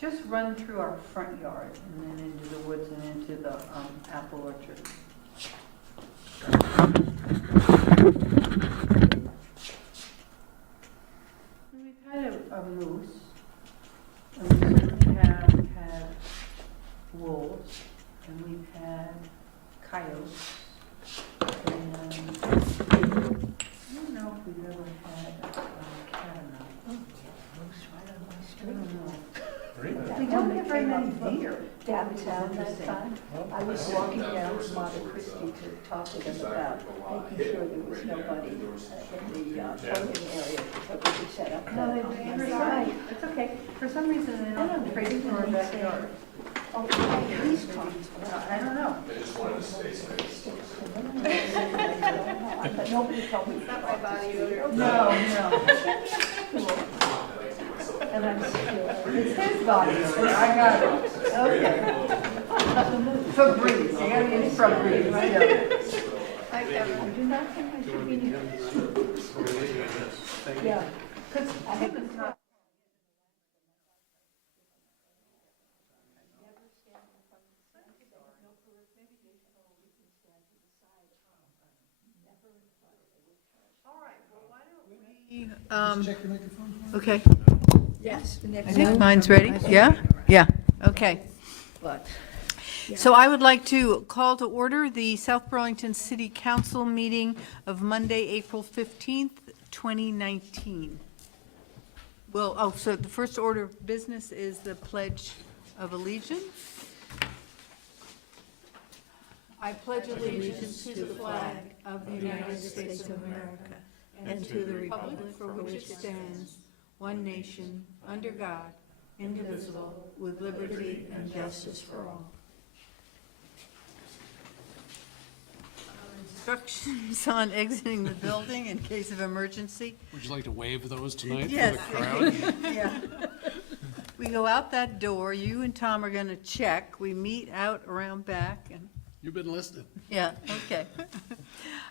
just run through our front yard and then into the woods and into the apple orchard. We've had a moose, and we certainly have had wolves, and we've had coyotes, and I don't know if we've ever had a cat or not. I don't know. We don't have very many deer. Downtown that time, I was walking down to Monte Cristi to talk to them about making sure there was nobody in the parking area that we could set up. No, you're right. It's okay. For some reason, they don't trace from our backyard. Oh, he's talking. I don't know. But nobody told me. Not my body odor. No. And I'm still. It's his body. I got it. Okay. Febreze. You gotta get Febreze. Hi, Kevin. I do not think I should be. Yeah, because I haven't. Check your microphone. Okay. Yes, the next I think one. mine's ready. Yeah? Yeah. Okay. But So I would like to call to order the South Burlington City Council meeting of Monday, April 15th, 2019. Well, so the first order of business is the Pledge of Allegiance. I pledge allegiance to the flag of the United States of America and to the republic for which it stands, one nation, under God, indivisible, with liberty and justice for all. Instructions on exiting the building in case of emergency. Would you like to waive those tonight Yes. for the crowd? Yeah. We go out that door, you and Tom are gonna check, we meet out around back, and, You've been listening. yeah, okay.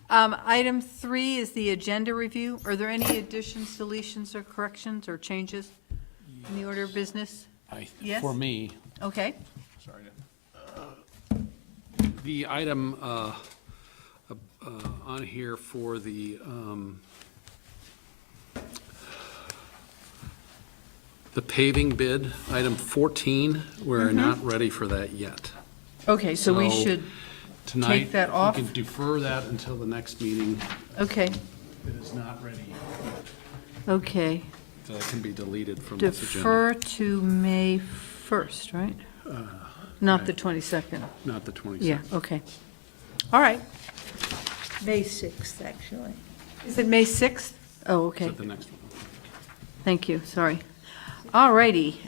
Item 3 is the agenda review. Are there any additions, deletions, or corrections, or changes in the order of business? Yes? For me, Okay, sorry. The item on here for the paving bid, item 14, we're not ready for that yet. okay, so we So should, Tonight, that off? we can defer that until the next meeting. okay, It is not ready yet, okay. so that can be deleted from this agenda. Defer to May 1st, right? Not the right. 22nd. Not the 26th. Yeah, okay. All right. May 6th, actually. Is it May 6th? Oh, Is okay. that the next one? Thank you, sorry. All righty.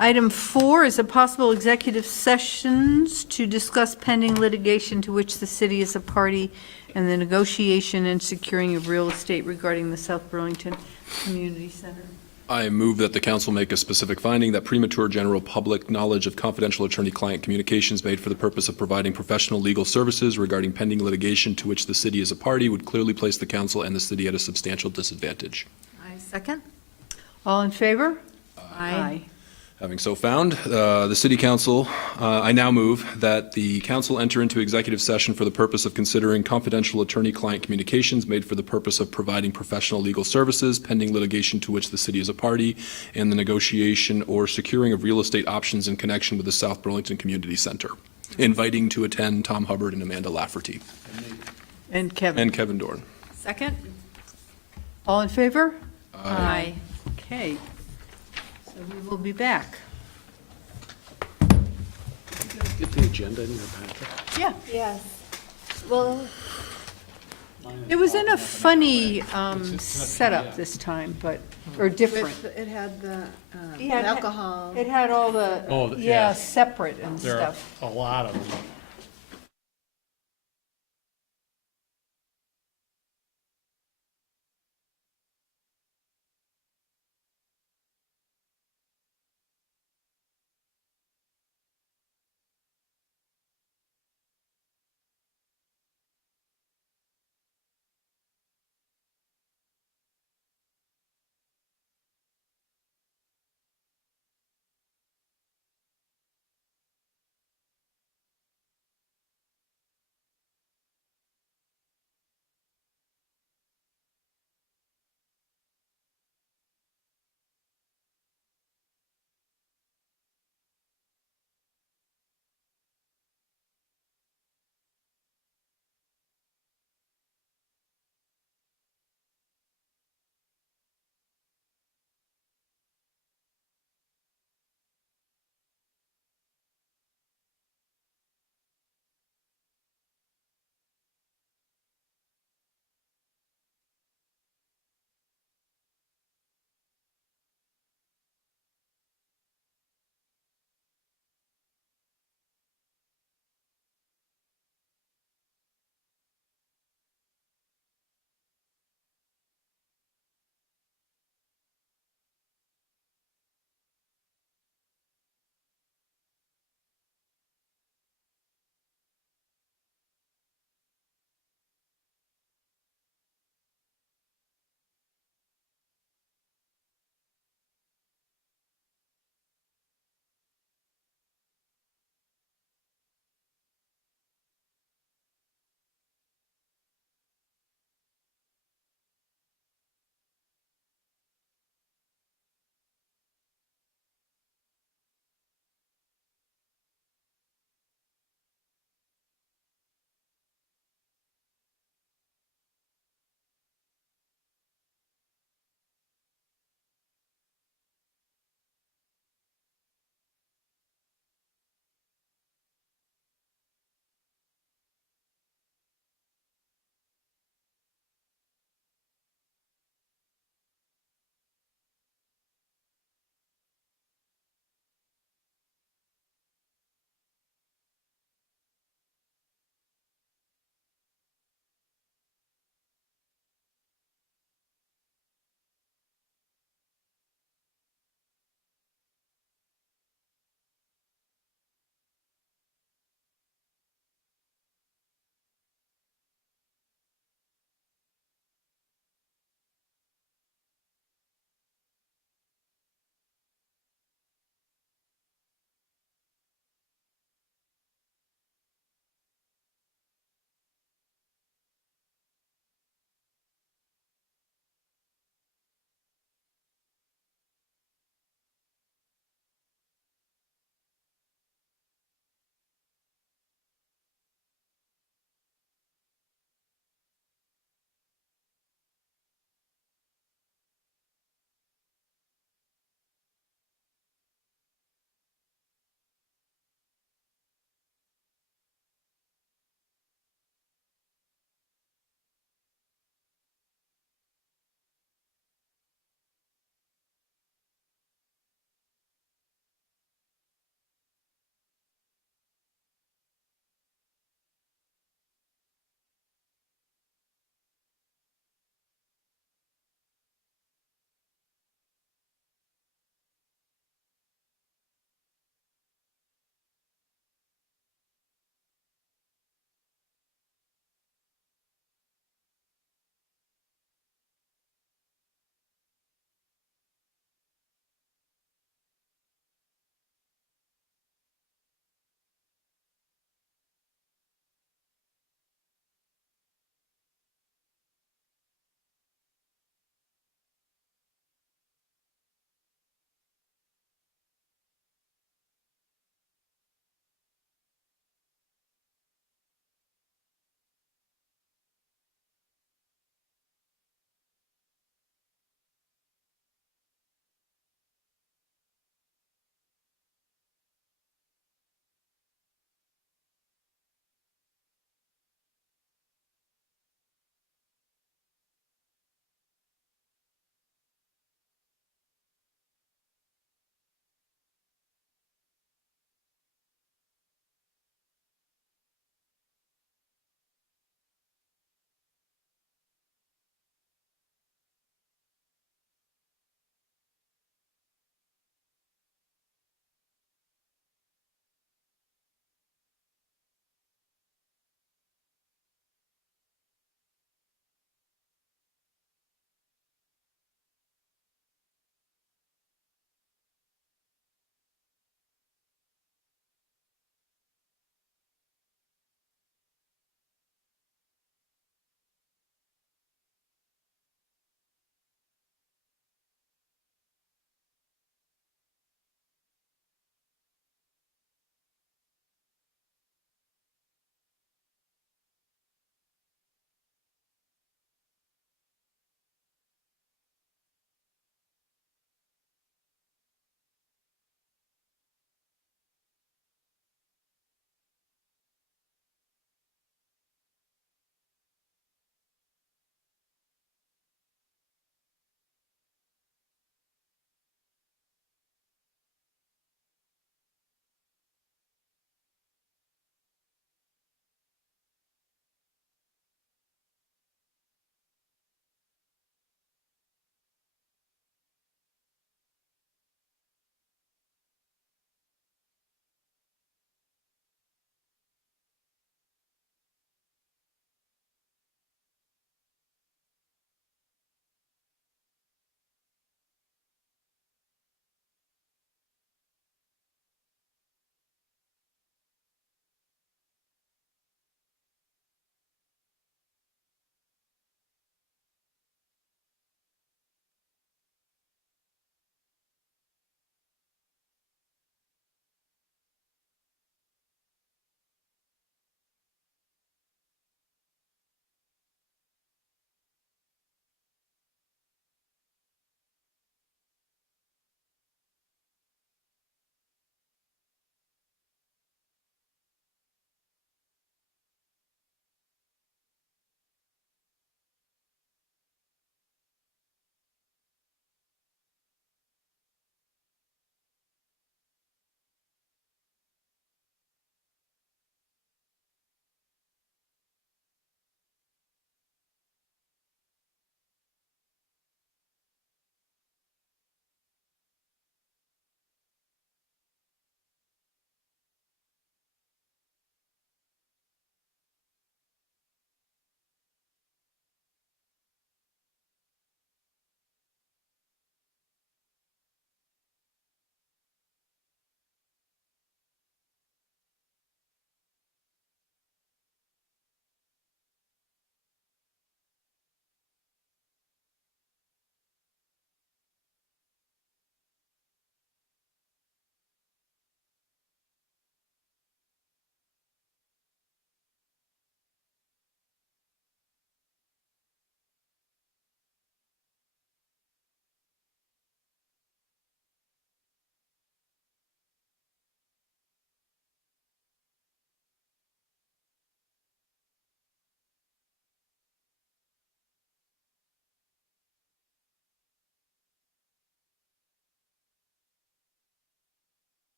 Item 4 is a possible executive sessions to discuss pending litigation to which the city is a party and the negotiation and securing of real estate regarding the South Burlington Community Center. I move that the council make a specific finding that premature general public knowledge of confidential attorney-client communications made for the purpose of providing professional legal services regarding pending litigation to which the city is a party would clearly place the council and the city at a substantial disadvantage. I second. All in favor? Aye. Having so found, the city council, I now move that the council enter into executive session for the purpose of considering confidential attorney-client communications made for the purpose of providing professional legal services pending litigation to which the city is a party and the negotiation or securing of real estate options in connection with the South Burlington Community Center. Inviting to attend Tom Hubbard and Amanda Lafferty. And Kevin? And Kevin Dorn. Second? All in favor? Aye. Okay. So we will be back. Get the agenda in your packet. Yeah. Yes. Well, It was in a funny setup this time, but, or different. It had the Yeah, it had- alcohol. It had all the, Oh, yeah, yeah. separate and There are stuff. a lot of them.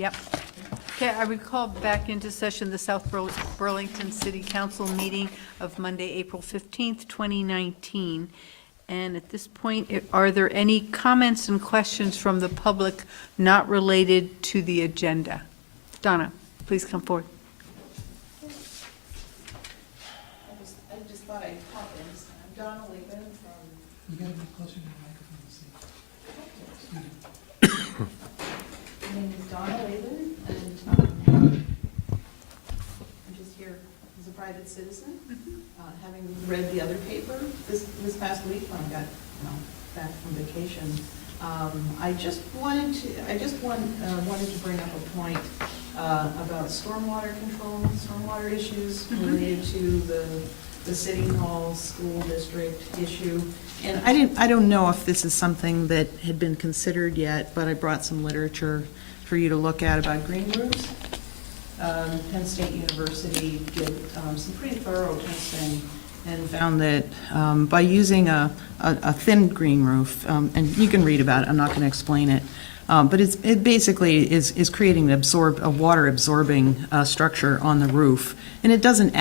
Yep. Okay, I recall back into session the South Burlington City Council meeting of Monday, April 15th, 2019. And at this point, are there any comments and questions from the public not related to the agenda? Donna, please come forward. I just thought I'd pop in. I'm Donna Lehman from. You gotta be closer to the microphone to see. My name is Donna Lehman, and I'm just here as a private citizen, having read the other paper this past week when I got back from vacation. I just wanted to bring up a point about stormwater control, stormwater issues related to the City Hall School District issue. And I don't know if this is something that had been considered yet, but I brought some literature for you to look at about green roofs. Penn State University did some pretty thorough testing and found that by using a thin green roof, and you can read about it, I'm not going to explain it, but it basically is creating a water absorbing structure on the roof, and it doesn't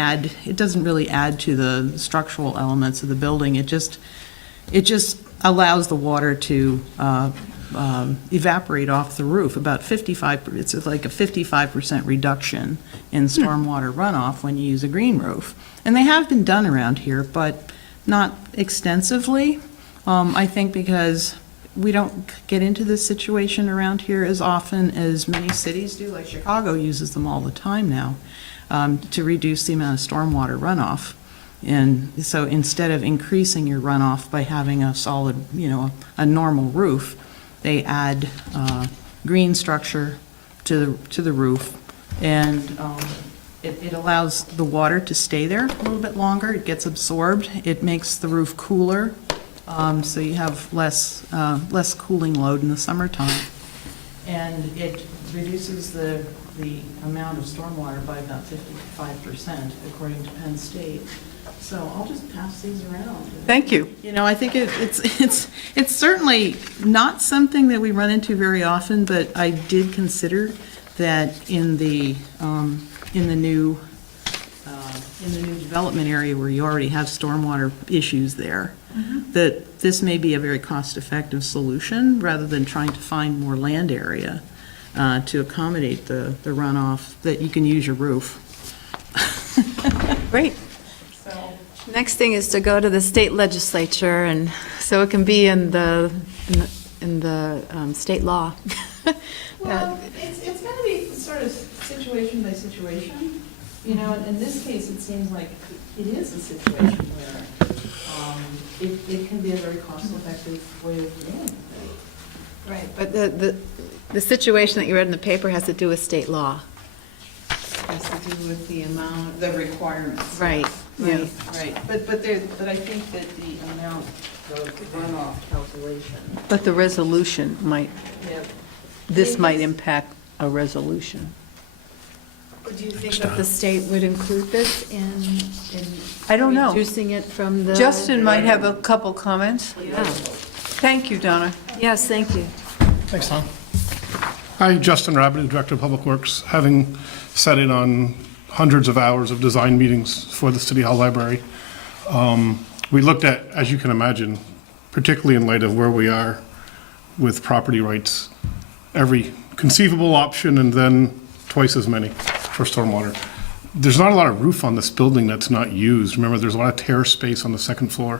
really add to the structural elements of the building. It just allows the water to evaporate off the roof. It's like a 55% reduction in stormwater runoff when you use a green roof. And they have been done around here, but not extensively. I think because we don't get into this situation around here as often as many cities do, like Chicago uses them all the time now, to reduce the amount of stormwater runoff. And so instead of increasing your runoff by having a solid, a normal roof, they add green structure to the roof, and it allows the water to stay there a little bit longer. It gets absorbed. It makes the roof cooler, so you have less cooling load in the summertime, and it reduces the amount of stormwater by about 55%, according to Penn State. So I'll just pass these around. Thank you. I think it's certainly not something that we run into very often, but I did consider that in the new development area where you already have stormwater issues there, that this may be a very cost-effective solution rather than trying to find more land area to accommodate the runoff, that you can use your roof. Great. Next thing is to go to the state legislature, and so it can be in the state law. Well, it's going to be sort of situation by situation, in this case, it seems like it is a situation where it can be a very cost-effective way of doing it. Right, but the situation that you read in the paper has to do with state law. Has to do with the amount, the requirements. Right, right. Right, but I think that the amount of runoff calculation. But the resolution might, Yep. this might impact a resolution. Do you think that the state would include this in I don't know. reducing it from the? Justin might have a couple comments. Yeah. Thank you, Donna. Yes, thank you. Thanks, Tom. Hi, Justin Rabbit, Director of Public Works, having sat in on hundreds of hours of design meetings for the City Hall Library. We looked at, as you can imagine, particularly in light of where we are with property rights, every conceivable option and then twice as many for stormwater. There's not a lot of roof on this building that's not used. Remember, there's a lot of terrace space on the second floor,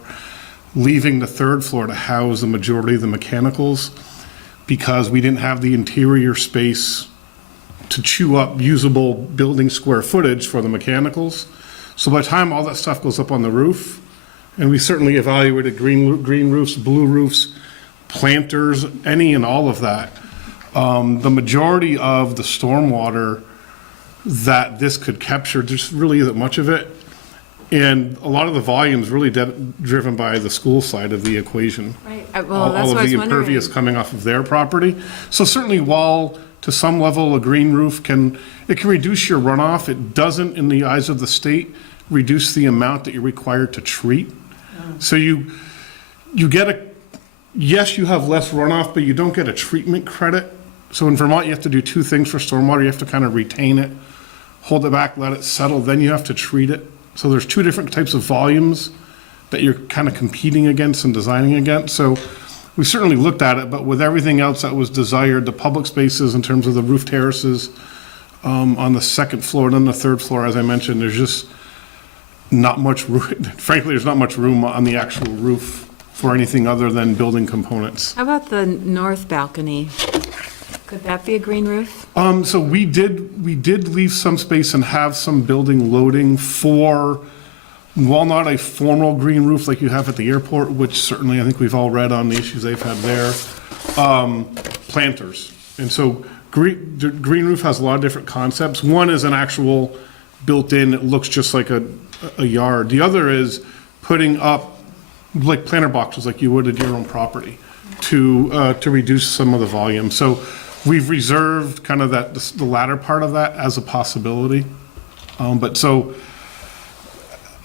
leaving the third floor to house the majority of the mechanicals because we didn't have the interior space to chew up usable building square footage for the mechanicals. So by the time all that stuff goes up on the roof, and we certainly evaluated green roofs, blue roofs, planters, any and all of that, the majority of the stormwater that this could capture, there really isn't much of it. And a lot of the volume is really driven by the school side of the equation. Right, well, that's All what I of was the wondering. impervious coming off of their property. So certainly while to some level a green roof can reduce your runoff, it doesn't, in the eyes of the state, reduce the amount that you're required to treat. So you get yes, you have less runoff, but you don't get a treatment credit So in Vermont, you have to do two things for stormwater. You have to kind of retain it, hold it back, let it settle, then you have to treat it. So there's two different types of volumes that you're kind of competing against and designing against. So we certainly looked at it, but with everything else that was desired, the public spaces in terms of the roof terraces on the second floor and then the third floor, as I mentioned, there's just not much room. Frankly, there's not much room on the actual roof for anything other than building components. How about the north balcony? Could that be a green roof? So we did leave some space and have some building loading for, while not a formal green roof like you have at the airport, which certainly I think we've all read on the issues they've had there, planters. And so the green roof has a lot of different concepts. One is an actual built-in, it looks just like a yard. The other is putting up like planter boxes like you would at your own property to reduce some of the volume. So we've reserved kind of the latter part of that as a possibility. But so,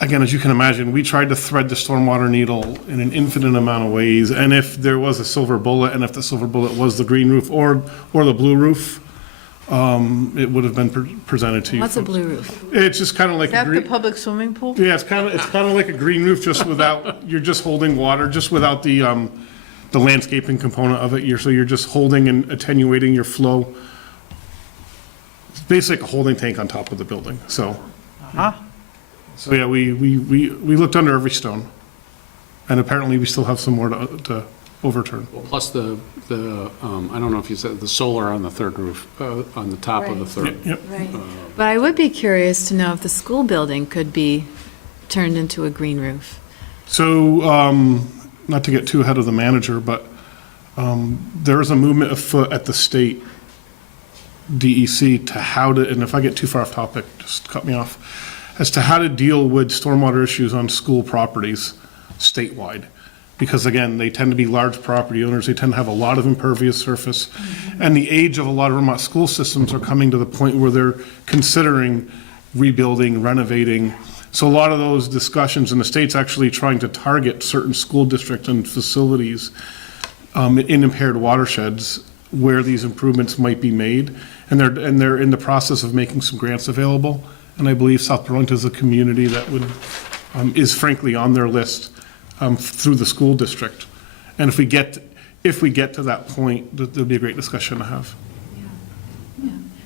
again, as you can imagine, we tried to thread the stormwater needle in an infinite amount of ways. And if there was a silver bullet, and if the silver bullet was the green roof or the blue roof, it would have been presented to you. What's a folks. blue roof? It's just kind of like Is a that the green. public swimming pool? Yeah, it's kind of like a green roof, just without, you're just holding water, just without the landscaping component of it. You're just holding and attenuating your flow. It's basically a holding tank on top of the building, so. So yeah, we looked under every stone. And apparently we still have some more to overturn. Plus the, I don't know if you said, the solar on the third roof, on the top of the third. Yep. Right. But I would be curious to know if the school building could be turned into a green roof. So, not to get too ahead of the manager, but there is a movement afoot at the state DEC to how to, and if I get too far off topic, just cut me off, as to how to deal with stormwater issues on school properties statewide. Because again, they tend to be large property owners, they tend to have a lot of impervious surface. And the age of a lot of Vermont school systems are coming to the point where they're considering rebuilding, renovating. So a lot of those discussions, and the state's actually trying to target certain school districts and facilities in impaired watersheds where these improvements might be made. And they're in the process of making some grants available. And I believe South Burlington is a community that is frankly on their list through the school district. And if we get to that point, there'll be a great discussion to have.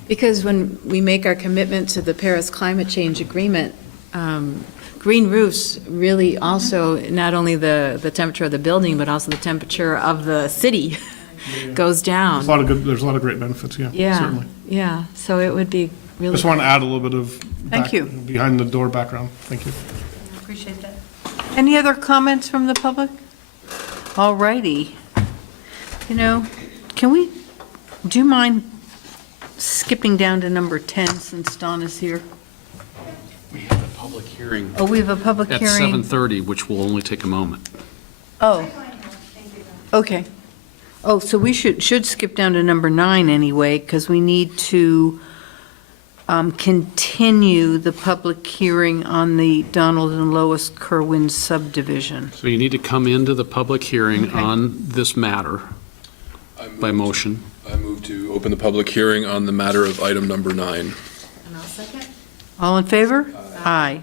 Because when we make our commitment to the Paris Climate Change Agreement, green roofs really also, not only the temperature of the building, but also the temperature of the city goes down. There's a lot of great benefits, Yeah, certainly. yeah, so it would be really. Just want to add a little bit of. Thank you. Behind the door background. Thank you. Appreciate that. Any other comments from the public? All righty. You know, do you mind skipping down to number 10 since Dawn is here? We have a public hearing Oh, we have a public at hearing. 7:30, which will only take a moment. Oh. Okay. Oh, so we should skip down to number 9 anyway, because we need to continue the public hearing on the Donald and Lois Kerwin subdivision. So you need to come into the public hearing on this matter by motion. I move to open the public hearing on the matter of item number 9. And I'll second. All in favor? Aye.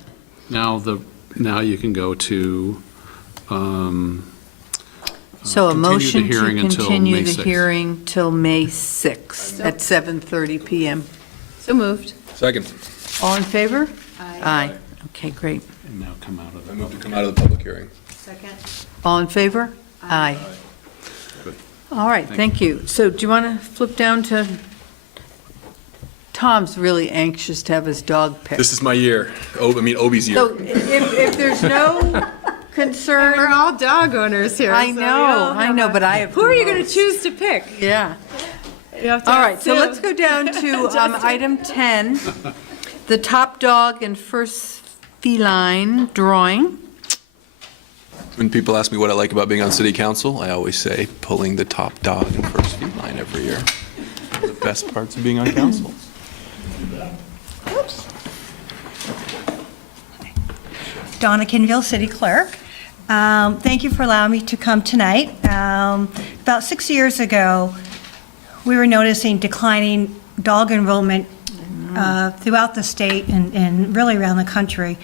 Now you can go to, So a continue the motion to hearing until continue May the 6th. hearing till May 6th at 7:30 PM. So moved. Second. All in favor? Aye. Aye. Okay, great. And now come out of I the move to come out of the public hearing. Second. All in favor? Aye. Good. All right, thank you. So do you want to flip down to, Tom's really anxious to have his dog picked. This is my year. Obi's year. So if there's no concern, We're all dog owners here. I so we know, all I have know, a- but I have. Who are you the going to most. choose to pick? Yeah. You have to All ask right, so Sue. let's go down to item 10, the top dog and first feline drawing. When people ask me what I like about being on city council, I always say pulling the top dog and first feline every year. The best parts of being on council. Donna Kinville, City Clerk. Thank you for allowing me to come tonight. About 6 years ago, we were noticing declining dog enrollment throughout the state and really around the country.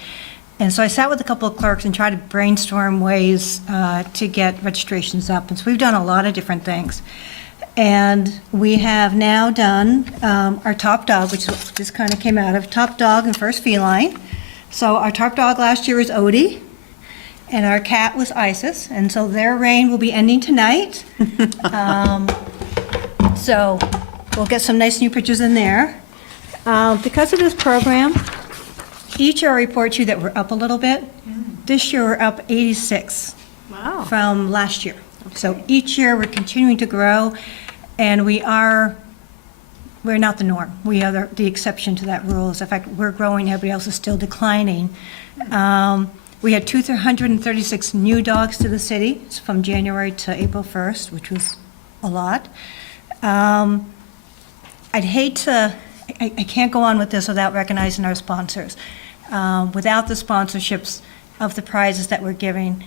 And so I sat with a couple of clerks and tried to brainstorm ways to get registrations up. And so we've done a lot of different things. And we have now done our top dog, which this kind of came out of top dog and first feline. So our top dog last year was Odie, and our cat was Isis. And so their reign will be ending tonight. So we'll get some nice new pictures in there. Because of this program, each year I report to you that we're up a little bit. This year we're up 86 from last year. So each year we're continuing to grow, and we're not the norm. We are the exception to that rule. In fact, we're growing, everybody else is still declining. We had 236 new dogs to the city from January to April 1st, which was a lot. I'd hate to, I can't go on with this without recognizing our sponsors. Without the sponsorships of the prizes that we're giving,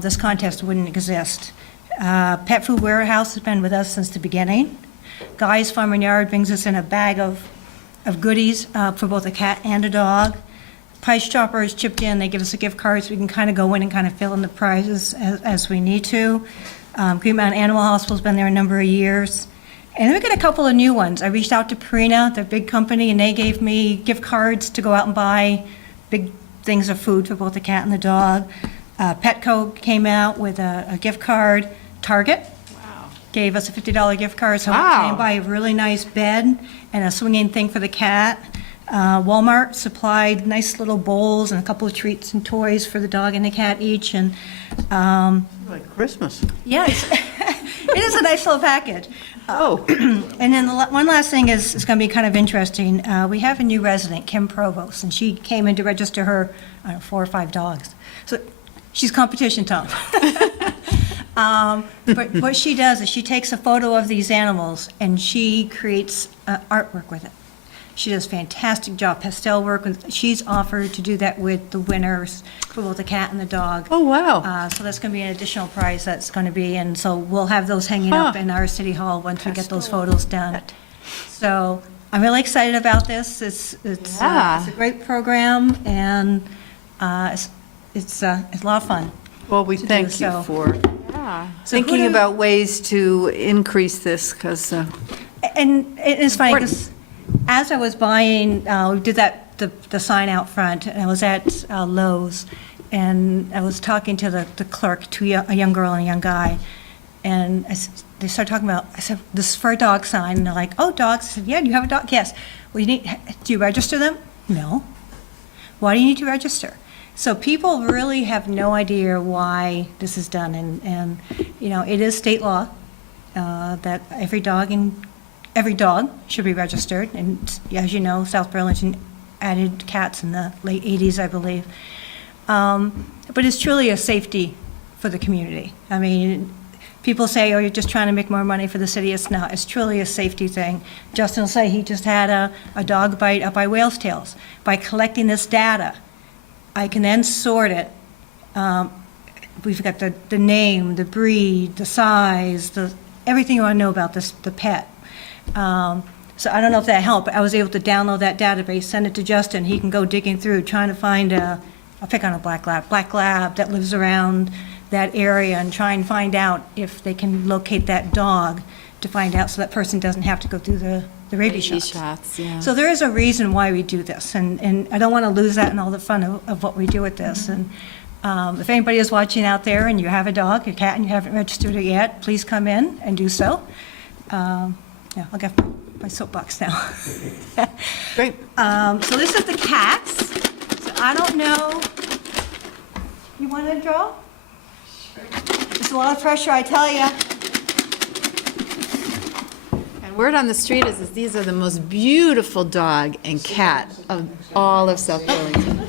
this contest wouldn't exist. Pet Food Warehouse has been with us since the beginning. Guy's Farm and Yard brings us in a bag of goodies for both a cat and a dog. Price Chopper has chipped in. They give us a gift card so we can kind of go in and kind of fill in the prizes as we need to. Green Mountain Animal Hospital's been there a number of years. And then we got a couple of new ones. I reached out to Purina, their big company, and they gave me gift cards to go out and buy big things of food for both the cat and the dog. Petco came out with a gift card. Target gave us a $50 gift card, so we can buy a really nice bed and a swinging thing for the cat. Walmart supplied nice little bowls and a couple of treats and toys for the dog and the cat each. And Like Christmas. yes, it is a nice little package. Oh. And then one last thing is going to be kind of interesting. We have a new resident, Kim Provost, and she came in to register her 4 or 5 dogs. So she's competition tough. But what she does is she takes a photo of these animals and she creates artwork with it. She does a fantastic job, pastel work. She's offered to do that with the winners for both the cat and the dog. Oh, wow. So that's going to be an additional prize that's going to be, and so we'll have those hanging up in our city hall once we get those photos done. So I'm really excited about this. It's a great program, and it's a lot of fun. Well, we to thank do you so. for So thinking who do- about ways to increase this, because And it's funny, because as I was buying, we did the sign out front, and I was at Lowe's, and I was talking to the clerk, a young girl and a young guy, and they started talking about, I said, this is for a dog sign, and they're like, oh, dogs? I said, yeah, do you have a dog? Yes. Well, do you register them? No. Why do you need to register? So people really have no idea why this is done, and it is state law that every dog should be registered, and as you know, South Burlington added cats in the late 80s, I believe. But it's truly a safety for the community. I mean, people say, oh, you're just trying to make more money for the city. It's not. It's truly a safety thing. Justin will say he just had a dog bite up by whale's tails. By collecting this data, I can then sort it. We've got the name, the breed, the size, everything you want to know about the pet. So I don't know if that helped, but I was able to download that database, send it to Justin. He can go digging through, trying to find I'll pick on a black lab that lives around that area, and try and find out if they can locate that dog to find out, so that person doesn't have to go through the rabies shots. Yeah. So there is a reason why we do this, and I don't want to lose that in all the fun of what we do with this. And if anybody is watching out there and you have a dog, your cat, and you haven't registered it yet, please come in and do so. Yeah, I'll get my soapbox now. great. So this is the cats. So I don't know. You want to draw? It's a lot of pressure, I tell you. And word on the street is that these are the most beautiful dog and cat of all of South Burlington.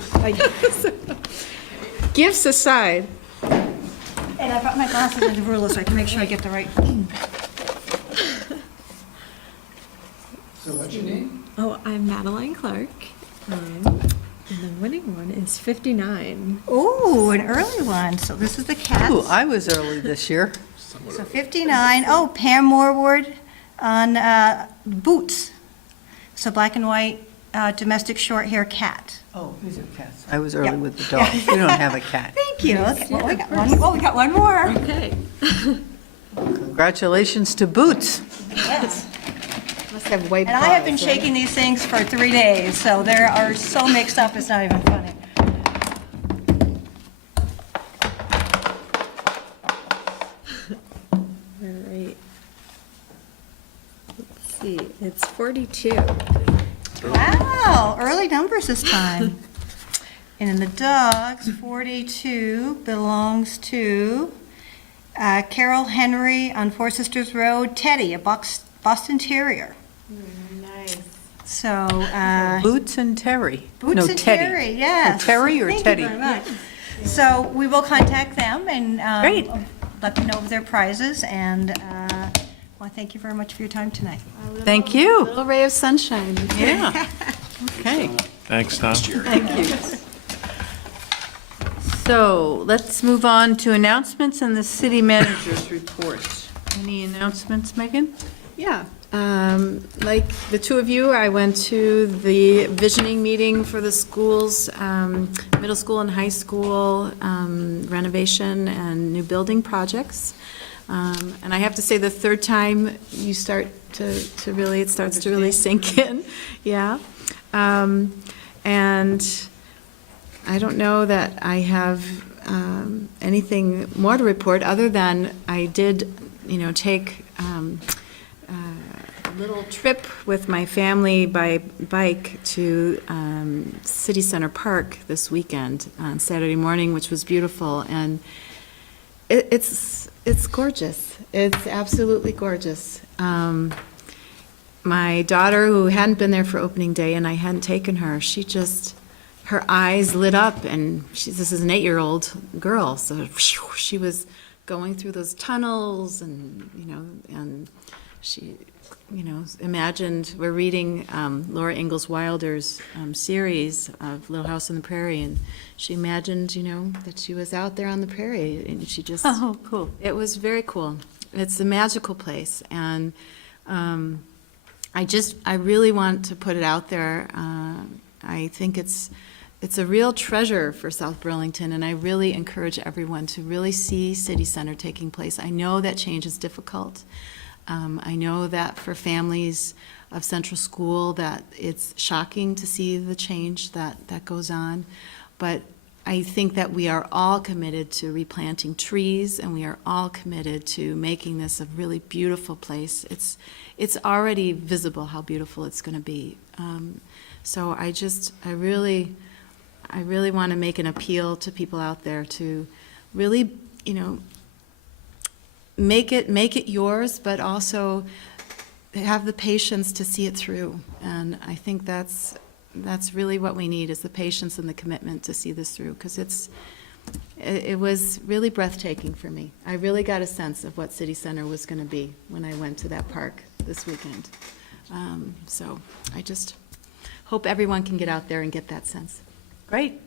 Gifts aside. And I brought my glasses and the ruler so I can make sure I get the right. So what's your name? Oh, I'm Madeline Clark. And the winning one is 59. Ooh, an early one. So this is the cats. Ooh, I was early this year. So 59. Oh, Pam Morward on boots. So black and white domestic short hair cat. Oh, these are cats. I was early Yeah. with the dogs. We don't have a cat. Thank you. Okay, well, we got one. Oh, we got one more. Okay. Congratulations to Boots. Yes. Must have white And I have been paws, right? shaking these things for 3 days, so they are so mixed up, it's not even funny. All right. Let's see, it's 42. Wow, early numbers this time. And in the dogs, 42 belongs to Carol Henry on Four Sisters Road, Teddy, a Boston Terrier. Nice. So, Boots and Terry. Boots No, and Teddy. Terry, yes. Terry or Teddy? Thank you very much. So we will contact them and Great. let them know of their prizes, and well, thank you very much for your time tonight. Thank you. Little ray of sunshine. Yeah. Okay. Thanks, Tom. Thank you. So let's move on to announcements and the city manager's report. Any announcements, Megan? Yeah, like the two of you, I went to the visioning meeting for the schools, middle school and high school renovation and new building projects. And I have to say, the third time you start to really, it starts to really sink in, yeah. And I don't know that I have anything more to report, other than I did, take a little trip with my family by bike to City Center Park this weekend on Saturday morning, which was beautiful, and it's gorgeous. It's absolutely gorgeous. My daughter, who hadn't been there for opening day and I hadn't taken her, her eyes lit up, and this is an 8-year-old girl, so she was going through those tunnels, and and she imagined, we're reading Laura Ingalls Wilder's series of Little House on the Prairie, and she imagined that she was out there on the prairie, and she just, Oh, cool. it was very cool. It's a magical place, and I really want to put it out there. I think it's a real treasure for South Burlington, and I really encourage everyone to really see City Center taking place. I know that change is difficult. I know that for families of Central School that it's shocking to see the change that goes on, but I think that we are all committed to replanting trees, and we are all committed to making this a really beautiful place. It's already visible how beautiful it's going to be. So I really want to make an appeal to people out there to really, make it yours, but also have the patience to see it through. And I think that's really what we need, is the patience and the commitment to see this through, because it was really breathtaking for me. I really got a sense of what City Center was going to be when I went to that park this weekend. So I just hope everyone can get out there and get that sense. Great.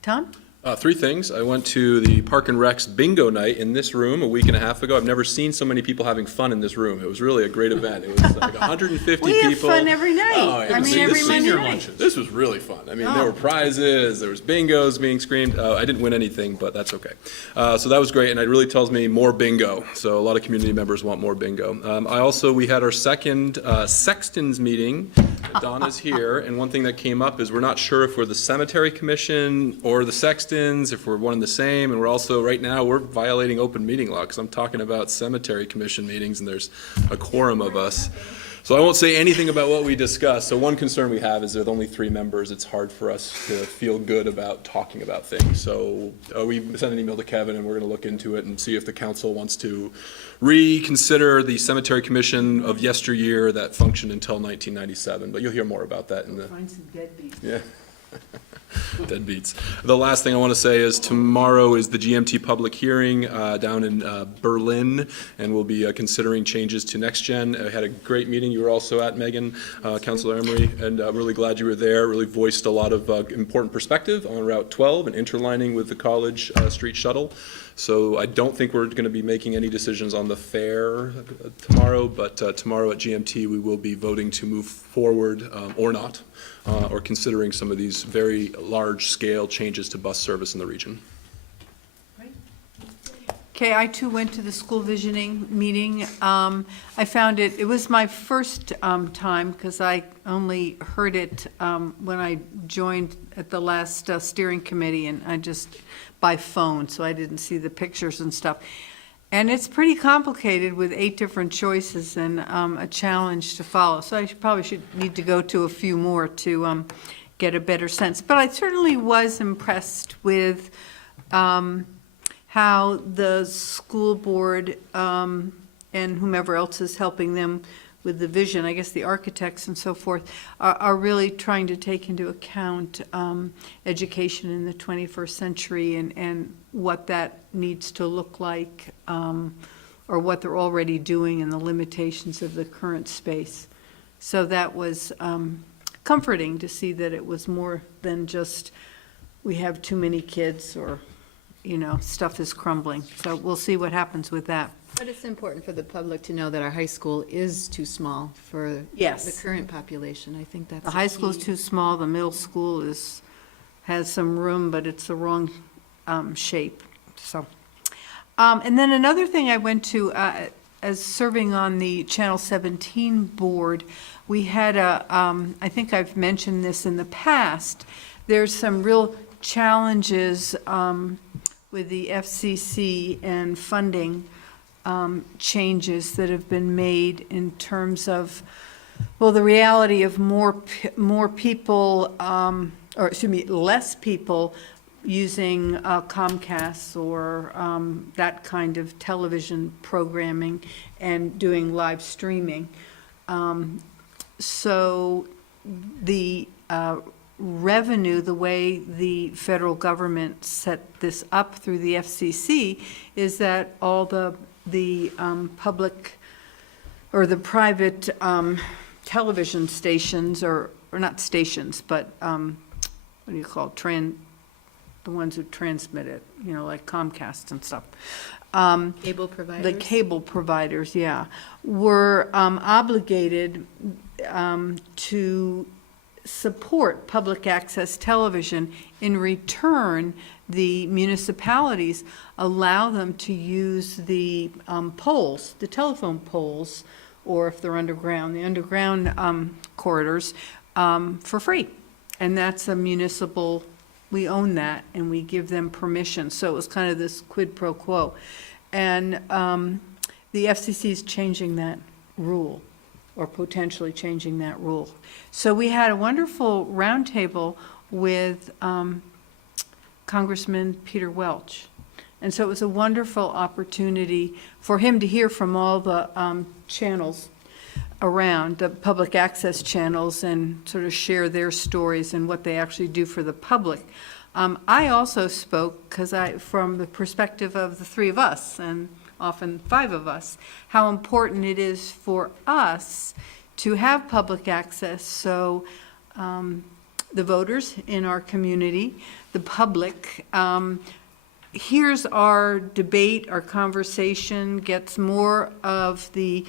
Tom? 3 things. I went to the Park and Rec's bingo night in this room a week and a half ago. I've never seen so many people having fun in this room. It was really a great event. It was like 150 We people. have fun every night. Oh, it I was mean, the every Monday senior night. luncheon. This was really fun. I mean, Oh. there were prizes, there was bingos being screamed. I didn't win anything, but that's okay. So that was great, and it really tells me more bingo. So a lot of community members want more bingo. We had our second Sextons meeting. Donna's here, and one thing that came up is we're not sure if we're the Cemetery Commission or the Sextons, if we're one and the same, and we're also, right now, we're violating open meeting law, because I'm talking about Cemetery Commission meetings, and there's a quorum of us. So I won't say anything about what we discussed. So one concern we have is with only 3 members, it's hard for us to feel good about talking about things. So we sent an email to Kevin, and we're going to look into it and see if the council wants to reconsider the Cemetery Commission of yesteryear that functioned until 1997. But you'll hear more about that in the... Find some deadbeats. Yeah. Deadbeats. The last thing I want to say is tomorrow is the GMT public hearing down in Berlin, and we'll be considering changes to NextGen. I had a great meeting. You were also at, Megan, Councilor Emery, and I'm really glad you were there. Really voiced a lot of important perspective on Route 12 and interlining with the College Street Shuttle. So I don't think we're going to be making any decisions on the fair tomorrow, but tomorrow at GMT, we will be voting to move forward or not, or considering some of these very large-scale changes to bus service in the region. Okay, I too went to the school visioning meeting. I found it was my first time, because I only heard it when I joined at the last steering committee, and I just by phone, so I didn't see the pictures and stuff. And it's pretty complicated with 8 different choices and a challenge to follow. So I probably should need to go to a few more to get a better sense. But I certainly was impressed with how the school board and whomever else is helping them with the vision, I guess the architects and so forth, are really trying to take into account education in the 21st century and what that needs to look like, or what they're already doing and the limitations of the current space. So that was comforting to see that it was more than just we have too many kids or stuff is crumbling. So we'll see what happens with that. But it's important for the public to know that our high school is too small for Yes. the current population. I think that's The high school is too small, the middle school has some room, but it's the wrong shape, so. And then another thing I went to, as serving on the Channel 17 board, we had I think I've mentioned this in the past, there's some real challenges with the FCC and funding changes that have been made in terms of, well, the reality of more people, or excuse me, less people using Comcast or that kind of television programming and doing live streaming. So the revenue, the way the federal government set this up through the FCC, is that all the public or the private television stations, or not stations, but what do you call it? The ones who transmit it, like Comcast and stuff. cable providers. The cable providers, yeah, were obligated to support public access television. In return, the municipalities allow them to use the poles, the telephone poles, or if they're underground, the underground corridors, for free. And that's a municipal, we own that, and we give them permission. So it was kind of this quid pro quo. And the FCC is changing that rule, or potentially changing that rule. So we had a wonderful roundtable with Congressman Peter Welch. And so it was a wonderful opportunity for him to hear from all the channels around, the public access channels, and sort of share their stories and what they actually do for the public. I also spoke, from the perspective of the 3 of us, and often 5 of us, how important it is for us to have public access, so the voters in our community, the public, hears our debate, our conversation, gets more of the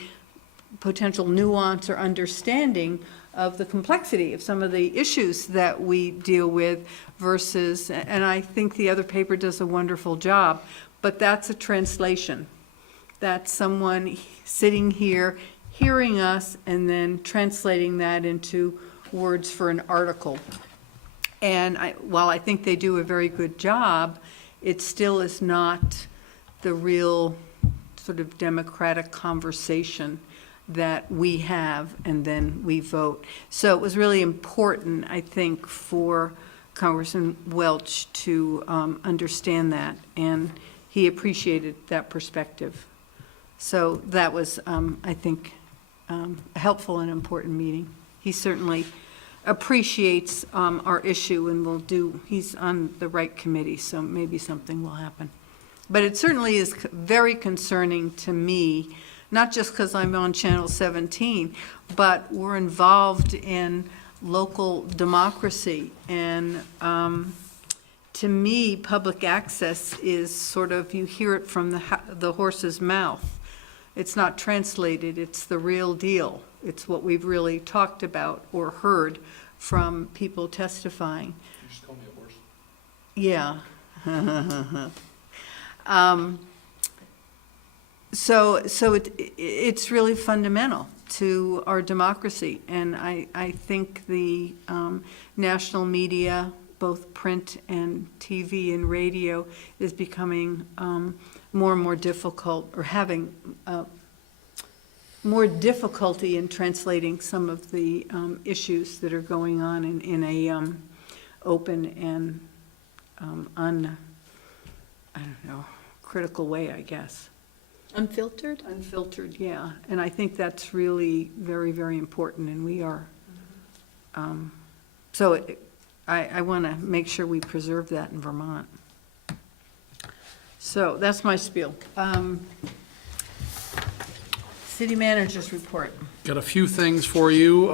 potential nuance or understanding of the complexity of some of the issues that we deal with versus, and I think the other paper does a wonderful job, but that's a translation. That's someone sitting here, hearing us, and then translating that into words for an article. And while I think they do a very good job, it still is not the real sort of democratic conversation that we have, and then we vote. So it was really important, I think, for Congressman Welch to understand that, and he appreciated that perspective. So that was, I think, a helpful and important meeting. He certainly appreciates our issue, and he's on the right committee, so maybe something will happen. But it certainly is very concerning to me, not just because I'm on Channel 17, but we're involved in local democracy, and to me, public access is sort of, you hear it from the horse's mouth. It's not translated, it's the real deal. It's what we've really talked about or heard from people testifying. You just call me a horse. Yeah. So it's really fundamental to our democracy, and I think the national media, both print and TV and radio, is becoming more and more difficult, or having more difficulty in translating some of the issues that are going on in a open and I don't know, critical way, I guess. Unfiltered? Unfiltered, yeah. And I think that's really very, very important, and we are. I want to make sure we preserve that in Vermont. So that's my spiel. City manager's report. Got a few things for you.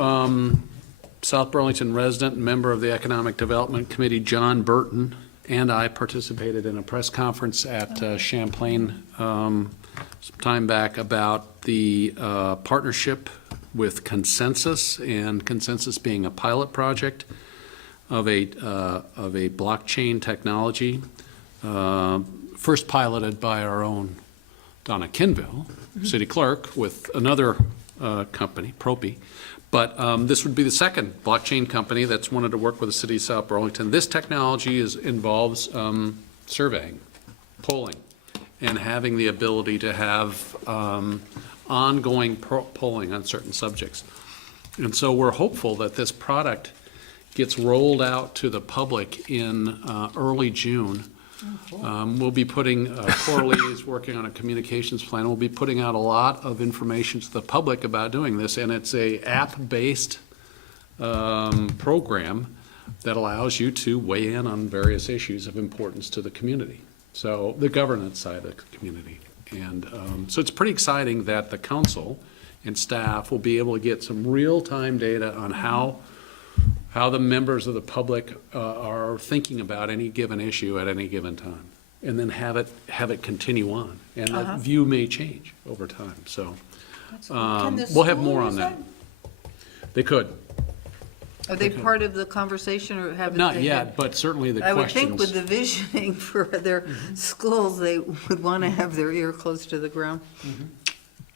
South Burlington resident and member of the Economic Development Committee, John Burton, and I participated in a press conference at Champlain some time back about the partnership with Consensus, and Consensus being a pilot project of a blockchain technology, first piloted by our own Donna Kinville, city clerk, with another company, Propy. But this would be the second blockchain company that's wanted to work with the city of South Burlington. This technology involves surveying, polling, and having the ability to have ongoing polling on certain subjects. And so we're hopeful that this product gets rolled out to the public in early June. We'll be putting, Coralie is working on a communications plan. We'll be putting out a lot of information to the public about doing this, and it's a app-based program that allows you to weigh in on various issues of importance to the community. So the governance side of the community. And so it's pretty exciting that the council and staff will be able to get some real-time data on how the members of the public are thinking about any given issue at any given time, and then have it continue on. And that view may change over time. So we'll have more on that. They could. Are they part of the conversation, or haven't they? Not yet, but certainly the I questions. would think with the visioning for their schools, they would want to have their ear close to the ground.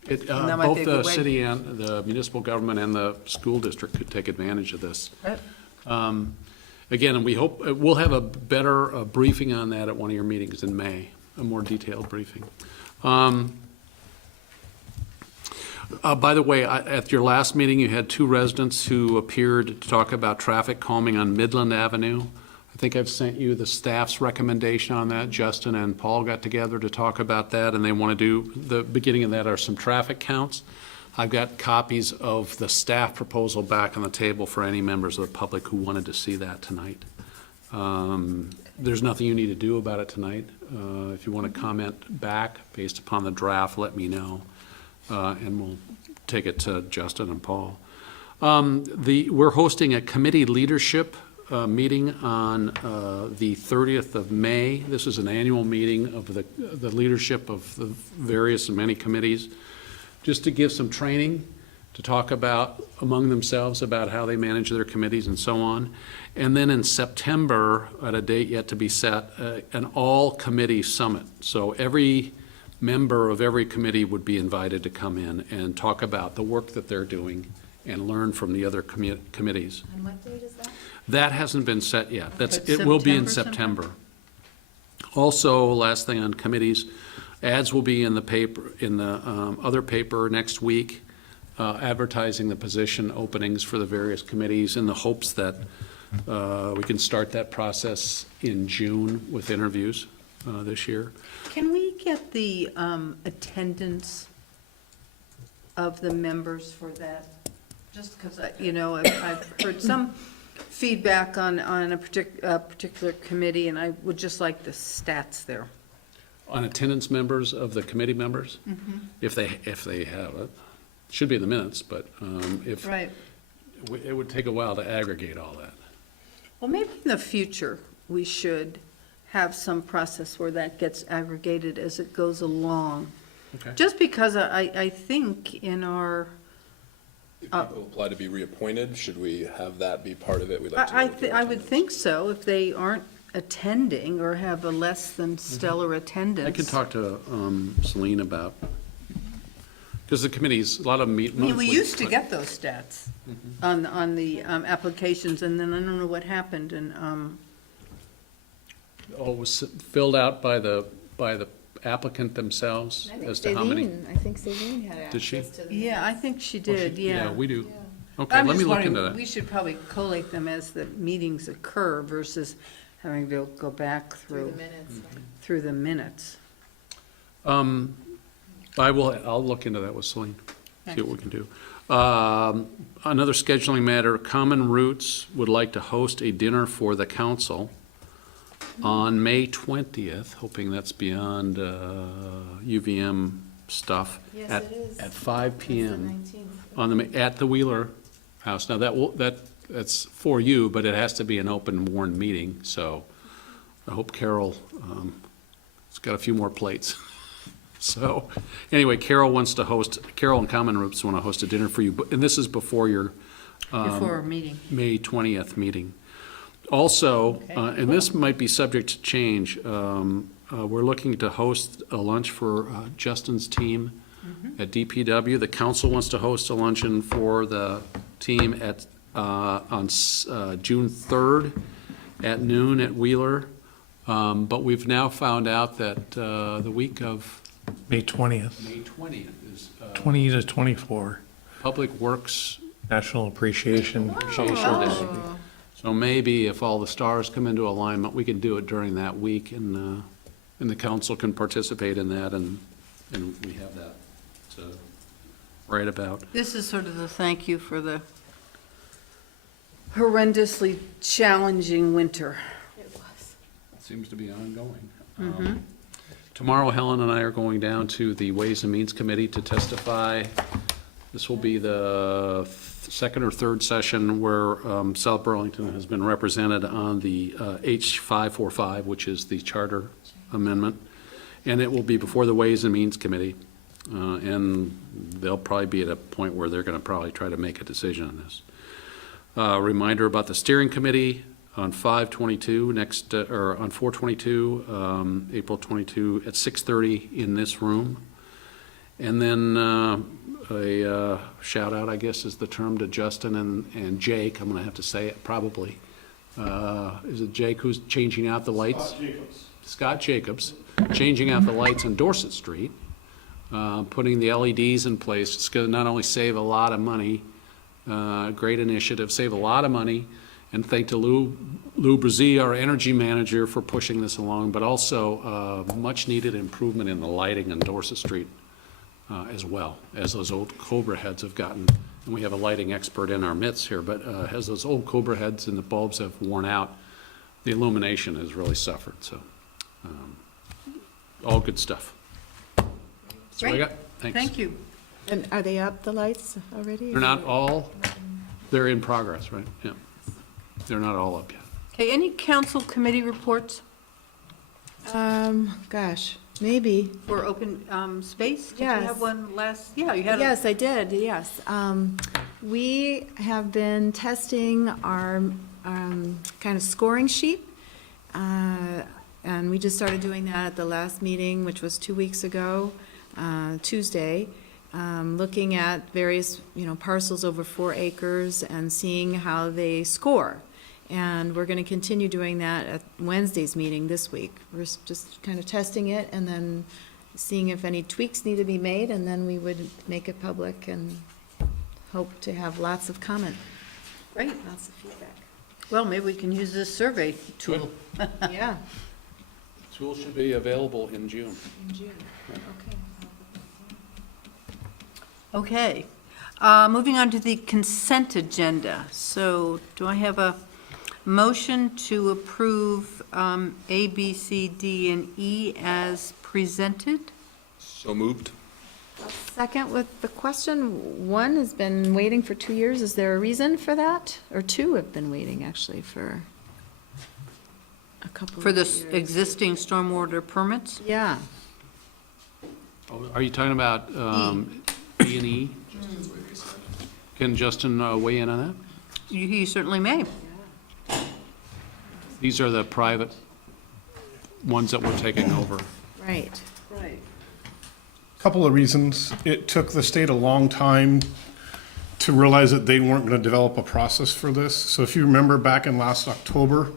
That might be a Both the good way. city and the municipal government and the school district could take advantage of this. Right. Again, and we hope, we'll have a better briefing on that at one of your meetings in May, a more detailed briefing. By the way, at your last meeting, you had two residents who appeared to talk about traffic calming on Midland Avenue. I think I've sent you the staff's recommendation on that. Justin and Paul got together to talk about that, and they want to do, the beginning of that are some traffic counts. I've got copies of the staff proposal back on the table for any members of the public who wanted to see that tonight. There's nothing you need to do about it tonight. If you want to comment back based upon the draft, let me know, and we'll take it to Justin and Paul. We're hosting a committee leadership meeting on the 30th of May. This is an annual meeting of the leadership of the various and many committees, just to give some training, to talk about among themselves about how they manage their committees and so on. And then in September, at a date yet to be set, an all-committee summit. So every member of every committee would be invited to come in and talk about the work that they're doing and learn from the other committees. And what date is that? That hasn't been set yet. But It will be in September September. Also, last thing on committees, ads will be in the paper, in the other paper next week, advertising the position openings for the various committees in the hopes that we can start that process in June with interviews this year. Can we get the attendance of the members for that? Just because, I've heard some feedback on a particular committee, and I would just like the stats there. On attendance members of the committee members, if they have it, should be in the minutes, but if Right. it would take a while to aggregate all that. Well, maybe in the future, we should have some process where that gets aggregated as it goes along. Okay. Just because I think in our, If people apply to be reappointed, should we have that be part of it? We'd like to know what their I would attendance- think so, if they aren't attending or have a less than stellar attendance. I can talk to Celine about, because the committees, a lot of them meet I mean, we monthly, used to but- get those stats on the applications, and then I don't know what happened, and, Oh, it was filled out by the applicant themselves as to how many? I think Celine had Did she? access to the yeah, I think she did, yeah. Yeah, we do. Okay, I'm let me just look wondering, into that. we should probably collate them as the meetings occur versus having to go back through through, the minutes. through the minutes. I'll look into that with Celine, see what we can do. Another scheduling matter, Common Roots would like to host a dinner for the council on May 20th, hoping that's beyond UVM stuff. Yes, at- it is. At 5 PM. 19th. At the Wheeler House. Now, that's for you, but it has to be an open warned meeting, so I hope Carol, has got a few more plates. So, anyway, Carol and Common Roots want to host a dinner for you, and this is before your Before our meeting. May 20th meeting. Also, Okay. and this might be subject to change, we're looking to host a lunch for Justin's team at DPW. The council wants to host a luncheon for the team on June 3rd at noon at Wheeler. But we've now found out that the week of May 20th, May 20th is 20 to 24, Public Works. National Appreciation Day. So maybe if all the stars come into alignment, we can do it during that week, and the council can participate in that, and we have that to write about. This is sort of the thank you for the horrendously challenging winter. It was. Seems to be ongoing. Tomorrow, Helen and I are going down to the Ways and Means Committee to testify. This will be the second or third session where South Burlington has been represented on the H545, which is the charter amendment. And it will be before the Ways and Means Committee. And they'll probably be at a point where they're going to probably try to make a decision on this. Reminder about the steering committee on 5/22 next, or on 4/22, April 22 at 6:30 in this room. And then a shout out, I guess is the term, to Justin and Jake. I'm going to have to say it probably. Is it Jake who's changing out the lights? Scott Jacobs, changing out the lights on Dorset Street, putting the LEDs in place. It's going to not only save a lot of money, great initiative, save a lot of money, and thank to Lou Brazee, our energy manager, for pushing this along, but also much needed improvement in the lighting on Dorset Street as well, as those old Cobra heads have gotten, and we have a lighting expert in our midst here, but as those old Cobra heads and the bulbs have worn out, the illumination has really suffered, so all good stuff. That's what I Great. got. Thanks. Thank you. And are they up, the lights, already? They're not all, they're in progress, right? Yeah. They're not all up yet. Okay, any council committee reports Gosh, maybe. for open space? Did you Yes. have one last, yeah, you had a. Yes, I did, yes. We have been testing our kind of scoring sheet, and we just started doing that at the last meeting, which was 2 weeks ago, Tuesday, looking at various, parcels over 4 acres and seeing how they score. And we're going to continue doing that at Wednesday's meeting this week. We're just kind of testing it and then seeing if any tweaks need to be made, and then we would make it public and hope to have lots of comment, Great. lots of feedback. Well, maybe we can use this survey tool. Yeah, Tool should be available in June. in June, okay. Okay. Moving on to the consent agenda. So do I have a motion to approve A, B, C, D, and E as presented? So moved. Second with the question, 1 has been waiting for 2 years. Is there a reason for that? Or 2 have been waiting, actually, for, a couple For of the years. existing stormwater permits? Yeah. Are you talking about E&E? Can Justin weigh in on that? He certainly may. These are the private ones that we're taking over. Right. Right. Couple of reasons. It took the state a long time to realize that they weren't going to develop a process for this. So if you remember back in last October,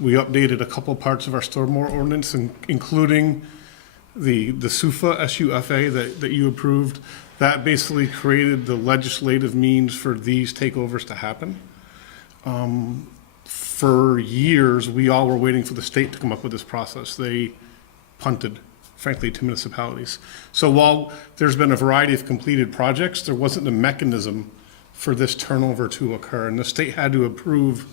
we updated a couple parts of our stormwater ordinance, including the SUFA, S-U-F-A, that you approved. That basically created the legislative means for these takeovers to happen. For years, we all were waiting for the state to come up with this process. They punted, frankly, to municipalities. So while there's been a variety of completed projects, there wasn't a mechanism for this turnover to occur. And the state had to approve,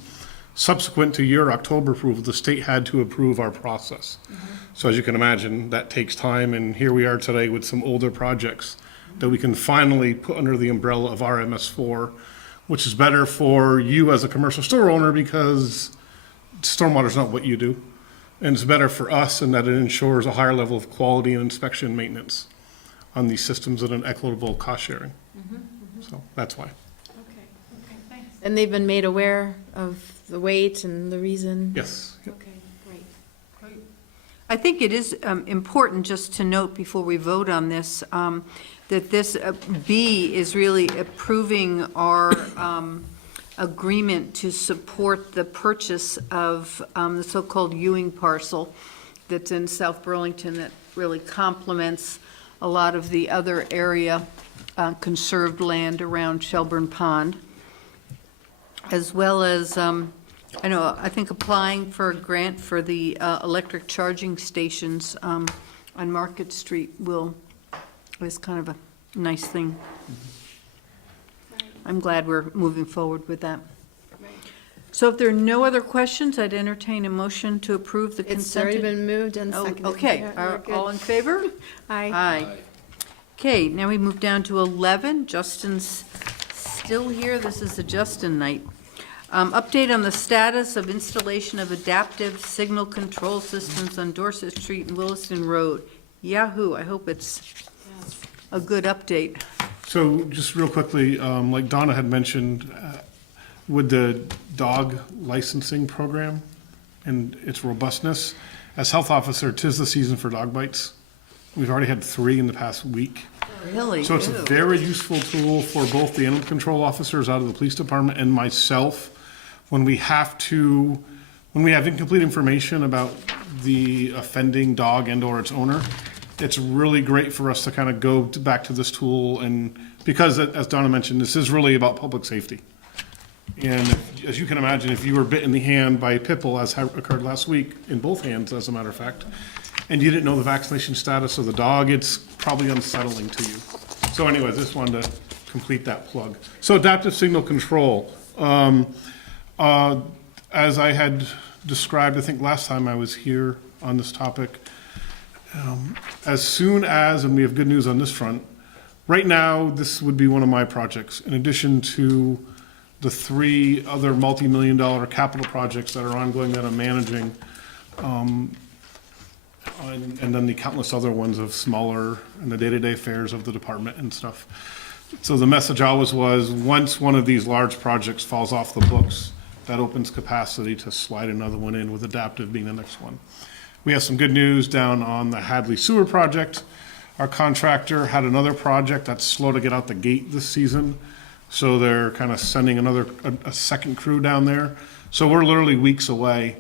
subsequent to your October approval, the state had to approve our process. So as you can imagine, that takes time, and here we are today with some older projects that we can finally put under the umbrella of RMS4, which is better for you as a commercial store owner because stormwater is not what you do. And it's better for us in that it ensures a higher level of quality and inspection and maintenance on these systems and an equitable cost sharing. So that's why. Okay, thanks. And they've been made aware of the wait and the reason? Yes. Yep. Okay, great. I think it is important just to note before we vote on this, that this B is really approving our agreement to support the purchase of the so-called Ewing parcel that's in South Burlington that really complements a lot of the other area conserved land around Shelburne Pond, as well as I think applying for a grant for the electric charging stations on Market Street is kind of a nice thing. I'm glad we're moving forward with that. So if there are no other questions, I'd entertain a motion to approve the It's consent. already been moved and Oh, seconded. okay. Yeah, Are we're good. all in favor? Aye. Aye. Okay, now we move down to 11. Justin's still here. This is the Justin night. Update on the status of installation of adaptive signal control systems on Dorset Street and Williston Road. Yahoo, I hope it's a good update. So just real quickly, like Donna had mentioned, with the dog licensing program and its robustness, as health officer, 'tis the season for dog bites. We've already had 3 in the past week. Really? So it's a Ew. very useful tool for both the animal control officers out of the police department and myself when we have incomplete information about the offending dog and/or its owner. It's really great for us to kind of go back to this tool, and because, as Donna mentioned, this is really about public safety. And as you can imagine, if you were bit in the hand by a pit bull, as occurred last week, in both hands, as a matter of fact, and you didn't know the vaccination status of the dog, it's probably unsettling to you. So anyways, just wanted to complete that plug. So adaptive signal control. As I had described, I think last time I was here on this topic, as soon as, and we have good news on this front, right now, this would be one of my projects, in addition to the 3 other multi-million-dollar capital projects that are ongoing that I'm managing, and then the countless other ones of smaller and the day-to-day affairs of the department and stuff. So the message always was, once one of these large projects falls off the books, that opens capacity to slide another one in, with adaptive being the next one. We have some good news down on the Hadley Sewer Project. Our contractor had another project that's slow to get out the gate this season, so they're kind of sending a second crew down there. So we're literally weeks away,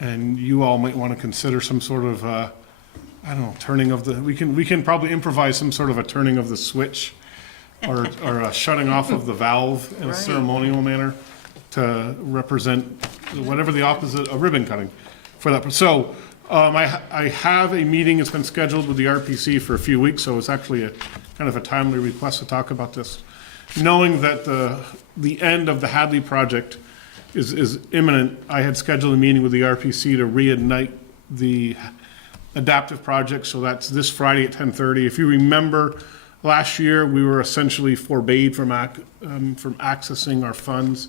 and you all might want to consider some sort of, I don't know, turning of the, we can probably improvise some sort of a turning of the switch or a shutting off of the valve in a Right. ceremonial manner to represent whatever the opposite, a ribbon cutting for that. So I have a meeting, it's been scheduled with the RPC for a few weeks, so it's actually a kind of a timely request to talk about this. Knowing that the end of the Hadley project is imminent, I had scheduled a meeting with the RPC to reignite the adaptive project, so that's this Friday at 10:30. If you remember, last year, we were essentially forbade from accessing our funds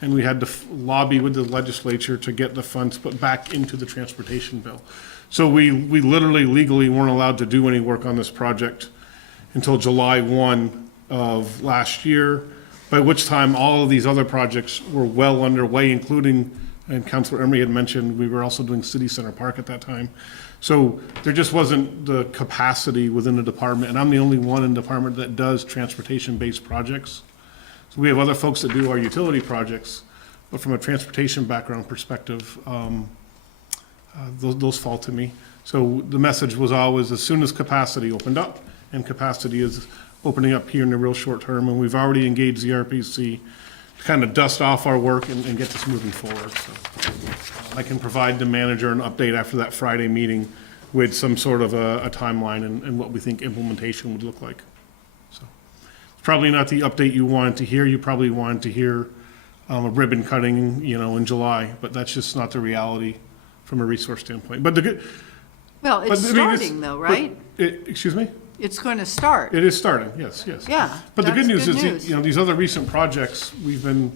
and we had to lobby with the legislature to get the funds put back into the transportation bill. So we literally legally weren't allowed to do any work on this project until July 1 of last year, by which time all of these other projects were well underway, including, and Councilor Emery had mentioned, we were also doing City Center Park at that time. So there just wasn't the capacity within the department, and I'm the only one in the department that does transportation-based projects. So we have other folks that do our utility projects, but from a transportation background perspective, those fall to me. So the message was always, as soon as capacity opened up, and capacity is opening up here in the real short term, and we've already engaged the RPC to kind of dust off our work and get this moving forward. So I can provide the manager an update after that Friday meeting with some sort of a timeline and what we think implementation would look like. So it's probably not the update you wanted to hear. You probably wanted to hear a ribbon cutting, in July, but that's just not the reality from a resource standpoint. But the good. Well, it's starting though, right? Excuse me? It's going to start. It is starting, yes. Yeah, But the good that's news good is, news. these other recent projects, we've been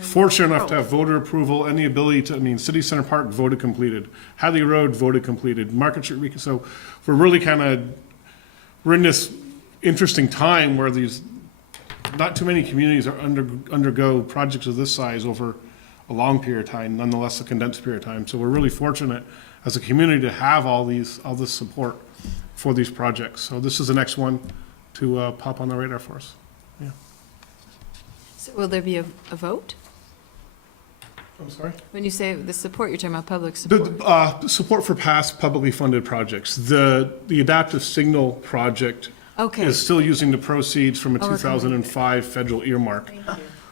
fortunate enough to have voter approval and the ability to, City Center Park voted completed, Hadley Road voted completed, Market Street, so we're really we're in this interesting time where not too many communities are undergo projects of this size over a long period of time, nonetheless a condensed period of time. So we're really fortunate as a community to have all this support for these projects. So this is the next one to pop on the radar for us. Yeah. So will there be a vote? I'm sorry? When you say the support, you're talking about public support? The support for past publicly funded projects. The adaptive signal project Okay. is still using the proceeds from a Oh, okay. 2005 federal earmark.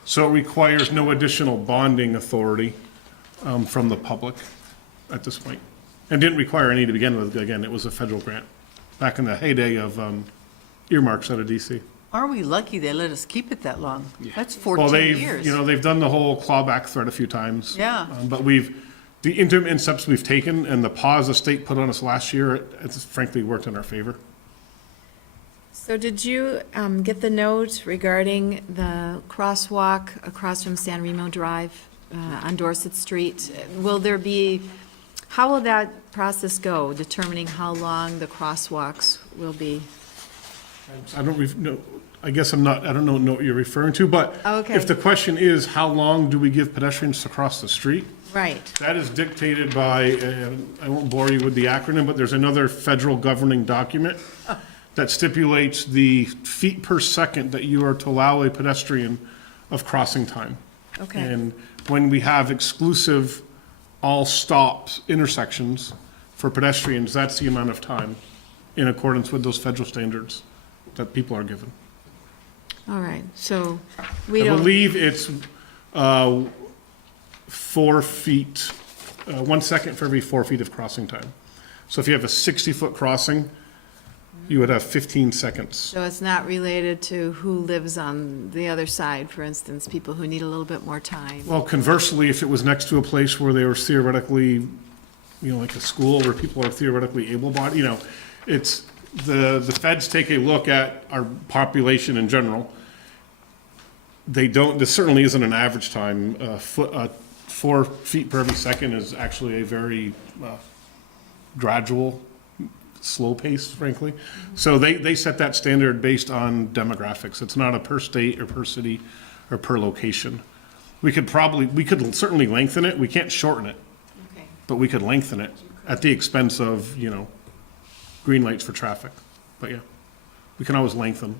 So it requires no additional bonding authority from the public at this point. And didn't require any to begin with. Again, it was a federal grant back in the heyday of earmarks out of DC. Are we lucky they let us keep it that long? That's Well, 14 years. they've done the whole clawback threat a few times. Yeah. But the interim steps we've taken and the pause the state put on us last year, it's frankly worked in our favor. So did you get the note regarding the crosswalk across from San Remo Drive on Dorset Street? How will that process go, determining how long the crosswalks will be? I don't know, I guess I don't know what you're referring to, but Okay. if the question is, how long do we give pedestrians to cross the street? Right. That is dictated by, I won't bore you with the acronym, but there's another federal governing document that stipulates the feet per second that you are to allow a pedestrian of crossing time. Okay. And when we have exclusive all stops intersections for pedestrians, that's the amount of time in accordance with those federal standards that people are given. All right, so we I don't, believe it's 4 feet, 1 second for every 4 feet of crossing time. So if you have a 60-foot crossing, you would have 15 seconds. so it's not related to who lives on the other side, for instance, people who need a little bit more time. Well, conversely, if it was next to a place where they were theoretically, like a school where people are theoretically able-bodied, it's, the feds take a look at our population in general. This certainly isn't an average time. 4 feet per every second is actually a very gradual, slow pace, frankly. So they set that standard based on demographics. It's not a per state or per city or per location. We could certainly lengthen it. We can't shorten it, Okay. but we could lengthen it at the expense of, green lights for traffic. But yeah, we can always lengthen.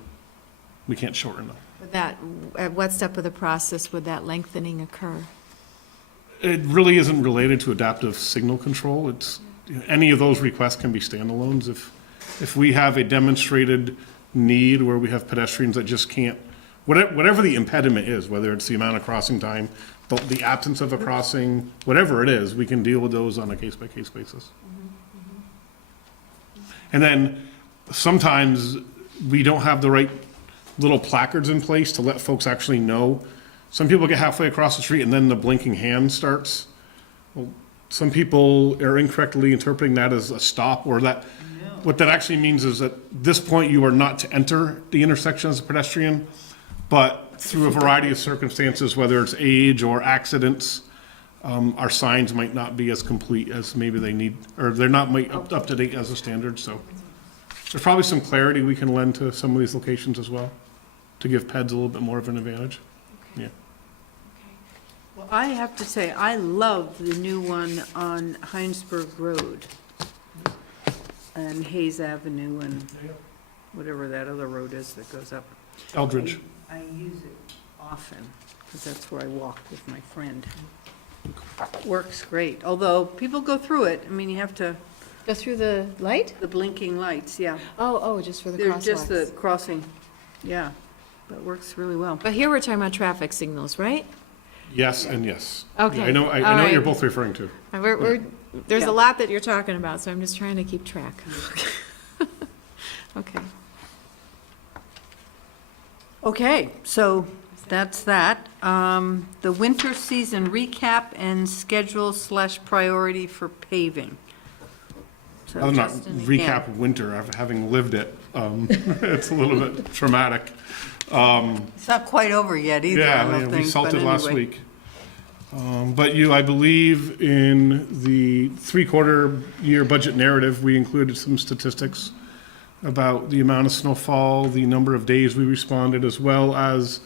We can't shorten them. Would that, at what step of the process would that lengthening occur? It really isn't related to adaptive signal control. It's, any of those requests can be standalones. If we have a demonstrated need where we have pedestrians that just can't, whatever the impediment is, whether it's the amount of crossing time, the absence of a crossing, whatever it is, we can deal with those on a case-by-case basis. And then sometimes we don't have the right little placards in place to let folks actually know. Some people get halfway across the street and then the blinking hand starts. Well, some people are incorrectly interpreting that as a stop, or that, what that actually means is that at this point you are not to enter the intersection as a pedestrian. But through a variety of circumstances, whether it's age or accidents, our signs might not be as complete as maybe they need, or they're not up to date as a standard, so. There's probably some clarity we can lend to some of these locations as well, to give PEDs a little bit more of an advantage. Yeah. Well, I have to say, I love the new one on Heinsberg Road and Hayes Avenue and whatever that other road is that goes up. Eldridge. I use it often, because that's where I walk with my friend. Works great, although people go through it, I mean, you have to, Go through the light? the blinking lights, yeah. Oh, just for the They're just the crosswalks. crossing, yeah, but it works really well. But here we're talking about traffic signals, right? Yes and yes. Okay, Yeah, I know all what right. you're both referring to. There's Yeah. a lot that you're talking about, so I'm just trying to keep track. Okay. Okay, so that's that. The winter season recap and schedule / priority for paving. So I'll not Justin, recap winter, having lived it. It's a little bit traumatic. It's not quite over yet either, I Yeah, don't we think, but salted last anyway. week. But I believe in the 3/4 year budget narrative, we included some statistics about the amount of snowfall, the number of days we responded, as well as,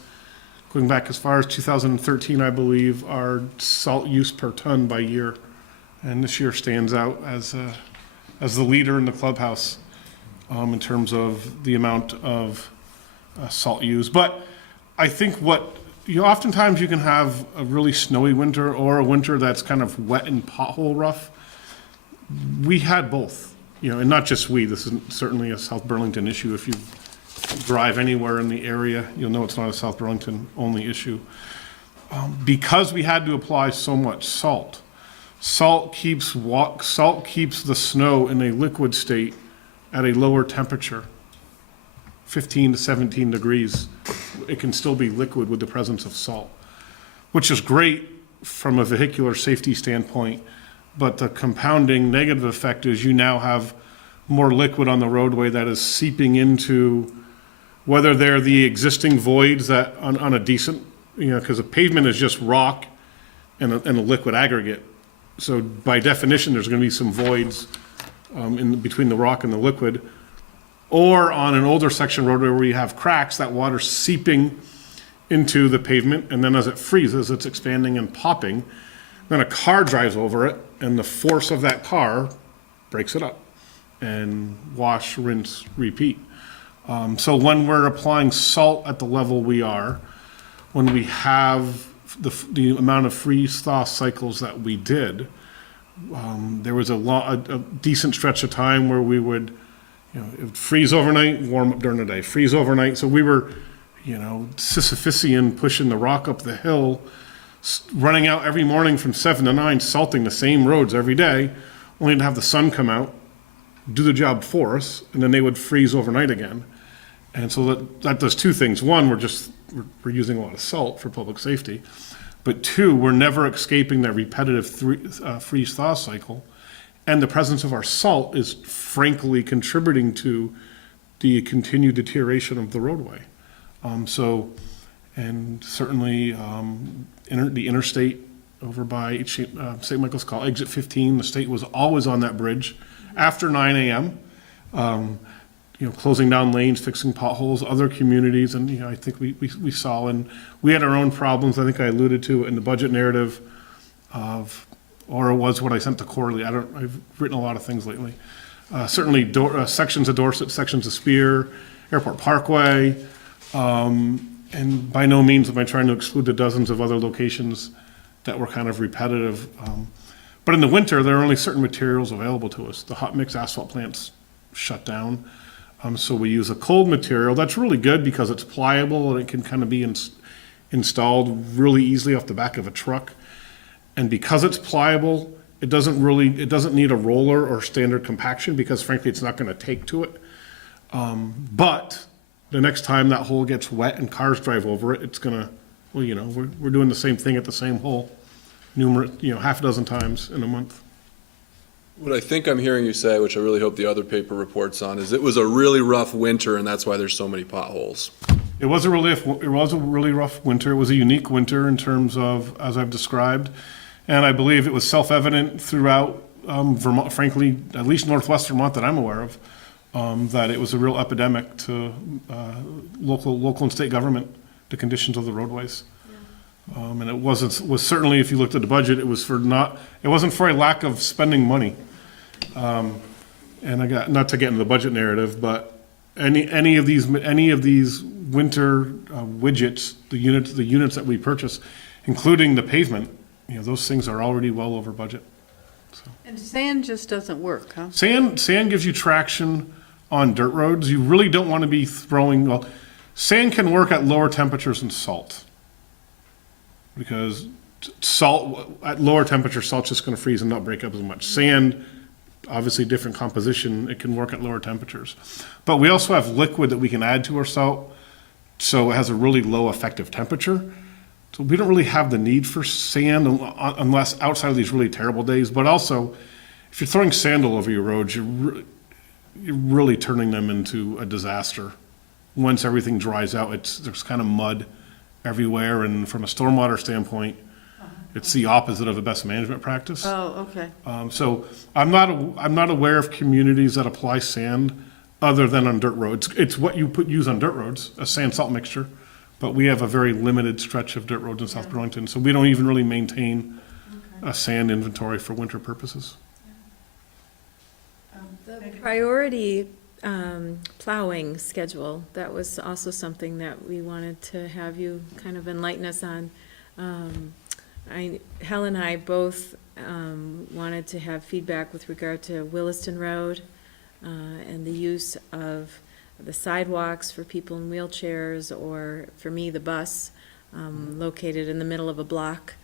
going back as far as 2013, I believe, our salt use per ton by year. And this year stands out as the leader in the clubhouse in terms of the amount of salt used. But I think oftentimes you can have a really snowy winter or a winter that's kind of wet and pothole rough. We had both, and not just we. This is certainly a South Burlington issue. If you drive anywhere in the area, you'll know it's not a South Burlington only issue. Because we had to apply so much salt, salt keeps the snow in a liquid state at a lower temperature, 15 to 17 degrees. It can still be liquid with the presence of salt, which is great from a vehicular safety standpoint. But the compounding negative effect is you now have more liquid on the roadway that is seeping into, whether they're the existing voids that on a decent, because a pavement is just rock and a liquid aggregate. So by definition, there's going to be some voids between the rock and the liquid. Or on an older section roadway where you have cracks, that water's seeping into the pavement, and then as it freezes, it's expanding and popping. Then a car drives over it, and the force of that car breaks it up. And wash, rinse, repeat. So when we're applying salt at the level we are, when we have the amount of freeze-thaw cycles that we did, there was a decent stretch of time where we would, it would freeze overnight, warm up during the day, freeze overnight. So we were, Sisyphusian pushing the rock up the hill, running out every morning from 7 to 9, salting the same roads every day, only to have the sun come out, do the job for us, and then they would freeze overnight again. And so that does two things. One, we're using a lot of salt for public safety. But two, we're never escaping that repetitive freeze-thaw cycle. And the presence of our salt is frankly contributing to the continued deterioration of the roadway. And certainly the interstate over by St. Michael's Call, exit 15, the state was always on that bridge after 9 a.m., closing down lanes, fixing potholes, other communities, and, I think we saw, and we had our own problems. I think I alluded to in the budget narrative or it was what I sent to Corley. I've written a lot of things lately. Certainly sections of Dorset, sections of Spear, Airport Parkway, and by no means am I trying to exclude the dozens of other locations that were kind of repetitive. But in the winter, there are only certain materials available to us. The hot mix asphalt plants shut down. So we use a cold material. That's really good because it's pliable and it can kind of be installed really easily off the back of a truck. And because it's pliable, it doesn't need a roller or standard compaction because frankly, it's not going to take to it. But the next time that hole gets wet and cars drive over it, it's going to, we're doing the same thing at the same hole half a dozen times in a month. What I think I'm hearing you say, which I really hope the other paper reports on, is it was a really rough winter and that's why there's so many potholes. It was a really rough winter. It was a unique winter in terms of, as I've described. And I believe it was self-evident throughout Vermont, frankly, at least Northwest Vermont that I'm aware of, that it was a real epidemic to local and state government, the conditions of the roadways. And it was certainly, if you looked at the budget, it wasn't for a lack of spending money. And I got, not to get into the budget narrative, but any of these winter widgets, the units that we purchase, including the pavement, those things are already well over budget. So. And sand just doesn't work, huh? Sand gives you traction on dirt roads. You really don't want to be throwing, sand can work at lower temperatures than salt. Because salt, at lower temperatures, salt's just going to freeze and not break up as much. Sand, obviously different composition, it can work at lower temperatures. But we also have liquid that we can add to our salt, so it has a really low effective temperature. So we don't really have the need for sand unless outside of these really terrible days. But also, if you're throwing sand all over your roads, you're really turning them into a disaster. Once everything dries out, there's kind of mud everywhere, and from a stormwater standpoint, it's the opposite of the best management practice. Oh, okay. So I'm not aware of communities that apply sand other than on dirt roads. It's what you use on dirt roads, a sand salt mixture. But we have a very limited stretch of dirt roads in South Burlington, so we don't even really maintain a sand inventory for winter purposes. The priority plowing schedule, that was also something that we wanted to have you kind of enlighten us on. Helen and I both wanted to have feedback with regard to Williston Road and the use of the sidewalks for people in wheelchairs, or for me, the bus, located in the middle of a block.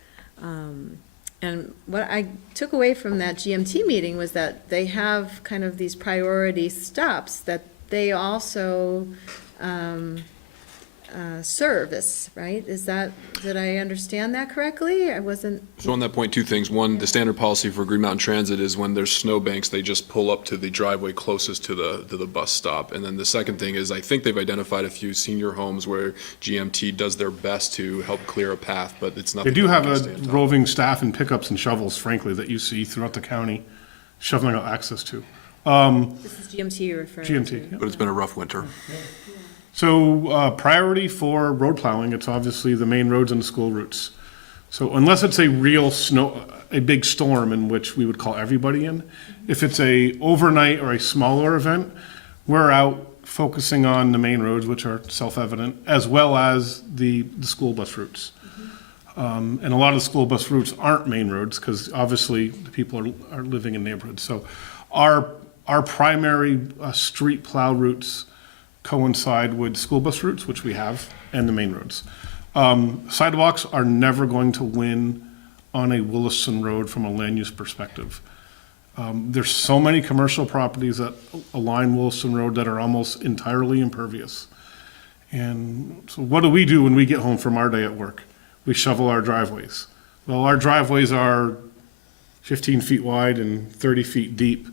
And what I took away from that GMT meeting was that they have kind of these priority stops that they also service, right? Did I understand that correctly? I wasn't. So on that point, two things. One, the standard policy for Green Mountain Transit is when there's snowbanks, they just pull up to the driveway closest to the bus stop. And then the second thing is, I think they've identified a few senior homes where GMT does their best to help clear a path, but it's nothing. They do that have we a can stay on top of. roving staff and pickups and shovels, frankly, that you see throughout the county, shoveling out access to. This is GMT you're referring to. GMT, yeah. But it's been a rough winter. So priority for road plowing, it's obviously the main roads and the school routes. So unless it's a real a big storm in which we would call everybody in, if it's a overnight or a smaller event, we're out focusing on the main roads, which are self-evident, as well as the school bus routes. And a lot of the school bus routes aren't main roads because obviously the people are living in neighborhoods. So our primary street plow routes coincide with school bus routes, which we have, and the main roads. Sidewalks are never going to win on a Williston road from a land use perspective. There's so many commercial properties that align Williston Road that are almost entirely impervious. And so what do we do when we get home from our day at work? We shovel our driveways. Well, our driveways are 15 feet wide and 30 feet deep.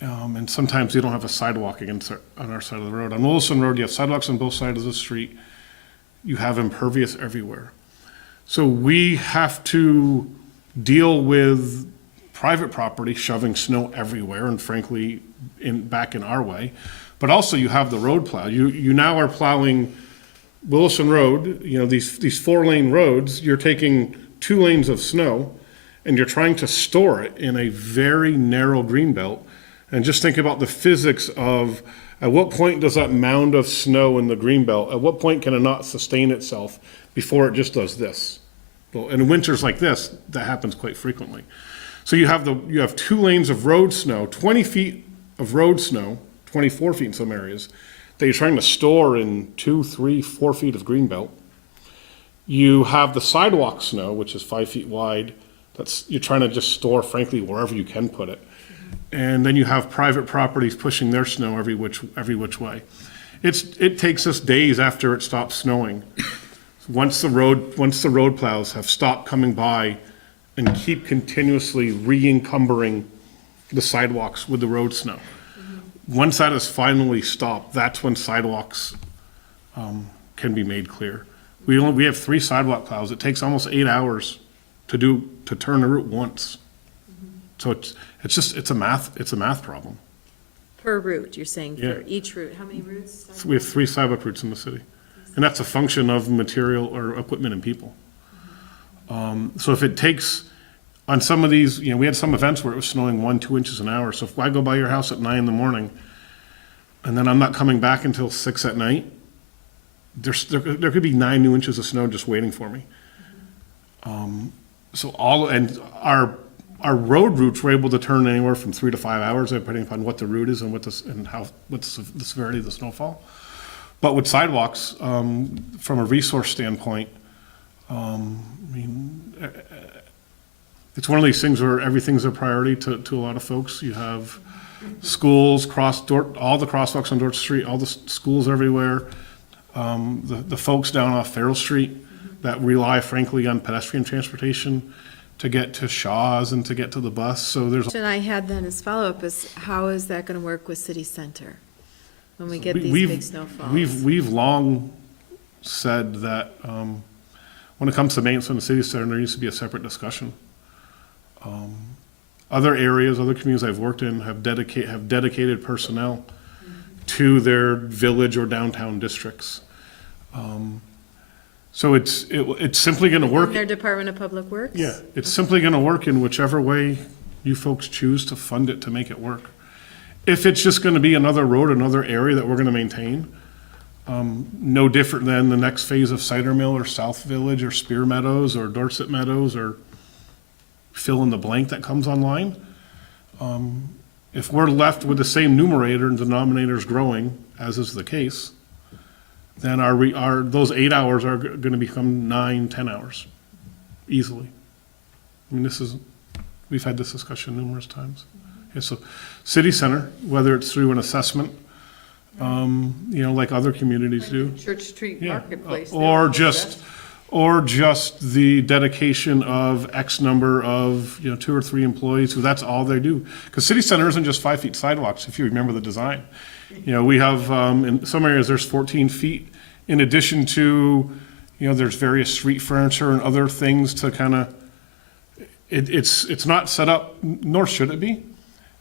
And sometimes we don't have a sidewalk on our side of the road. On Wilson Road, you have sidewalks on both sides of the street. You have impervious everywhere. So we have to deal with private property shoving snow everywhere, and frankly, back in our way. But also you have the road plow. You now are plowing Wilson Road, these 4-lane roads. You're taking 2 lanes of snow and you're trying to store it in a very narrow green belt. And just think about the physics of at what point does that mound of snow in the green belt, at what point can it not sustain itself before it just does this? Well, in winters like this, that happens quite frequently. So you have 2 lanes of road snow, 20 feet of road snow, 24 feet in some areas, that you're trying to store in 2, 3, 4 feet of green belt. You have the sidewalk snow, which is 5 feet wide. You're trying to just store, frankly, wherever you can put it. And then you have private properties pushing their snow every which way. It takes us days after it stops snowing. Once the road plows have stopped coming by and keep continuously re-encumbering the sidewalks with the road snow. Once that has finally stopped, that's when sidewalks can be made clear. We have 3 sidewalk plows. It takes almost 8 hours to turn a route once. So it's a math problem. Per route, you're saying, Yeah. for each route, how many routes? So we have 3 sidewalk routes in the city. And that's a function of material or equipment and people. So if it takes, on some of these, we had some events where it was snowing 1-2 inches an hour. So if I go by your house at 9 in the morning, and then I'm not coming back until 6 at night, there could be 9 new inches of snow just waiting for me. So our road routes were able to turn anywhere from 3 to 5 hours, depending upon what the route is and what's the severity of the snowfall. But with sidewalks, from a resource standpoint, it's one of these things where everything's a priority to a lot of folks. You have schools, all the crosswalks on Dorset Street, all the schools everywhere. The folks down off Farrell Street that rely frankly on pedestrian transportation to get to Shaw's and to get to the bus. So there's. And I had then as follow-up is, how is that gonna work with city center? When we get these big snowfalls? We've long said that when it comes to maintenance in the city center, there needs to be a separate discussion. Other areas, other communities I've worked in have dedicated personnel to their village or downtown districts. So it's simply going to work. In their Department of Public Works? Yeah, it's simply going to work in whichever way you folks choose to fund it to make it work. If it's just going to be another road, another area that we're going to maintain, no different than the next phase of Cider Mill or South Village or Spear Meadows or Dorset Meadows or fill in the blank that comes online. If we're left with the same numerator and denominators growing, as is the case, then those 8 hours are going to become 9-10 hours easily. I mean, we've had this discussion numerous times. Okay, so city center, whether it's through an assessment, like other communities do. Church Street Yeah, Marketplace. or just the dedication of X number of, 2 or 3 employees, who that's all they do. Because city center isn't just 5 feet sidewalks, if you remember the design. We have, in some areas, there's 14 feet, in addition to, there's various street furniture and other things to kind of, it's not set up, nor should it be.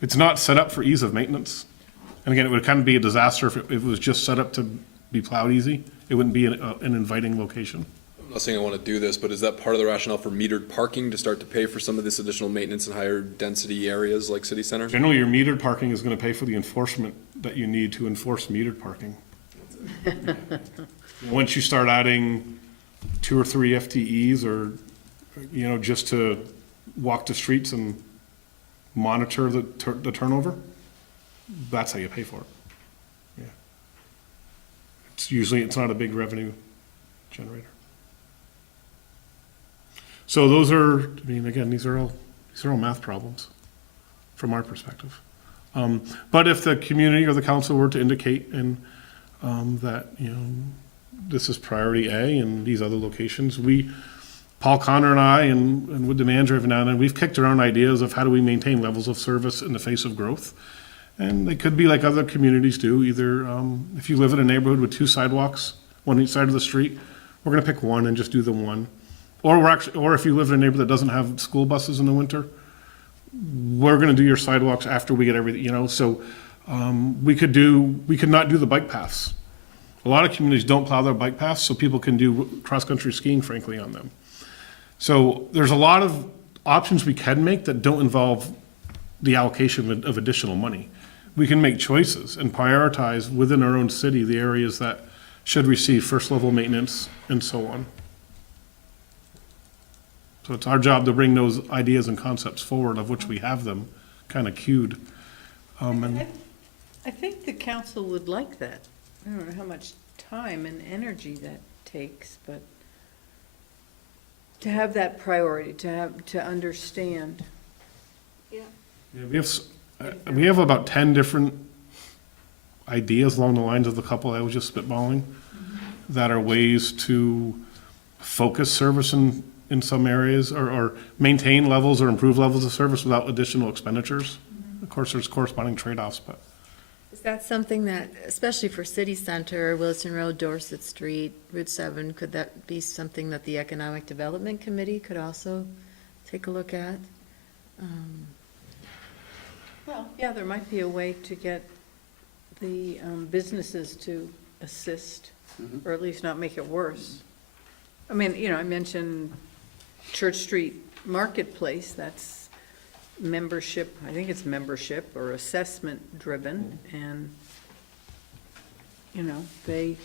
It's not set up for ease of maintenance. And again, it would kind of be a disaster if it was just set up to be plowed easy. It wouldn't be an inviting location. I'm not saying I want to do this, but is that part of the rationale for metered parking to start to pay for some of this additional maintenance in higher density areas like city center? Generally, your metered parking is going to pay for the enforcement that you need to enforce metered parking. Once you start adding 2 or 3 FTEs or, just to walk the streets and monitor the turnover, that's how you pay for it. Yeah. It's not a big revenue generator. So those are, again, these are all math problems from our perspective. But if the community or the council were to indicate that, this is priority A and these other locations, Paul Connor and I, and with the manager every now and then, we've kicked around ideas of how do we maintain levels of service in the face of growth. And they could be like other communities do, either if you live in a neighborhood with 2 sidewalks, one each side of the street, we're gonna pick one and just do the one. Or if you live in a neighborhood that doesn't have school buses in the winter, we're gonna do your sidewalks after we get everything, so we could not do the bike paths. A lot of communities don't plow their bike paths, so people can do cross-country skiing, frankly, on them. So there's a lot of options we can make that don't involve the allocation of additional money. We can make choices and prioritize within our own city the areas that should receive first-level maintenance and so on. So it's our job to bring those ideas and concepts forward, of which we have them kind of queued. I think the council would like that. I don't know how much time and energy that takes, but to have that priority, to understand. Yeah, we have about 10 different ideas along the lines of the couple I was just spitballing that are ways to focus service in some areas or maintain levels or improve levels of service without additional expenditures. Of course, there's corresponding trade-offs, but. Is that something that, especially for city center, Williston Road, Dorset Street, Route 7, could that be something that the Economic Development Committee could also take a look at? Well, yeah, there might be a way to get the businesses to assist, or at least not make it worse. I mean, I mentioned Church Street Marketplace, that's membership, I think it's membership or assessment driven, and, they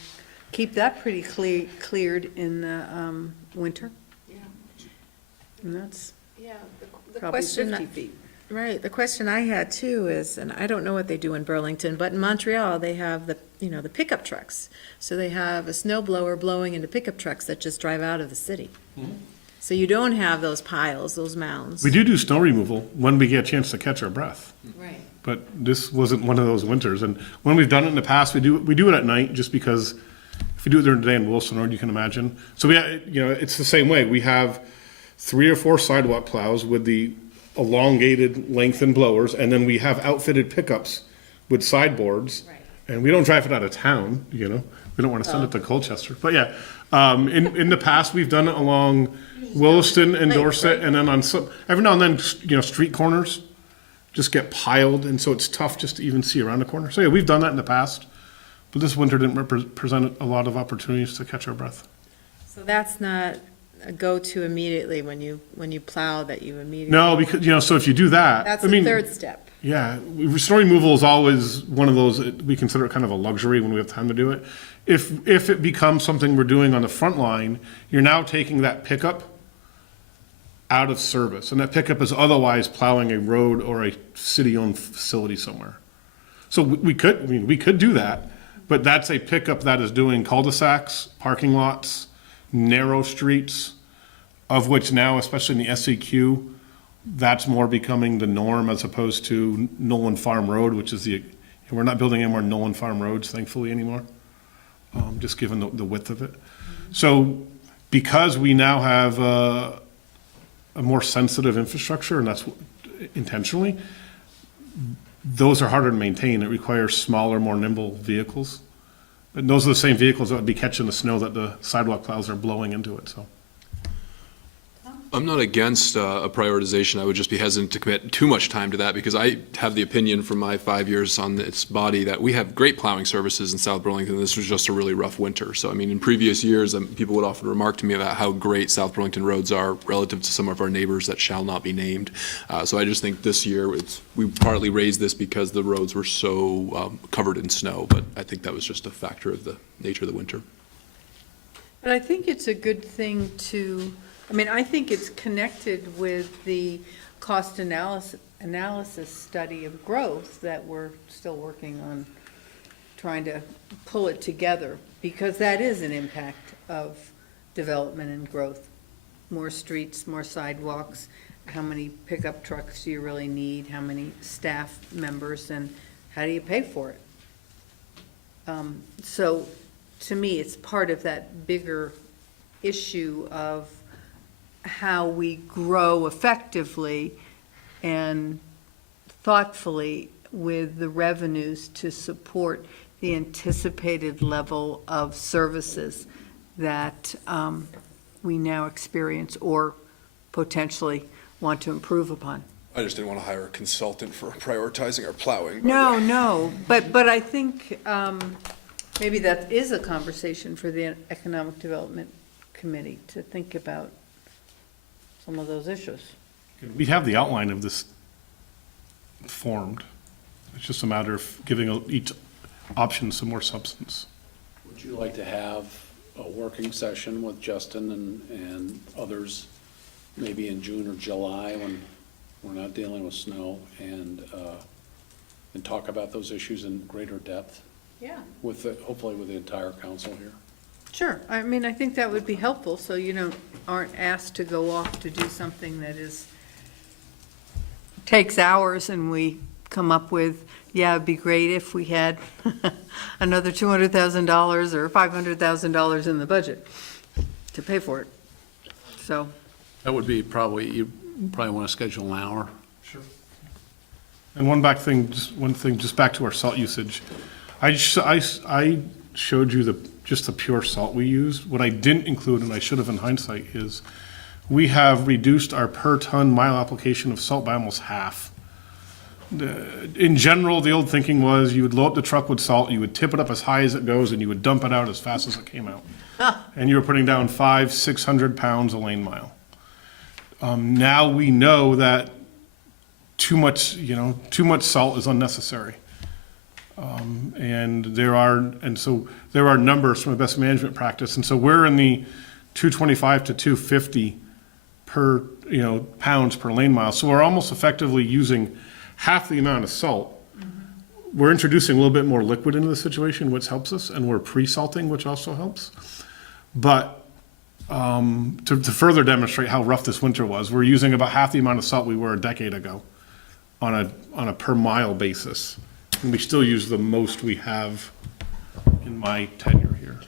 keep that pretty cleared in the winter, Yeah. and that's Yeah, the probably question, 50 feet. right, the question I had too is, and I don't know what they do in Burlington, but in Montreal, they have the pickup trucks. So they have a snow blower blowing into pickup trucks that just drive out of the city. So you don't have those piles, those mounds. We do snow removal when we get a chance to catch our breath. Right. But this wasn't one of those winters. And when we've done it in the past, we do it at night just because if we do it during the day in Wilson Road, you can imagine. So it's the same way. We have 3 or 4 sidewalk plows with the elongated lengthened blowers, and then we have outfitted pickups with sideboards. Right. And we don't drive it out of town, We don't want to send it to Colchester. But yeah, in the past, we've done it along Williston and Dorset, and then on some, every now and then, street corners just get piled, and so it's tough just to even see around the corner. So yeah, we've done that in the past, but this winter didn't present a lot of opportunities to catch our breath. So that's not a go-to immediately when you plow that you immediately. No, because, so if you do that, That's I the mean, third step. yeah, snow removal is always one of those, we consider it kind of a luxury when we have time to do it. If it becomes something we're doing on the front line, you're now taking that pickup out of service, and that pickup is otherwise plowing a road or a city-owned facility somewhere. So we could do that, but that's a pickup that is doing cul-de-sacs, parking lots, narrow streets, of which now, especially in the SEQ, that's more becoming the norm as opposed to Nolan Farm Road, which is we're not building any more Nolan Farm roads, thankfully, anymore, just given the width of it. So because we now have a more sensitive infrastructure, and that's intentionally, those are harder to maintain. It requires smaller, more nimble vehicles. And those are the same vehicles that would be catching the snow that the sidewalk plows are blowing into it, so. I'm not against a prioritization. I would just be hesitant to commit too much time to that because I have the opinion from my 5 years on this body that we have great plowing services in South Burlington. This was just a really rough winter. So, I mean, in previous years, people would often remark to me about how great South Burlington roads are relative to some of our neighbors that shall not be named. So I just think this year, we partly raised this because the roads were so covered in snow, but I think that was just a factor of the nature of the winter. But I think it's a good thing I think it's connected with the cost analysis study of growth that we're still working on trying to pull it together, because that is an impact of development and growth. More streets, more sidewalks, how many pickup trucks do you really need, how many staff members, and how do you pay for it? So, to me, it's part of that bigger issue of how we grow effectively and thoughtfully with the revenues to support the anticipated level of services that we now experience or potentially want to improve upon. I just didn't want to hire a consultant for prioritizing our plowing. No, but I think maybe that is a conversation for the Economic Development Committee to think about some of those issues. We have the outline of this formed. It's just a matter of giving each option some more substance. Would you like to have a working session with Justin and others, maybe in June or July when we're not dealing with snow, and talk about those issues in greater depth? Yeah. Hopefully with the entire council here. Sure, I mean, I think that would be helpful, so you aren't asked to go off to do something that takes hours, and we come up with, yeah, it'd be great if we had another $200,000 or $500,000 in the budget to pay for it, so. That would be you probably want to schedule an hour. Sure. And one thing, just back to our salt usage. I showed you just the pure salt we use. What I didn't include, and I should have in hindsight, is we have reduced our per ton mile application of salt by almost half. In general, the old thinking was you would load up the truck with salt, you would tip it up as high as it goes, and you would dump it out as fast as it came out. And you were putting down 500-600 pounds a lane mile. Now we know that too much salt is unnecessary. So there are numbers from a best management practice, and so we're in the 225 to 250 per, pounds per lane mile. So we're almost effectively using half the amount of salt. We're introducing a little bit more liquid into the situation, which helps us, and we're pre-salting, which also helps. But to further demonstrate how rough this winter was, we're using about half the amount of salt we were a decade ago on a per mile basis. And we still use the most we have in my tenure here.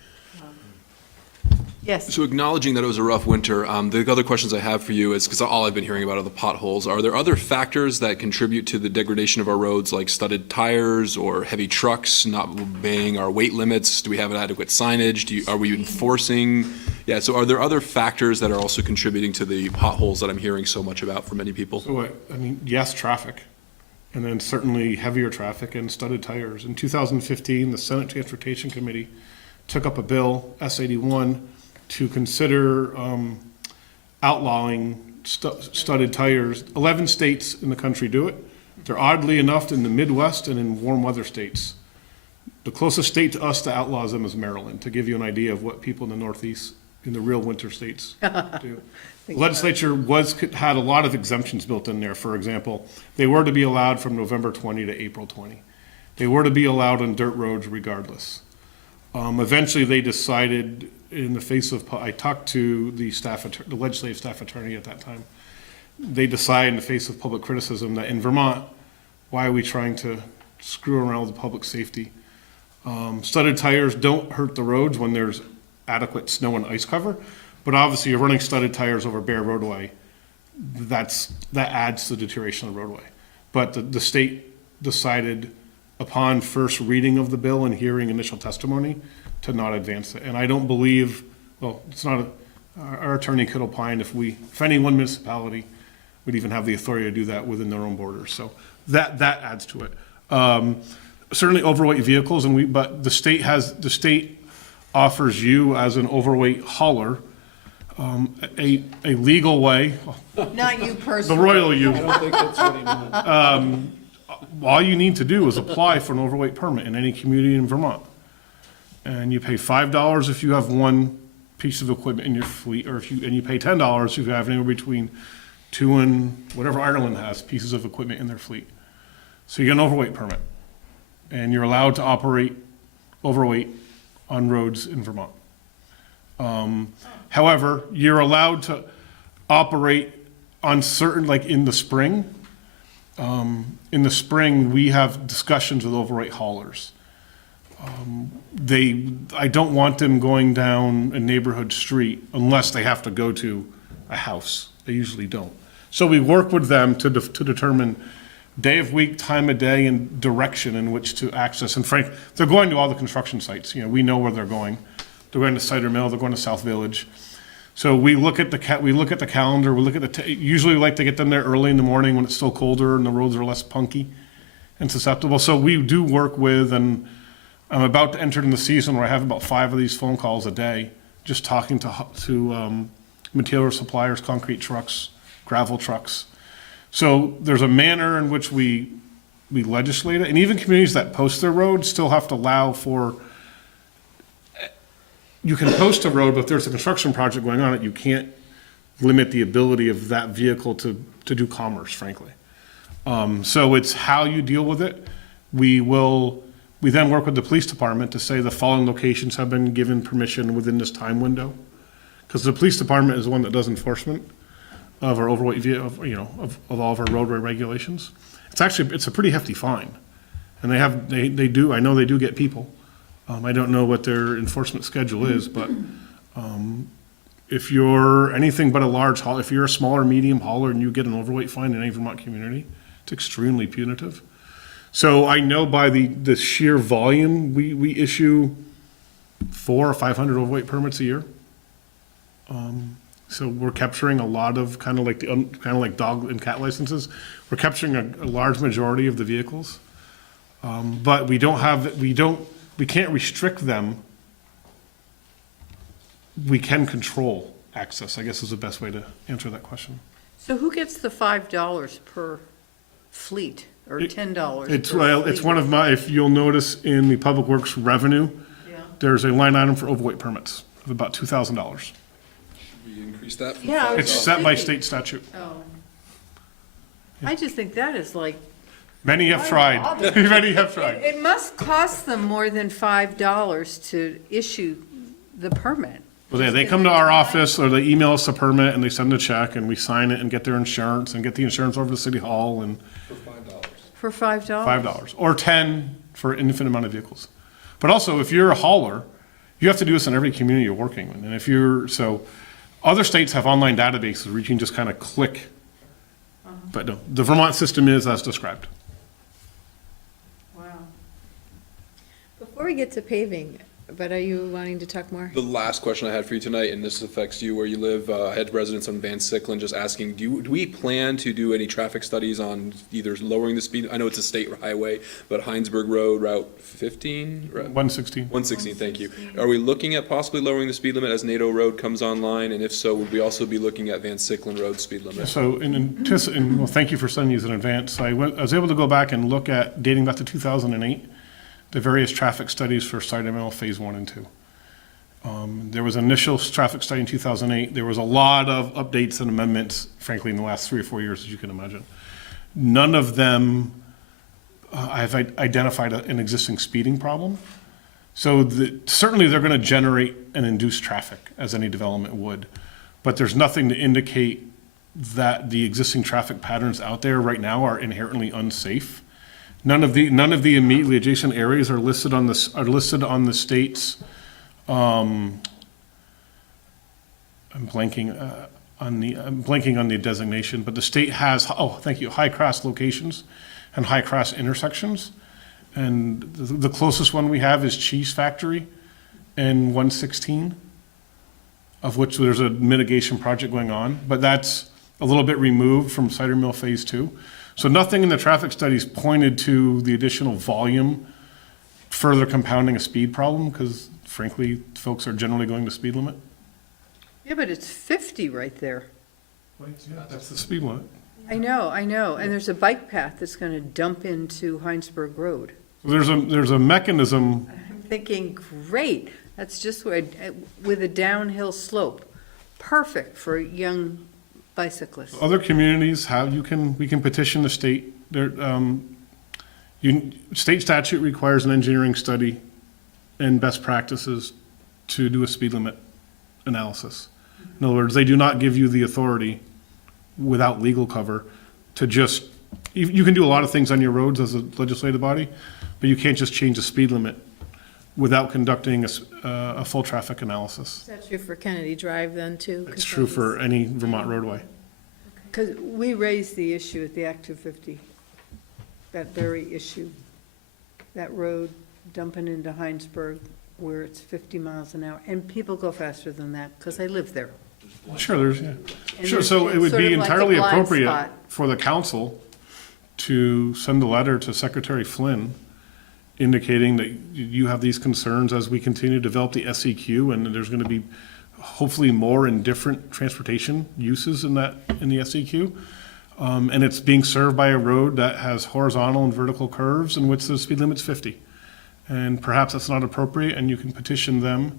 Yes. So acknowledging that it was a rough winter, the other questions I have for you is, because all I've been hearing about are the potholes, are there other factors that contribute to the degradation of our roads, like studded tires or heavy trucks not obeying our weight limits? Do we have adequate signage? Are we enforcing? Yeah, so are there other factors that are also contributing to the potholes that I'm hearing so much about from many people? So, yes, traffic, and then certainly heavier traffic and studded tires. In 2015, the Senate Transportation Committee took up a bill, S81, to consider outlawing studded tires. 11 states in the country do it. They're oddly enough in the Midwest and in warm weather states. The closest state to us that outlaws them is Maryland, to give you an idea of what people in the Northeast, in the real winter states, do. The legislature had a lot of exemptions built in there. For example, they were to be allowed from November 20 to April 20. They were to be allowed on dirt roads regardless. Eventually, they decided, in the face of, I talked to the legislative staff attorney at that time. They decided, in the face of public criticism, that in Vermont, why are we trying to screw around with public safety? Studded tires don't hurt the roads when there's adequate snow and ice cover, but obviously you're running studded tires over bare roadway. That adds to the deterioration of the roadway. But the state decided, upon first reading of the bill and hearing initial testimony, to not advance it. And I don't believe, it's not, our attorney could opine if any one municipality would even have the authority to do that within their own borders. So that adds to it. Certainly overweight vehicles, but the state offers you as an overweight hauler a legal way. Not you The personally. royal you. I don't think that's what he meant. All you need to do is apply for an overweight permit in any community in Vermont. And you pay $5 if you have one piece of equipment in your fleet, and you pay $10 if you have anywhere between 2 and whatever Ireland has pieces of equipment in their fleet. So you get an overweight permit, and you're allowed to operate overweight on roads in Vermont. However, you're allowed to operate on certain, like in the spring. In the spring, we have discussions with overweight haulers. I don't want them going down a neighborhood street unless they have to go to a house. They usually don't. So we work with them to determine day of week, time of day, and direction in which to access. And frankly, they're going to all the construction sites. We know where they're going. They're going to Cider Mill. They're going to South Village. So we look at the calendar. We look at usually we like to get them there early in the morning when it's still colder and the roads are less punky and susceptible. So we do work with, and I'm about to enter in the season where I have about 5 of these phone calls a day, just talking to material suppliers, concrete trucks, gravel trucks. So there's a manner in which we legislate it, and even communities that post their roads still have to allow for. You can post a road, but if there's a construction project going on it, you can't limit the ability of that vehicle to do commerce, frankly. So it's how you deal with it. We then work with the police department to say the following locations have been given permission within this time window. Because the police department is the one that does enforcement of our overweight vehicle, of all of our roadway regulations. It's a pretty hefty fine. And I know they do get people. I don't know what their enforcement schedule is, but if you're anything but a large haul, if you're a small or medium hauler and you get an overweight fine in any Vermont community, It's extremely punitive. So I know by the sheer volume, we issue 400 or 500 overweight permits a year. So we're capturing a lot of kind of like dog and cat licenses. We're capturing a large majority of the vehicles. But we can't restrict them. We can control access, I guess is the best way to answer that question. So who gets the $5 per fleet, or $10 It's, per well, it's fleet? one of my, if you'll notice in the Public Works revenue, Yeah. there's a line item for overweight permits of about $2,000. Should we increase that from Yeah, I was It's just set by thinking. state statute. Oh. I just think that is like, Many have tried. Many have tried. it must cost them more than $5 to issue the permit. Well, they come to our office or they email us a permit and they send a check and we sign it and get their insurance and get the insurance over to City Hall and For $5? $5 or 10 for an infinite amount of vehicles. But also, if you're a hauler, you have to do this in every community you're working in. And if you're, so other states have online databases where you can just kind of click. But no, the Vermont system is as described. Wow. Before we get to paving, but are you wanting to talk more? The last question I had for you tonight, and this affects you where you live, I had residents on Van Sicklen just asking, do we plan to do any traffic studies on either lowering the speed, I know it's a state highway, but Heinsberg Road, Route 15? 116. 116, thank you. Are we looking at possibly lowering the speed limit as NATO Road comes online? And if so, would we also be looking at Van Sicklen Road speed limit? So well, thank you for sending these in advance. I was able to go back and look at, dating back to 2008, the various traffic studies for site ML Phase 1 and 2. There was initial traffic study in 2008. There was a lot of updates and amendments, frankly, in the last 3 or 4 years, as you can imagine. None of them I've identified an existing speeding problem. So certainly they're going to generate and induce traffic, as any development would. But there's nothing to indicate that the existing traffic patterns out there right now are inherently unsafe. None of the immediately adjacent areas are listed on the state's. I'm blanking on the designation, but the state has, thank you, high cross locations and high cross intersections. And the closest one we have is Cheese Factory in 116, of which there's a mitigation project going on, but that's a little bit removed from Cider Mill Phase 2. So nothing in the traffic studies pointed to the additional volume further compounding a speed problem, because frankly, folks are generally going the speed limit. Yeah, but it's 50 right there. Yeah, that's the speed limit. I know, and there's a bike path that's gonna dump into Heinsberg Road. There's a mechanism. I'm thinking, great, that's just where, with a downhill slope, perfect for young bicyclists. Other communities have, we can petition the state. State statute requires an engineering study and best practices to do a speed limit analysis. In other words, they do not give you the authority without legal cover to just, you can do a lot of things on your roads as a legislative body, but you can't just change the speed limit without conducting a full traffic analysis. Is that true for Kennedy Drive then, too? It's true for any Vermont roadway. Because we raised the issue at the Act 250, that very issue, that road dumping into Heinsberg where it's 50 miles an hour, and people go faster than that, because I live there. Sure, yeah. And Sure, there's- so it it's would sort be of like a entirely blind appropriate spot. for the council to send a letter to Secretary Flynn indicating that you have these concerns as we continue to develop the SEQ, and there's going to be hopefully more and different transportation uses in the SEQ. And it's being served by a road that has horizontal and vertical curves in which the speed limit's 50. And perhaps that's not appropriate, and you can petition them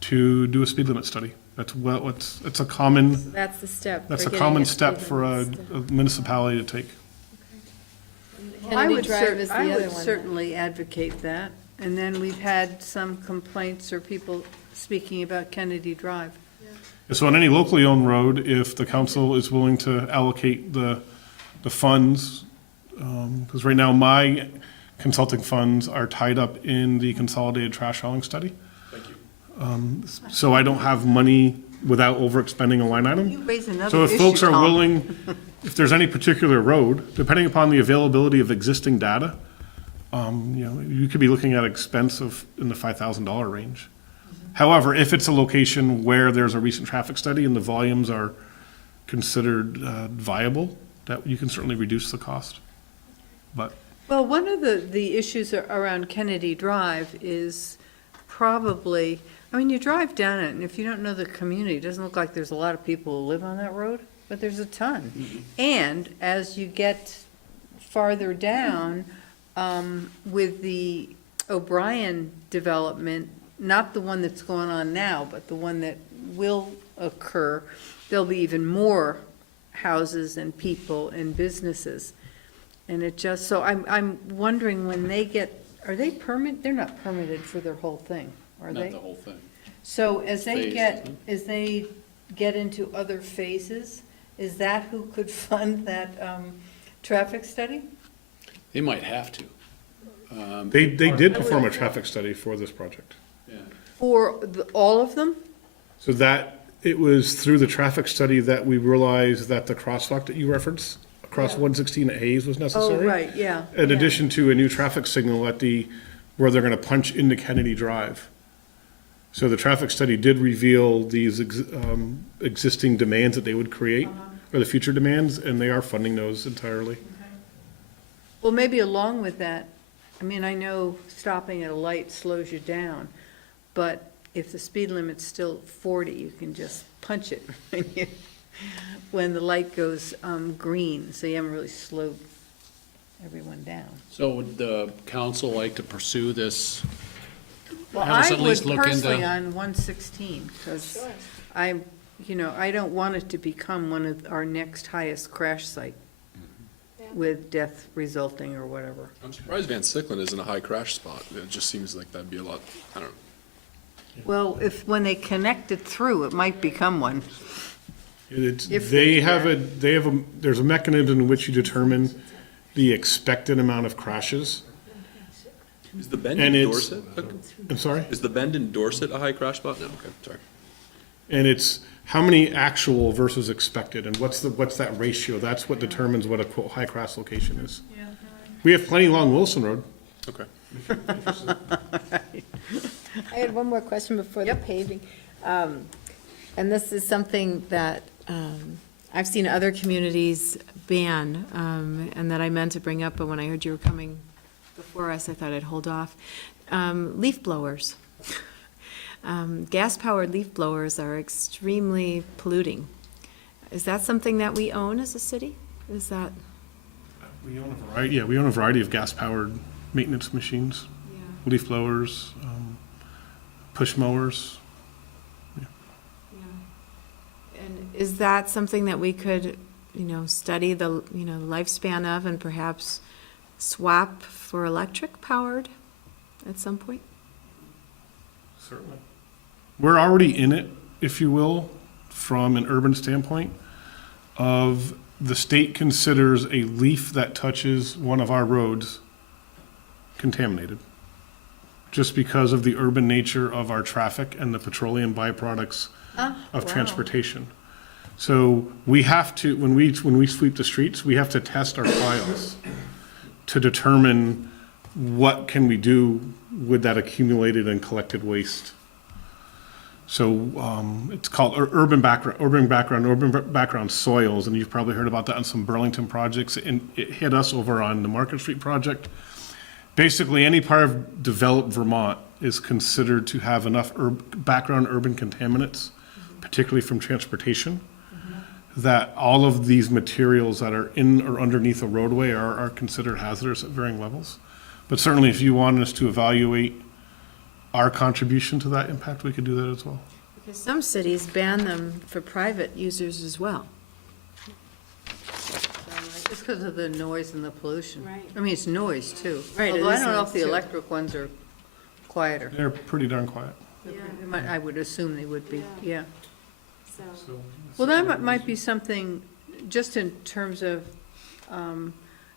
to do a speed limit study. It's a common, That's the step. that's for a getting common speed step for a limits. municipality to take. I Kennedy would Drive is the I other would one. then. certainly advocate that. And then we've had some complaints or people speaking about Kennedy Drive. So on any locally owned road, if the council is willing to allocate the funds, because right now my consulting funds are tied up in the consolidated trash hauling study. Thank you. So I don't have money without overexpending a line item. You raise another So if issue, folks are Tom. willing, if there's any particular road, depending upon the availability of existing data, you could be looking at expense of in the $5,000 range. However, if it's a location where there's a recent traffic study and the volumes are considered viable, that you can certainly reduce the cost. But Well, one of the issues around Kennedy Drive is probably, I mean, you drive down it, and if you don't know the community, it doesn't look like there's a lot of people who live on that road, but there's a ton. And as you get farther down, with the O'Brien development, not the one that's going on now, but the one that will occur, there'll be even more houses and people and businesses. And it just, so I'm wondering when they get, are they they're not permitted for their whole thing, are they? Not the whole thing. So as they Phased, get, as they get into other phases, is that who could fund that, traffic study? They might have to. they did perform a traffic study for this project. Yeah. For all of them? So that, it was through the traffic study that we realized that the crosswalk that you referenced across Yeah. 116 at Hayes was necessary. Oh, right, yeah. In yeah. addition to a new traffic signal at where they're gonna punch into Kennedy Drive. So the traffic study did reveal these existing demands that they would create, or the future demands, and they are funding those entirely. Well, maybe along with that, I mean, I know stopping at a light slows you down, but if the speed limit's still 40, you can just punch it when the light goes green, so you haven't really slowed everyone down. So would the council like to pursue this? Well, Have us I at would least look personally into- on 116, because I don't want it to become one of our next highest crash site with death resulting or whatever. I'm surprised Van Sicklen isn't a high crash spot. It just seems like that'd be a lot, I don't know. Well, when they connect it through, it might become one. If They they- have there's a mechanism in which you determine the expected amount of crashes. Is the bend And in it's- Dorset? I'm sorry? Is the bend in Dorset a high crash spot? No, okay, sorry. And it's how many actual versus expected, and what's that ratio? That's what determines what a quote high crash location is. We have plenty along Wilson Road. Okay. I had one more question before the paving. And this is something that I've seen other communities ban, and that I meant to bring up, but when I heard you were coming before us, I thought I'd hold off. Leaf blowers. Gas-powered leaf blowers are extremely polluting. Is that something that we own as a city? Is that? We own a variety of gas-powered maintenance machines, leaf blowers, push mowers. And is that something that we could, study the, lifespan of and perhaps swap for electric powered at some point? Certainly. We're already in it, if you will, from an urban standpoint of the state considers a leaf that touches one of our roads contaminated. Just because of the urban nature of our traffic and the petroleum byproducts of transportation. So we have to, when we sweep the streets, we have to test our files to determine what can we do with that accumulated and collected waste. So it's called urban background soils, and you've probably heard about that on some Burlington projects. And it hit us over on the Market Street project. Basically, any part of developed Vermont is considered to have enough background urban contaminants, particularly from transportation, that all of these materials that are in or underneath a roadway are considered hazardous at varying levels. But certainly, if you wanted us to evaluate our contribution to that impact, we could do that as well. Because some cities ban them for private users as well. Just because of the noise and the pollution. Right. I mean, it's noise too. Right, it Although I is don't know if noise, the too. electric ones are quieter. They're pretty darn quiet. I would assume they would be, yeah. So, Well, that might be something, just in terms of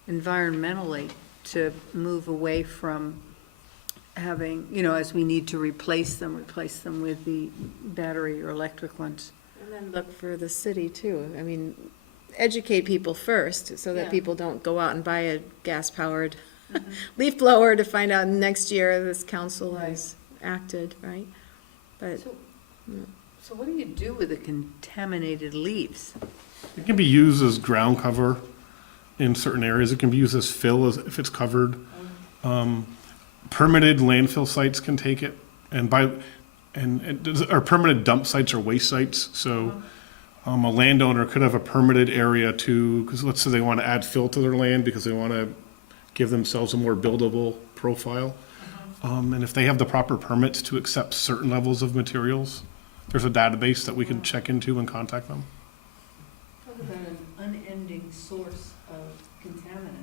environmentally, to move away from having, as we need to replace them with the battery or electric ones. And then look for the city too. I mean, educate people first so that Yeah. people don't go out and buy a gas-powered leaf blower to find out next year this council has acted, right? But So what do you do with the contaminated leaves? It can be used as ground cover in certain areas. It can be used as fill if it's covered. Permitted landfill sites can take it, or permitted dump sites or waste sites. So a landowner could have a permitted area because let's say they want to add fill to their land because they want to give themselves a more buildable profile. And if they have the proper permits to accept certain levels of materials, there's a database that we can check into and contact them. Talk about an unending source of contaminants.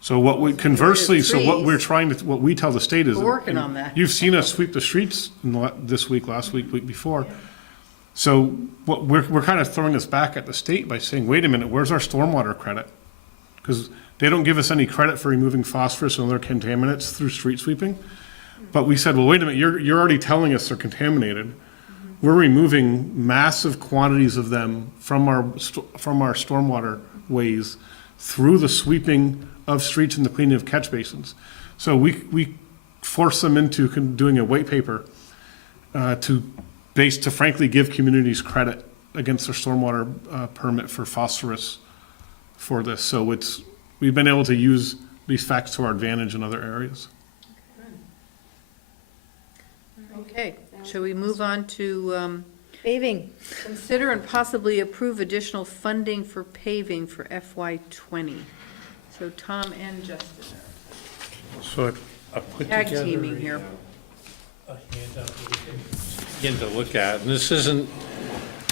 So what we what we tell the state is. We're working on that. You've seen us sweep the streets this week, last week, week before. So what we're kind of throwing this back at the state by saying, wait a minute, where's our stormwater credit? Because they don't give us any credit for removing phosphorus and other contaminants through street sweeping. But we said, well, wait a minute, you're already telling us they're contaminated. We're removing massive quantities of them from our stormwater ways through the sweeping of streets and the cleaning of catch basins. So we force them into doing a white paper to frankly give communities credit against their stormwater permit for phosphorus for this. So we've been able to use these facts to our advantage in other areas. Okay, shall we move on to paving. consider and possibly approve additional funding for paving for FY '20? So Tom and Justin So I put are tag together teaming here. a handout that we can begin to look at. And this isn't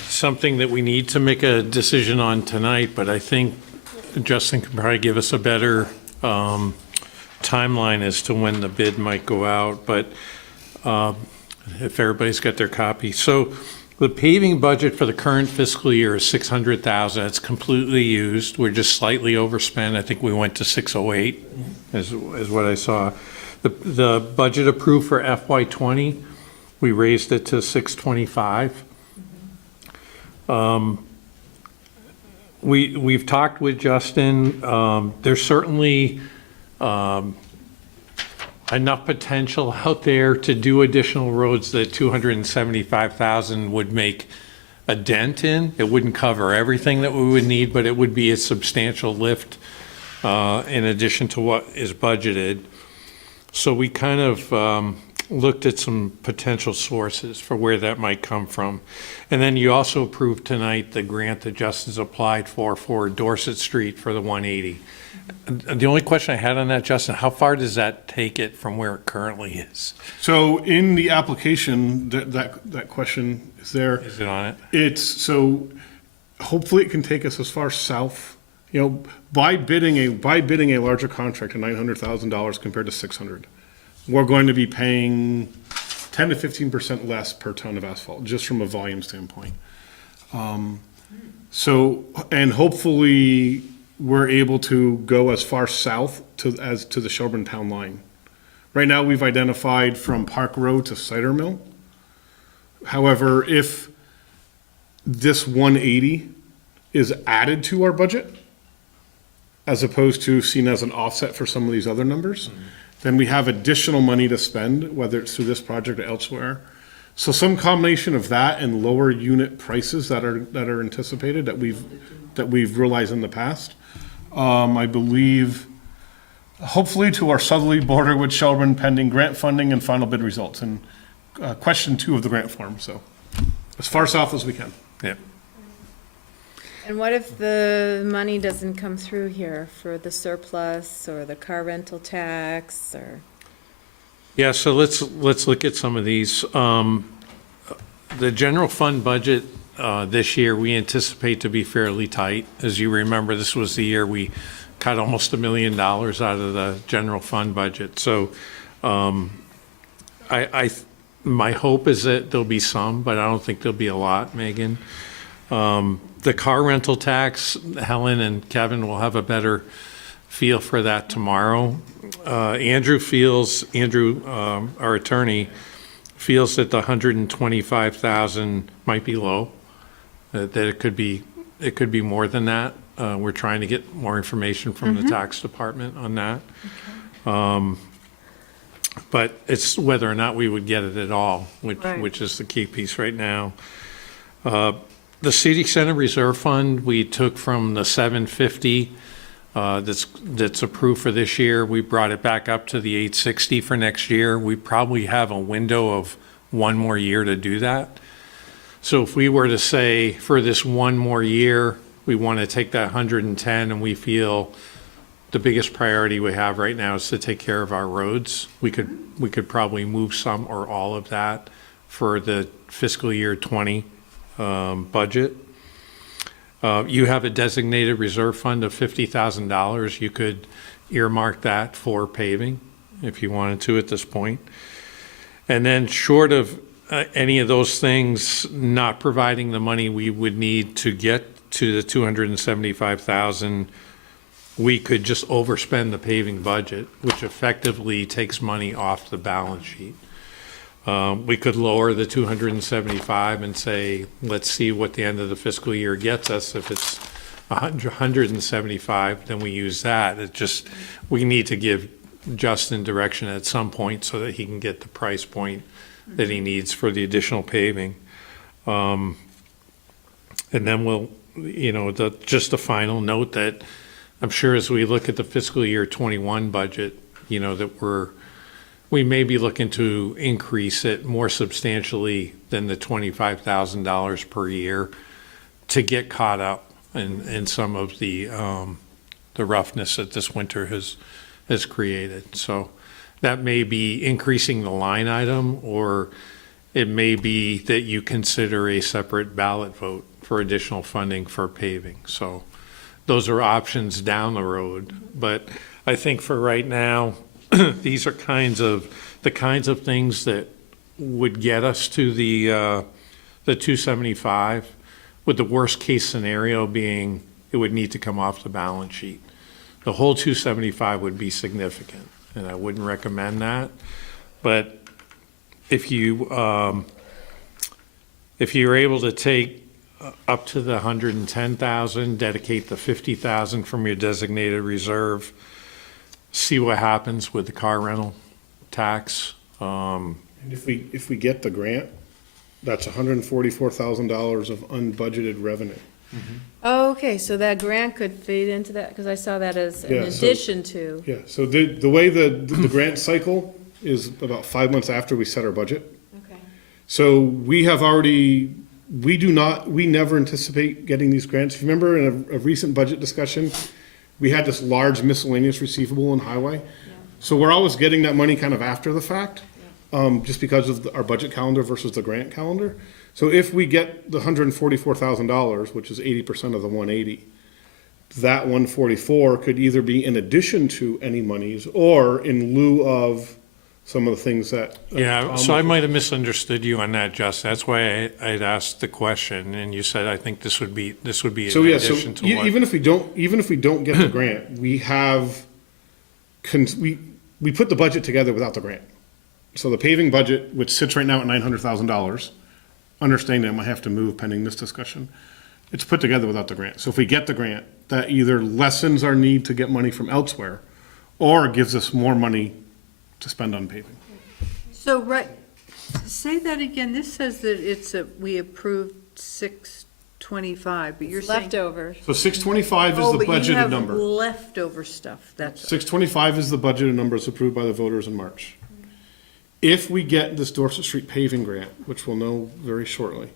something that we need to make a decision on tonight, but I think Justin can probably give us a better timeline as to when the bid might go out. But if everybody's got their copy. So the paving budget for the current fiscal year is $600,000. It's completely used. We're just slightly overspent. I think we went to 608 is what I saw. The budget approved for FY20, we raised it to 625. We've talked with Justin. There's certainly enough potential out there to do additional roads that 275,000 would make a dent in. It wouldn't cover everything that we would need, but it would be a substantial lift in addition to what is budgeted. So we kind of looked at some potential sources for where that might come from. And then you also approved tonight the grant that Justin's applied for Dorset Street for the 180. The only question I had on that, Justin, how far does that take it from where it currently is? So in the application, that question is there. Is it on it? So hopefully it can take us as far south, by bidding a larger contract of $900,000 compared to 600, we're going to be paying 10 to 15% less per ton of asphalt, just from a volume standpoint. And hopefully we're able to go as far south as to the Shelburne town line. Right now, we've identified from Park Road to Cider Mill. However, if this 180 is added to our budget, as opposed to seen as an offset for some of these other numbers, then we have additional money to spend, whether it's through this project or elsewhere. So some combination of that and lower unit prices that are anticipated that we've realized in the past. I believe, hopefully to our southerly border with Shelburne pending grant funding and final bid results. And question 2 of the grant form, so as far south as we can. Yeah. And what if the money doesn't come through here for the surplus or the car rental tax or? Yeah, so let's look at some of these. The general fund budget this year, we anticipate to be fairly tight. As you remember, this was the year we cut almost $1 million out of the general fund budget. So my hope is that there'll be some, but I don't think there'll be a lot, Megan. The car rental tax, Helen and Kevin will have a better feel for that tomorrow. Andrew, our attorney, feels that the 125,000 might be low, that it could be more than that. We're trying to get more information from the tax department on that. But it's whether or not we would get it at all, which is the key piece right now. The City Center Reserve Fund, we took from the 750 that's approved for this year. We brought it back up to the 860 for next year. We probably have a window of one more year to do that. So if we were to say for this one more year, we want to take that 110, and we feel the biggest priority we have right now is to take care of our roads. We could probably move some or all of that for the fiscal year 20 budget. You have a designated reserve fund of $50,000. You could earmark that for paving if you wanted to at this point. And then short of any of those things not providing the money we would need to get to the 275,000, we could just overspend the paving budget, which effectively takes money off the balance sheet. We could lower the 275 and say, let's see what the end of the fiscal year gets us. If it's 175, then we use that. It just, we need to give Justin direction at some point so that he can get the price point that he needs for the additional paving. And then we'll, just a final note that I'm sure as we look at the fiscal year 21 budget, that we may be looking to increase it more substantially than the $25,000 per year to get caught up in some of the roughness that this winter has created. So that may be increasing the line item, or it may be that you consider a separate ballot vote for additional funding for paving. So those are options down the road. But I think for right now, these are the kinds of things that would get us to the 275, with the worst case scenario being it would need to come off the balance sheet. The whole 275 would be significant, and I wouldn't recommend that. But if you're able to take up to the 110,000, dedicate the 50,000 from your designated reserve, see what happens with the car rental tax. And if we get the grant, that's $144,000 of unbudgeted revenue. Oh, okay, so that grant could feed into that, because I saw that as an addition to. Yeah, so the way the grant cycle is about 5 months after we set our budget. Okay. So we never anticipate getting these grants. If you remember in a recent budget discussion, we had this large miscellaneous receivable in highway. So we're always getting that money kind of after the fact, just because of our budget calendar versus the grant calendar. So if we get the $144,000, which is 80% of the 180, that 144 could either be in addition to any monies or in lieu of some of the things that. Yeah, so I might have misunderstood you on that, Justin. That's why I'd asked the question, and you said, I think this would be in addition to what. Even if we don't get the grant, we have, we put the budget together without the grant. So the paving budget, which sits right now at $900,000, understanding I might have to move pending this discussion, it's put together without the grant. So if we get the grant, that either lessens our need to get money from elsewhere or gives us more money to spend on paving. So, say that again. This says that we approved 625, but you're saying. Leftover. So 625 is the budgeted number. But you have leftover stuff, that's. 625 is the budgeted number that's approved by the voters in March. If we get this Dorset Street paving grant, which we'll know very shortly,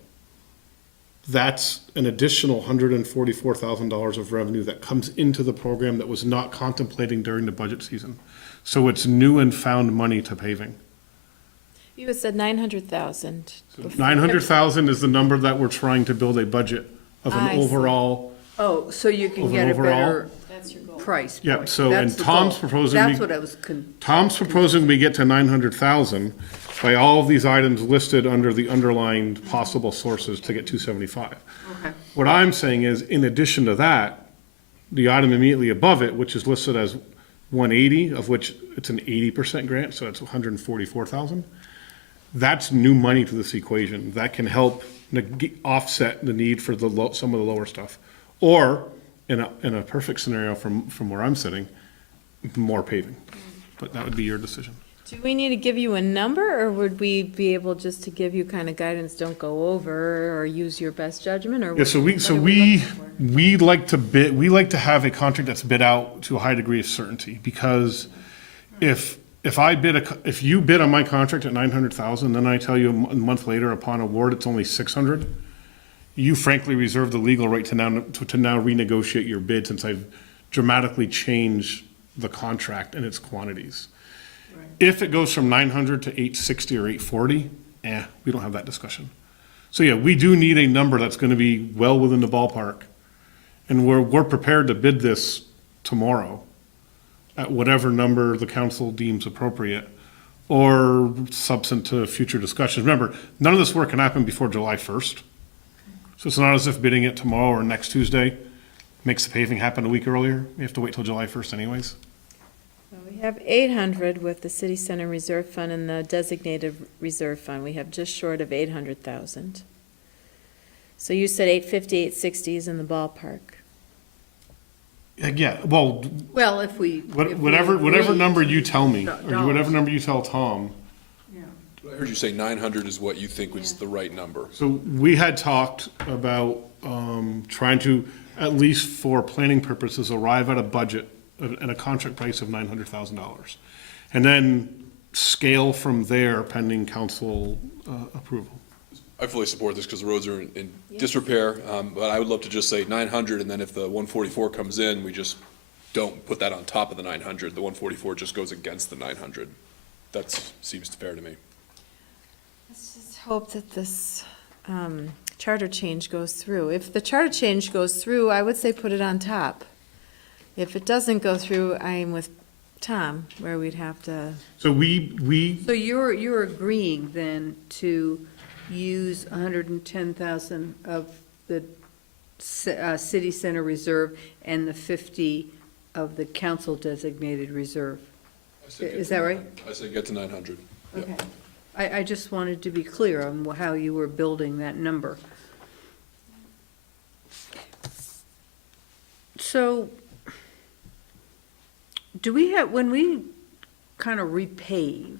that's an additional $144,000 of revenue that comes into the program that was not contemplating during the budget season. So it's new and found money to paving. You had said 900,000. 900,000 is the number that we're trying to build a budget of I an see. overall. Oh, so you can Over get a overall? better That's your goal. price Yeah, point. so, That's and the Tom's goal. proposing. That's what I was Tom's proposing we get to 900,000 by all of these items listed under the underlined possible sources to get 275. Okay. What I'm saying is, in addition to that, the item immediately above it, which is listed as 180, of which it's an 80% grant, so it's 144,000. That's new money to this equation. That can help offset the need for some of the lower stuff. Or, in a perfect scenario from where I'm sitting, more paving. But that would be your decision. Do we need to give you a number, or would we be able just to give you kind of guidance, don't go over, or use your best judgment, or? Yeah, so what are we looking for? we like to have a contract that's bid out to a high degree of certainty, because if you bid on my contract at 900,000, then I tell you a month later upon award it's only 600, you frankly reserve the legal right to now renegotiate your bid, since I've dramatically changed the contract and its quantities. If it goes from 900 to 860 or 840, we don't have that discussion. So yeah, we do need a number that's going to be well within the ballpark. And we're prepared to bid this tomorrow at whatever number the council deems appropriate, or subsequent to future discussions. Remember, none of this work can happen before July 1st. So it's not as if bidding it tomorrow or next Tuesday makes the paving happen a week earlier. We have to wait till July 1st anyways. So we have 800 with the city center reserve fund and the designated reserve fund. We have just short of 800,000. So you said 850, 860 is in the ballpark. Yeah, well, Well, if we whatever agree number you tell me, to or whatever number you tell Tom. Yeah. I heard you say 900 is what you think was the right number. So we had talked about trying to, at least for planning purposes, arrive at a budget and a contract price of $900,000. And then scale from there pending council approval. I fully support this because the roads are in disrepair, but I would love to just say 900, and then if the 144 comes in, we just don't put that on top of the 900. The 144 just goes against the 900. That seems fair to me. Let's just hope that this charter change goes through. If the charter change goes through, I would say put it on top. If it doesn't go through, I'm with Tom, where we'd have to. So we So you're agreeing then to use 110,000 of the city center reserve and the 50 of the council designated reserve? Is that right? I say get to 900. Yeah. Okay. I just wanted to be clear on how you were building that number. So, do we have, when we kind of repave,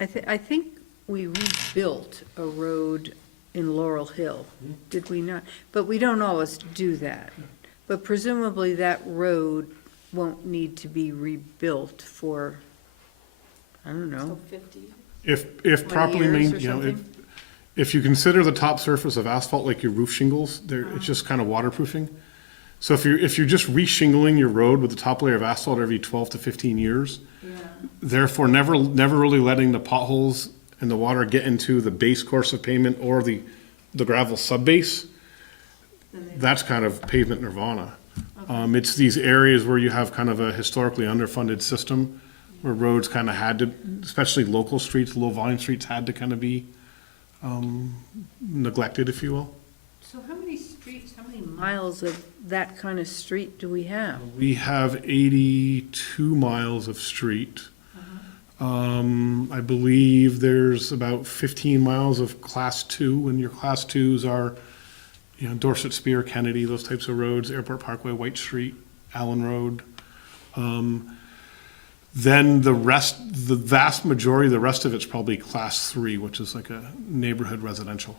I think we rebuilt a road in Laurel Hill, did we not? But we don't always do that. But presumably that road won't need to be rebuilt for, I don't know, if 20 properly years or maintained, you know, something? if you consider the top surface of asphalt like your roof shingles, it's just kind of waterproofing. So if you're just re-shingling your road with the top layer of asphalt every 12 to 15 years, therefore never really letting the potholes and the water get into the base course of pavement or the gravel subbase, that's kind of pavement nirvana. It's these areas where you have kind of a historically underfunded system, where roads kind of had to, especially local streets, low volume streets, had to kind of be neglected, if you will. So how many streets, how many miles of that kind of street do we have? We have 82 miles of street. I believe there's about 15 miles of class 2, and your class 2s are, you know, Dorset, Spear, Kennedy, those types of roads, Airport Parkway, White Street, Allen Road. Then the vast majority, the rest of it's probably class 3, which is like a neighborhood residential.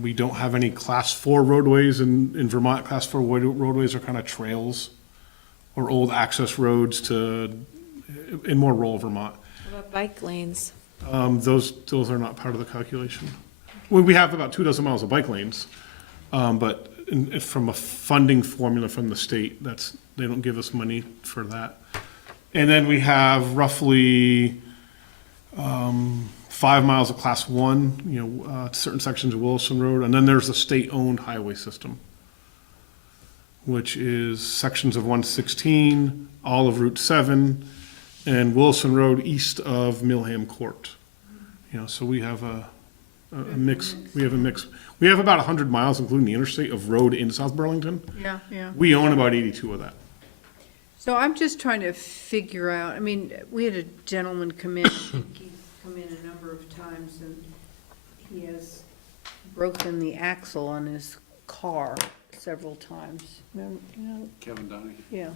We don't have any class 4 roadways in Vermont. Class 4 roadways are kind of trails or old access roads in more rural Vermont. What about bike lanes? Those are not part of the calculation. We have about 24 miles of bike lanes, but from a funding formula from the state, they don't give us money for that. And then we have roughly 5 miles of class 1, you know, certain sections of Wilson Road, and then there's the state-owned highway system, which is sections of 116, all of Route 7, and Wilson Road east of Milham Court. You know, so we have a mix. We have a mix. We have about 100 miles, including the interstate, of road in South Burlington. Yeah. We own about 82 of that. So I'm just trying to figure out, I mean, we had a gentleman come in, he's come in a number of times, and he has broken the axle on his car several times. Remember, you know, Kevin Donahue. yeah.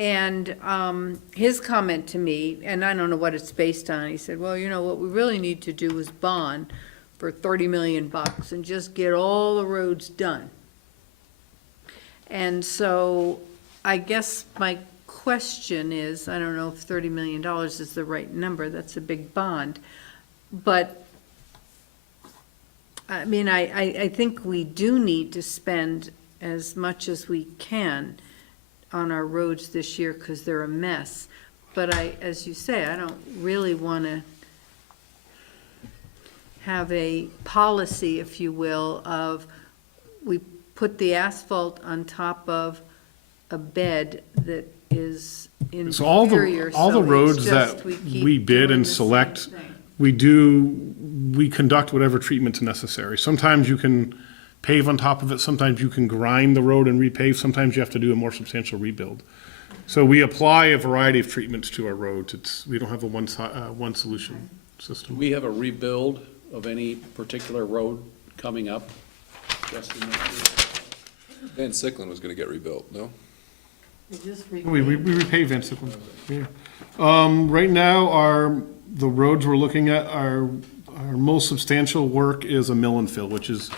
And his comment to me, and I don't know what it's based on, he said, well, you know, what we really need to do is bond for 30 million bucks and just get all the roads done. And so I guess my question is, I don't know if $30 million is the right number, that's a big bond. But, I mean, I think we do need to spend as much as we can on our roads this year because they're a mess. But as you say, I don't really want to have a policy, if you will, of we put the asphalt on top of a bed that is inferior. So all the so it's roads just that keep we bid doing and the same select, thing. we conduct whatever treatment's necessary. Sometimes you can pave on top of it, sometimes you can grind the road and repave, sometimes you have to do a more substantial rebuild. So we apply a variety of treatments to our roads. We don't have a one solution Do system. we have a rebuild of any particular road coming up? Justin, next year? Van Sicklin was gonna get rebuilt, no? We repave Van Sicklin. Yeah. Right now, the roads we're looking at, our most substantial work is a mill and fill, which is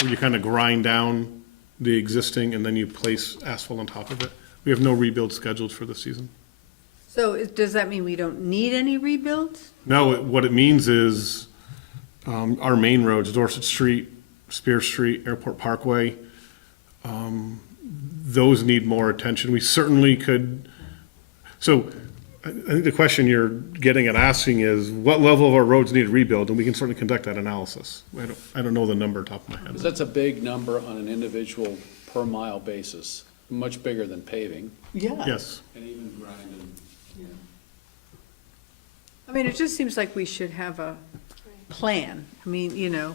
where you kind of grind down the existing and then you place asphalt on top of it. We have no rebuild scheduled for this season. So does that mean we don't need any rebuilds? No, what it means is, our main roads, Dorset Street, Spear Street, Airport Parkway, those need more attention. We certainly could, so I think the question you're getting at asking is, what level of our roads need a rebuild? And we can certainly conduct that analysis. I don't know the number top of my head. Because that's a big number on an individual per mile basis, much bigger than paving Yes. and even grinding. I mean, it just seems like we should have a plan. I mean, you know,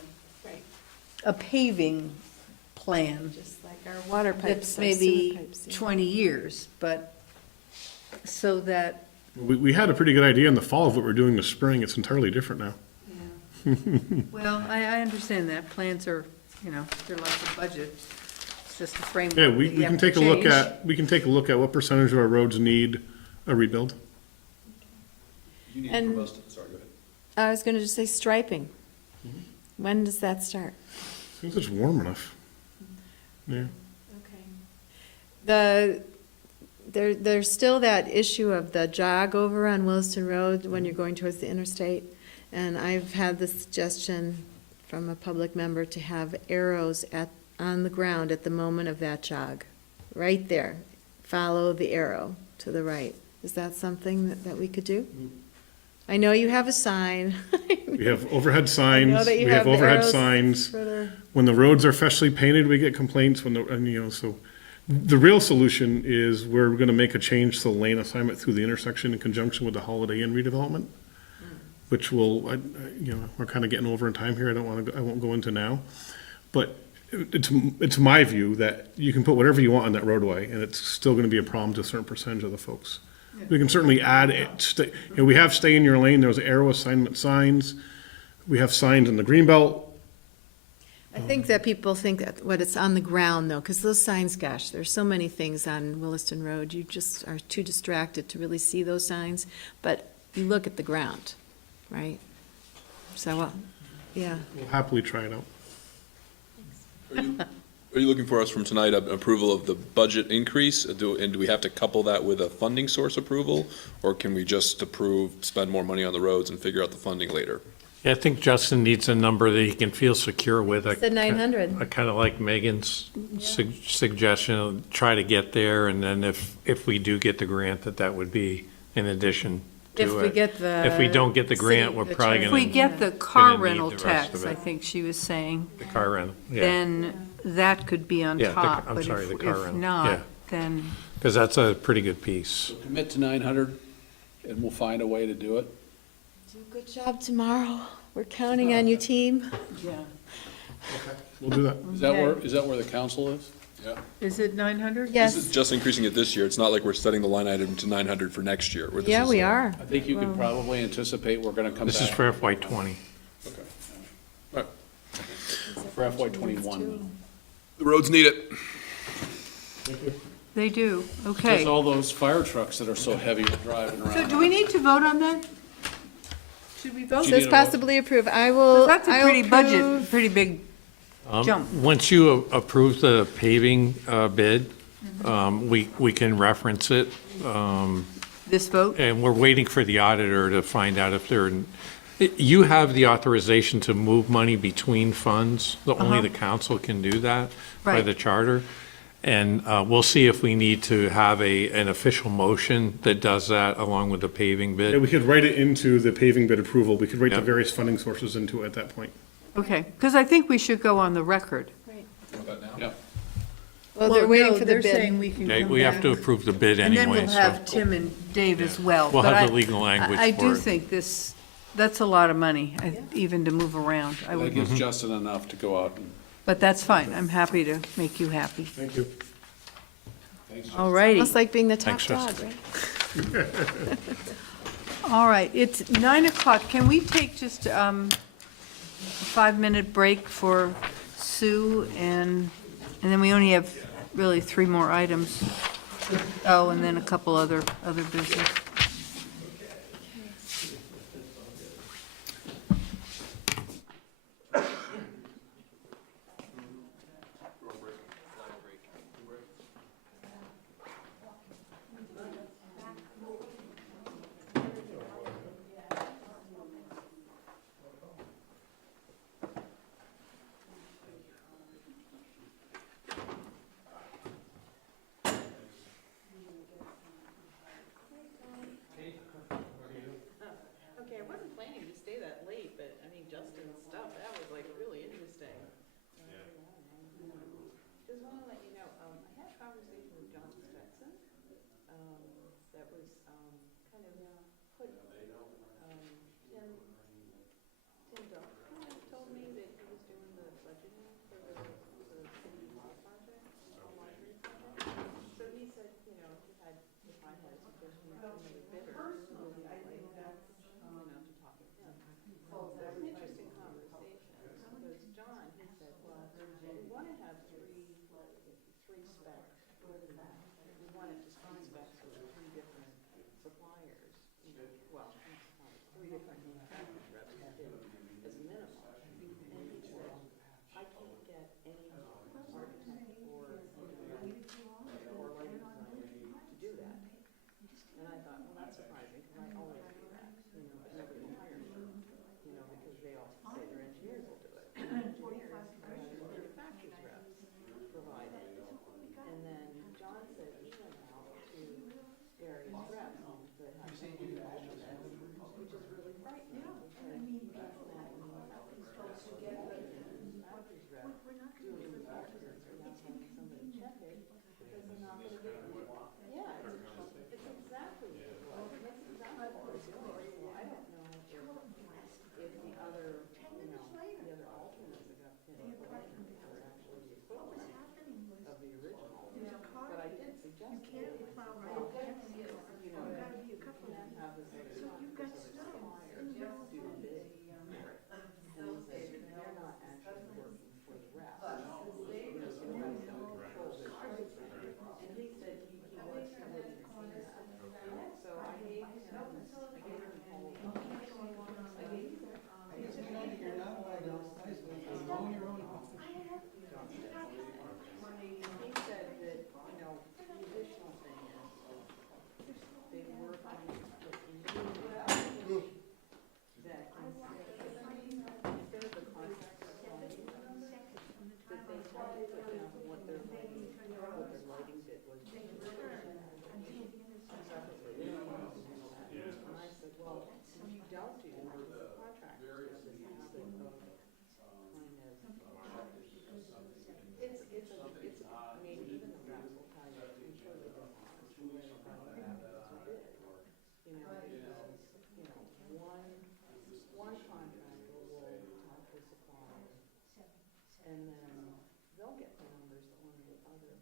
a paving plan Just like our water pipes, that's our maybe sewer pipes, yeah. 20 years, but so that, We had a pretty good idea in the fall of what we're doing this spring. It's entirely different now. well, I understand that. Plans are, you know, they're like a budget. It's just a framework. Yeah, that we you can have to take a look change. we can take a look at what percentage of our roads need a rebuild. You need And- from us to, sorry, go ahead. I was gonna just say striping. When does that start? As soon as it's warm enough. Yeah. Okay. There's still that issue of the jog over on Williston Road when you're going towards the interstate. And I've had the suggestion from a public member to have arrows on the ground at the moment of that jog, right there. Follow the arrow to the right. Is that something that we could do? I know you have a sign. We have overhead I know signs, that you we have the overhead arrows signs. further- When the roads are freshly painted, we get complaints and you know, so the real solution is we're gonna make a change to the lane assignment through the intersection in conjunction with the Holiday Inn redevelopment, which will, you know, we're kinda getting over in time here. I won't go into now. But it's my view that you can put whatever you want on that roadway and it's still gonna be a problem to a certain percentage of the folks. We can certainly add it, you know, we have stay in your lane, there's arrow assignment signs. We have signs in the greenbelt. I think that people think that what it's on the ground though, because those signs, gosh, there's so many things on Williston Road. You just are too distracted to really see those signs. But you look at the ground, right? So, yeah. We'll happily try it out. Are you looking for us from tonight, approval of the budget increase? And do we have to couple that with a funding source approval? Or can we just spend more money on the roads and figure out the funding later? Yeah, I think Justin needs a number that he can feel secure with. Said 900. I kind of like Megan's suggestion, try to get there, and then if we do get the grant, that would be in addition to it. If we get the. If we don't get the grant, city- we're the probably If gonna. we get the car need rental the rest tax, of it. I think she was saying, The car rental, yeah, then that could be on Yeah, top. I'm But sorry, the if car rental, yeah. not, then, because that's a pretty good piece. So commit to 900 and we'll find a way to do it. Do a good job tomorrow. We're counting on you, team. yeah. We'll do that. Is that where the council is? Is it 900? This is Yes, just increasing it this year. It's not like we're setting the line item to 900 for next year. where this yeah, is- we are. I think you can probably anticipate we're gonna come back. This is for FY '20. Okay. All right. For FY '21. The roads need it. They do, Just okay. all those fire trucks that are so heavy with driving around. So do we need to vote on that? Should we vote? Do you Says need a vote? possibly approve. I will. That's a I will pretty budget, approve. pretty big jump. Once you approve the paving bid, we can reference it. This vote? And we're waiting for the auditor to find out if there, you have the authorization to move money between funds. Only the council can do that by Right. the charter. And we'll see if we need to have an official motion that does that along with the paving Yeah, bid. we could write it into the paving bid approval. We could write the Yep. various funding sources into it at that point. Okay, because I think we should go on the record. Yeah. Well, they're waiting no, for the They're bid. saying we can Okay, come we have to back. approve the bid And then anyway, we'll so. have Tim and Dave as well. We'll But have the I- legal language I for do it. think that's a lot of money, even to move around. I That would, gives Justin enough to go out and. but that's fine. I'm happy to make you happy. Thank you. All righty. Almost like being the top Thanks, dog, Justin. right? All right, it's 9:00. Can we take just a 5-minute break for Sue and then we only have really 3 more items. Oh, and then a couple other business. Okay, I wasn't planning to stay that late, but I mean, Justin's stuff, that was like really interesting. Just want to let you know, I had a conversation with John Stetson, that was, kind of put, Tim Doherty told me that he was doing the budgeting for the city hall project, hall library project. So he said, if I had a suggestion for another bidder, really like that, to talk with him. So it was an interesting conversation, because John, he said, well, we want to have three specs. We want it to three specs with 3 different suppliers, well, not suppliers, 3 different manufacturers reps to do as a minimum. And he said, I can't get any architect or lighting designer to do that. And I thought, well, that's surprising, because I always do that, but nobody will hire me, because they all say their engineers will do it. And engineers, manufacturers reps provide it. And then John said he went out to various reps that have some professional reps, which is really frightening, because that manufacturers reps doing inspections without having somebody check it, because they're not gonna get it. Yeah, it's exactly what it was. That's exactly what it was doing. So I don't know if the other, the other alternates that got put in are actually the equivalent of the original. But I did suggest to him, I said, well, you can't have this other supplier do big. And he said, they're not actually working for the rep. So nobody's gonna control their pricing. And he said he was committed to see that. So I gave him all the, he said that, the additional thing is, they were going to put in that instead of the contract supplying that they had to put down what their lighting bid was. Separately. And I said, well, if you don't do that, the contractors have this habit of kind of, I mean, even the reps will tell you, I'm sure they don't want us to wear a bid. One contractor will talk to a supplier, and then they'll get the numbers that one of the other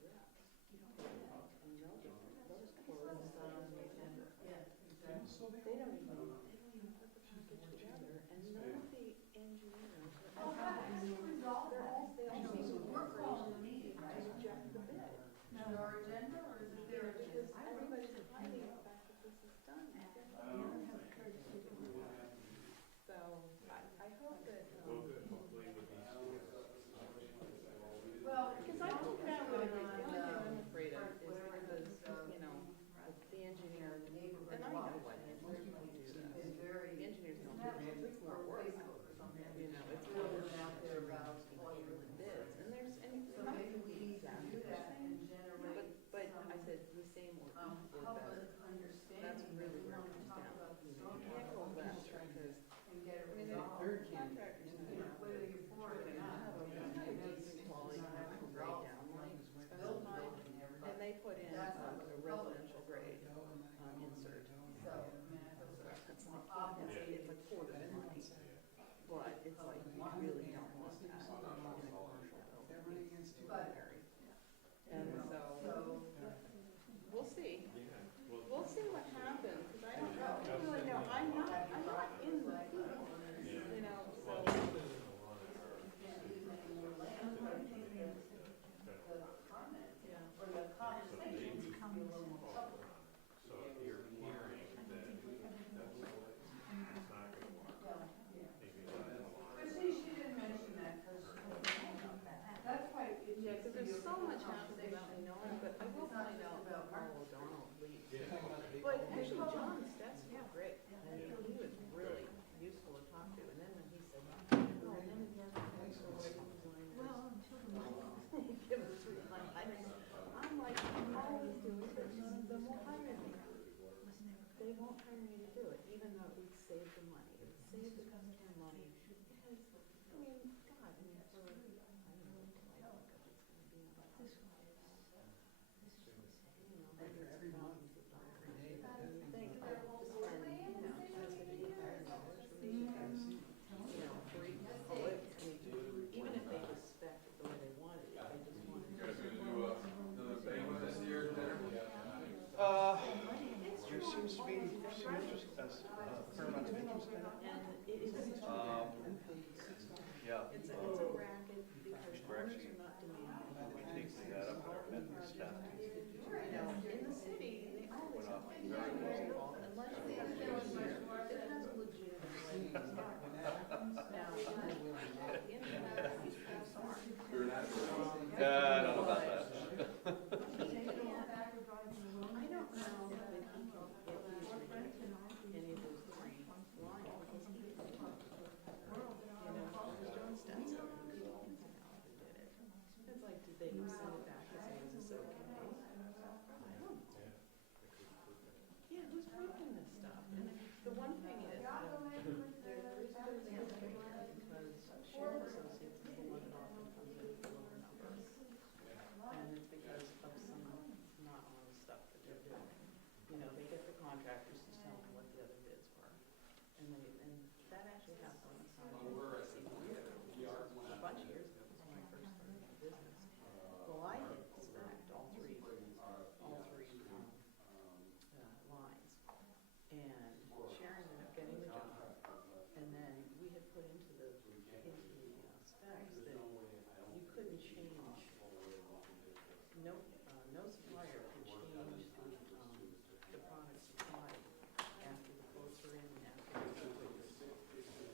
But actually, John Stetson was great, and he was really useful to talk to, and then when he said, and then again, so writing designers. Give us 3 months. I'm like, all we do is the more hire me. They won't hire me to do it, even though it would save the money, it would save the customer money, because, I mean, God, I mean, for, I don't know, like, it's gonna be about this one. You know, maybe it's thousands of dollars. And you think, just spend, you know, just $5,000 for me, because, you know, for even, even if they just spec it the way they wanted it, they just wanted it. There seems to be some interest, a fair amount of interest in it. And it is such a racket. Yeah. It's a racket because owners are not demanding. Taking that up there and the stuff. You know, in the city, they always have unless they have it has legit. Now, in the he's smart. I don't know about that. I don't know if he can get any of those 3 lines because he did it. You know, because John Stetson, he did it. It's like, did they send it back and say, is this okay? I don't know. Yeah, who's proving this stuff? And the one thing is, there is because Sharon Associates is the one that often comes in with the lower numbers. And it's because of some not honest stuff that they're doing. You know, they get the contractors to tell them what the other bids were. And that actually happened on the side of a bunch of years ago, was when I first started in the business. Well, I had spec'd all three lines. And Sharon ended up getting the job. And then we had put into the specs that you couldn't change, no supplier could change the product supplied after the quotes were in and after the quotes.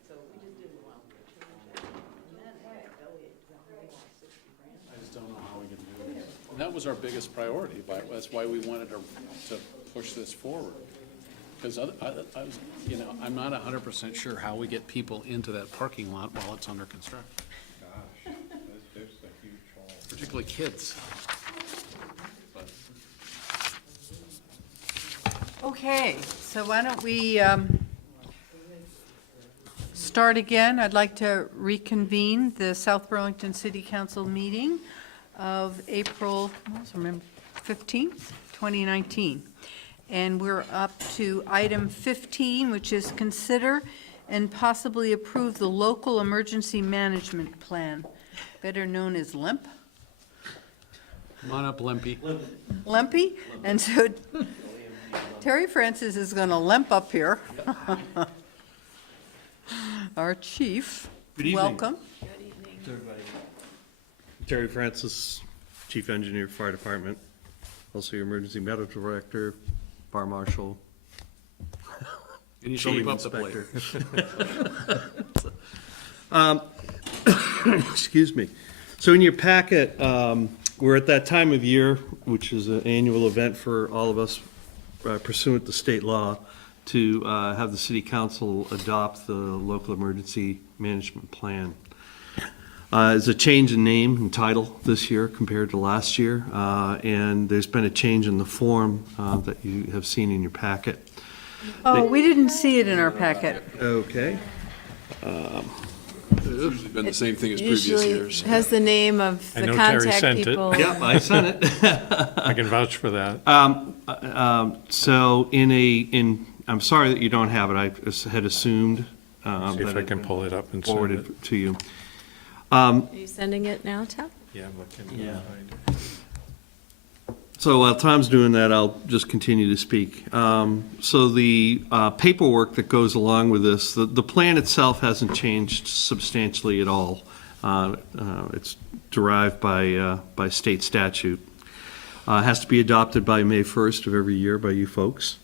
So we just didn't allow them to change it. And then Elliot got me $60,000. I just don't know how we can do this. And that was our biggest priority, that's why we wanted to push this forward. Because I was, you know, I'm not 100% sure how we get people into that parking lot while it's under construction. Gosh, there's a huge hole. Particularly kids. But Okay, so why don't we start again? I'd like to reconvene the South Burlington City Council meeting of April 15th, 2019. And we're up to item 15, which is consider and possibly approve the local emergency management plan, better known as LEMP. come on up, Limpy. Lempy? And so Terry Francis is going to limp up here. Our chief. Good evening. Welcome. Everybody. Terry Francis, Chief Engineer, Fire Department, also your Emergency Medical Director, Fire Marshal. Can you Building shape up the plate? Inspector. Excuse me. So in your packet, we're at that time of year, which is an annual event for all of us pursuant to state law, to have the city council adopt the local emergency management plan. It's a change in name and title this year compared to last year, and there's been a change in the form that you have seen in your packet. Oh, we didn't see it in our packet. Okay. It's usually been the same thing as previous Usually years. has the name of I the know Terry contact sent it. people. Yep, I sent it. I can vouch for that. So I'm sorry that you don't have it. I had assumed See if that I it can pull it up and send it. forwarded to you. Are you sending it now, Tom? Yeah, I'm looking. Yeah. Find it. So while Tom's doing that, I'll just continue to speak. So the paperwork that goes along with this, the plan itself hasn't changed substantially at all. It's derived by state statute. It has to be adopted by May 1st of every year by you folks.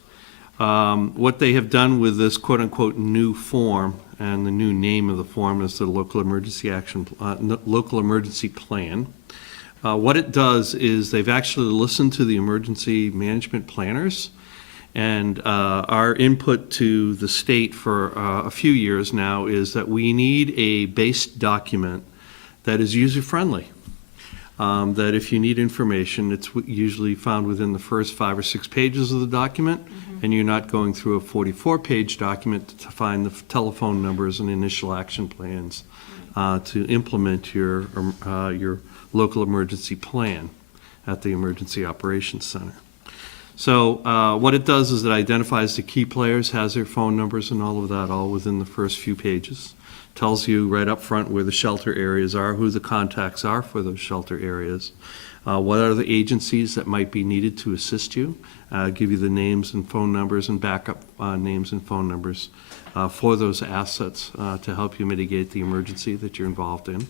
What they have done with this quote-unquote new form, and the new name of the form is the local emergency plan. What it does is they've actually listened to the emergency management planners, And our input to the state for a few years now is that we need a base document that is user-friendly. That if you need information, it's usually found within the first 5 or 6 pages of the document, and you're not going through a 44-page document to find the telephone numbers and initial action plans to implement your local emergency plan at the Emergency Operations Center. So what it does is it identifies the key players, has their phone numbers and all of that all within the first few pages. Tells you right up front where the shelter areas are, who the contacts are for those shelter areas, what are the agencies that might be needed to assist you, give you the names and phone numbers and backup names and phone numbers for those assets to help you mitigate the emergency that you're involved in.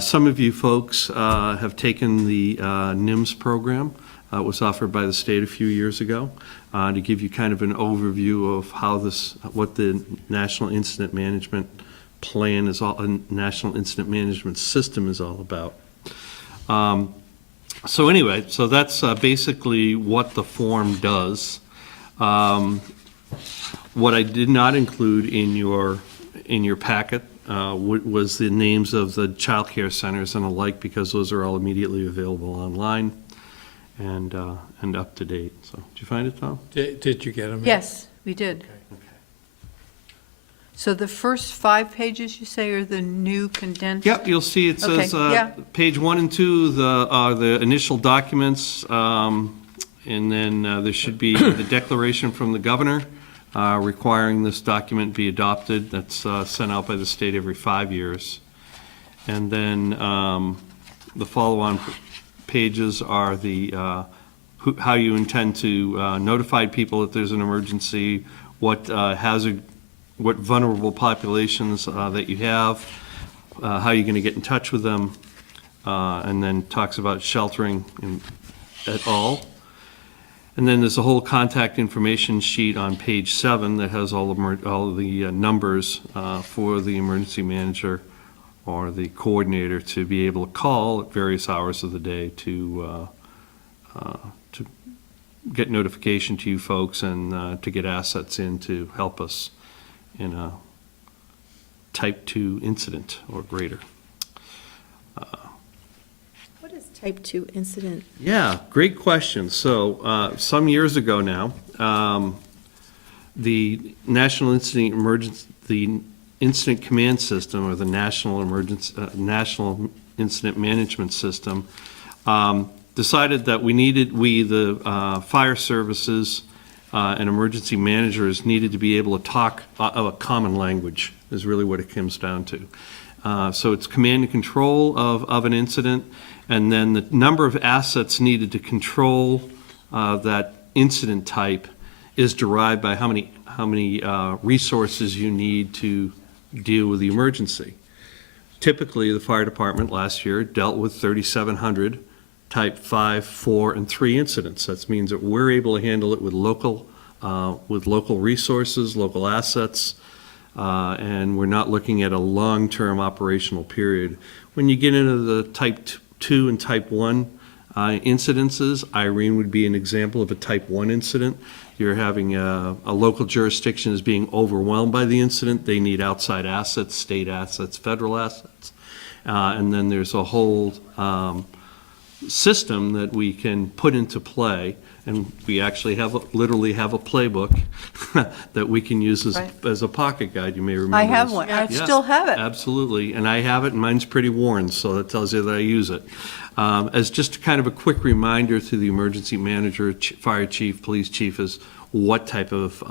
Some of you folks have taken the NIMS program. It was offered by the state a few years ago to give you kind of an overview of how what the National Incident Management Plan is all, National Incident Management System is all about. So anyway, so that's basically what the form does. What I did not include in your packet was the names of the child care centers and the like, because those are all immediately available online and up to date. So did you find it, Tom? Did you get them? Yes, we did. So the first 5 pages, you say, are the new condensed? Yep, you'll see it says Okay, yeah. page 1 and 2 are the initial documents, and then there should be the declaration from the governor requiring this document be adopted. That's sent out by the state every 5 years. And then the follow-on pages are the how you intend to notify people that there's an emergency, what vulnerable populations that you have, how you're going to get in touch with them, and then talks about sheltering at all. And then there's a whole contact information sheet on page 7 that has all of the numbers for the emergency manager or the coordinator to be able to call at various hours of the day to get notification to you folks and to get assets in to help us in a type 2 incident or greater. What is type 2 incident? Yeah, great question. So some years ago now, the National Incident Command System, or the National Incident Management System, decided that the fire services and emergency managers needed to be able to talk a common language, is really what it comes down to. So it's command and control of an incident, and then the number of assets needed to control that incident type is derived by how many resources you need to deal with the emergency. Typically, the fire department last year dealt with 3,700 type 5, 4, and 3 incidents. That means that we're able to handle it with local resources, local assets, and we're not looking at a long-term operational period. When you get into the type 2 and type 1 incidences, Irene would be an example of a type 1 incident. You're having a local jurisdiction is being overwhelmed by the incident. They need outside assets, state assets, federal assets. And then there's a whole system that we can put into play, and we actually literally have a playbook that we can use as a pocket guide. You may remember I have this. one. I Yeah, still have it. Absolutely, and I have it, and mine's pretty worn, so that tells you that I use it. As just kind of a quick reminder to the emergency manager, fire chief, police chief, is what type of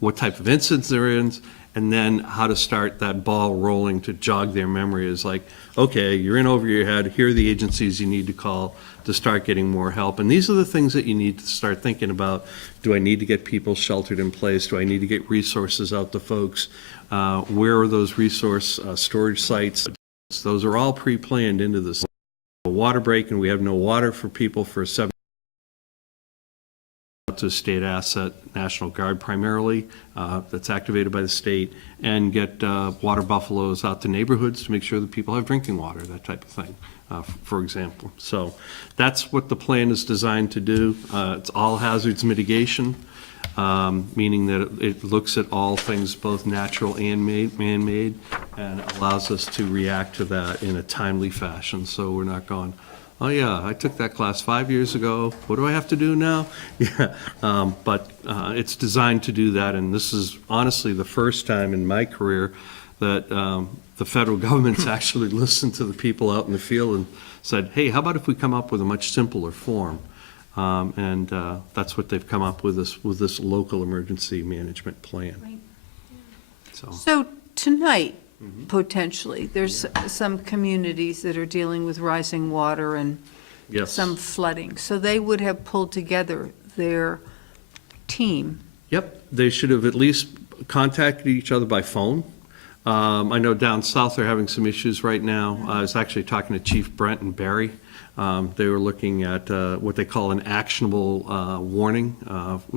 incidents they're in, and then how to start that ball rolling to jog their memory is like, okay, you're in over your head, here are the agencies you need to call to start getting more help. And these are the things that you need to start thinking about. Do I need to get people sheltered in place? Do I need to get resources out to folks? Where are those resource storage sites? Those are all pre-planned into this. A water break and we have no water for people for 7 to state asset, National Guard primarily, that's activated by the state, and get water buffaloes out to neighborhoods to make sure that people have drinking water, that type of thing, for example. So that's what the plan is designed to do. It's all hazards mitigation. meaning that it looks at all things, both natural and man-made, and allows us to react to that in a timely fashion. So we're not going, oh yeah, I took that class 5 years ago, what do I have to do now? Yeah, but it's designed to do that, and this is honestly the first time in my career that the federal government's actually listened to the people out in the field and said, hey, how about if we come up with a much simpler form? And that's what they've come up with this local emergency management plan. So tonight, potentially, there's some communities that are dealing with rising water and Yes. some flooding. So they would have pulled together their team. Yep, they should have at least contacted each other by phone. I know down south they're having some issues right now. I was actually talking to Chief Brent and Barry. They were looking at what they call an actionable warning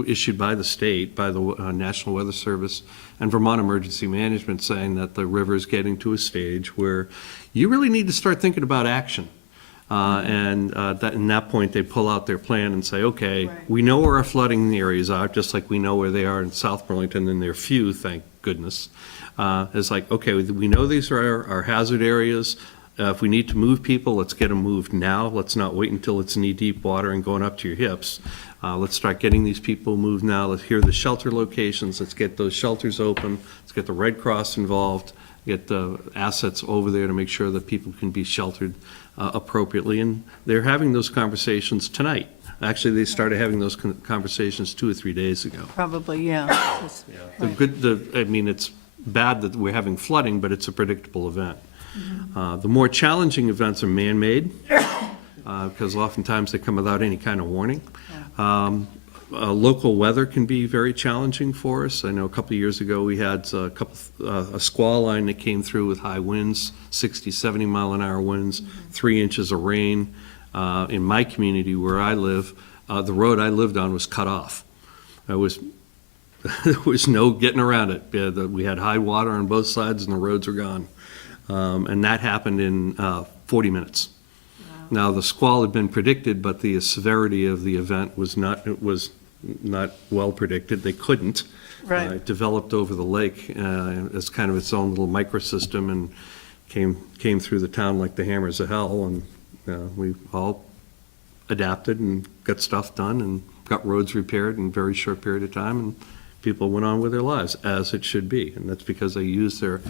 issued by the state, by the National Weather Service and Vermont Emergency Management, saying that the river is getting to a stage where you really need to start thinking about action. And that, in that point, they pull out their plan and say, okay, we know where our flooding areas are, just like we know where they are in South Burlington, and they're few, thank goodness. It's like, okay, we know these are our hazard areas. If we need to move people, let's get them moved now. Let's not wait until it's knee-deep water and going up to your hips. Let's start getting these people moved now. Let's hear the shelter locations. Let's get those shelters open. Let's get the Red Cross involved, get the assets over there to make sure that people can be sheltered appropriately. And they're having those conversations tonight. Actually, they started having those conversations 2 or 3 days ago. Probably, yeah. I mean, it's bad that we're having flooding, but it's a predictable event. The more challenging events are man-made, because oftentimes they come without any kind of warning. Local weather can be very challenging for us. I know a couple of years ago, we had a squall line that came through with high winds, 60, 70 mile an hour winds, 3 inches of rain. In my community where I live, the road I lived on was cut off. There was no getting around it. We had high water on both sides and the roads were gone. And that happened in 40 minutes. Wow. Now, the squall had been predicted, but the severity of the event was not well predicted. They couldn't. Right. It developed over the lake as kind of its own little microsystem and came through the town like the hammers of hell. And we all adapted and got stuff done and got roads repaired in a very short period of time, and people went on with their lives, as it should be. And that's because they used their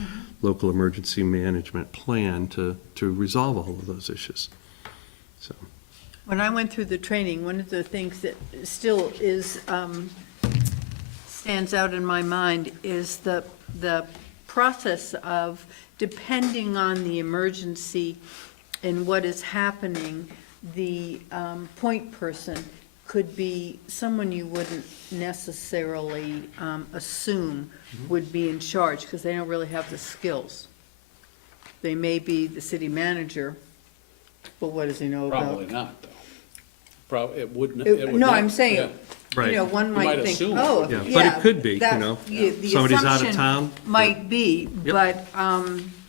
local emergency management plan to resolve all of those issues. So, When I went through the training, one of the things that still is, stands out in my mind is the process of, depending on the emergency and what is happening, the point person could be someone you wouldn't necessarily assume would be in charge, because they don't really have the skills. They may be the city manager, but what does he know about? Probably not, though. Probably, it wouldn't. No, I'm saying, Yeah. Right. you know, one might might think, assume. oh, Yeah, yeah. but it could be, that- you know. the Somebody's out of assumption town. Might be, Yep. but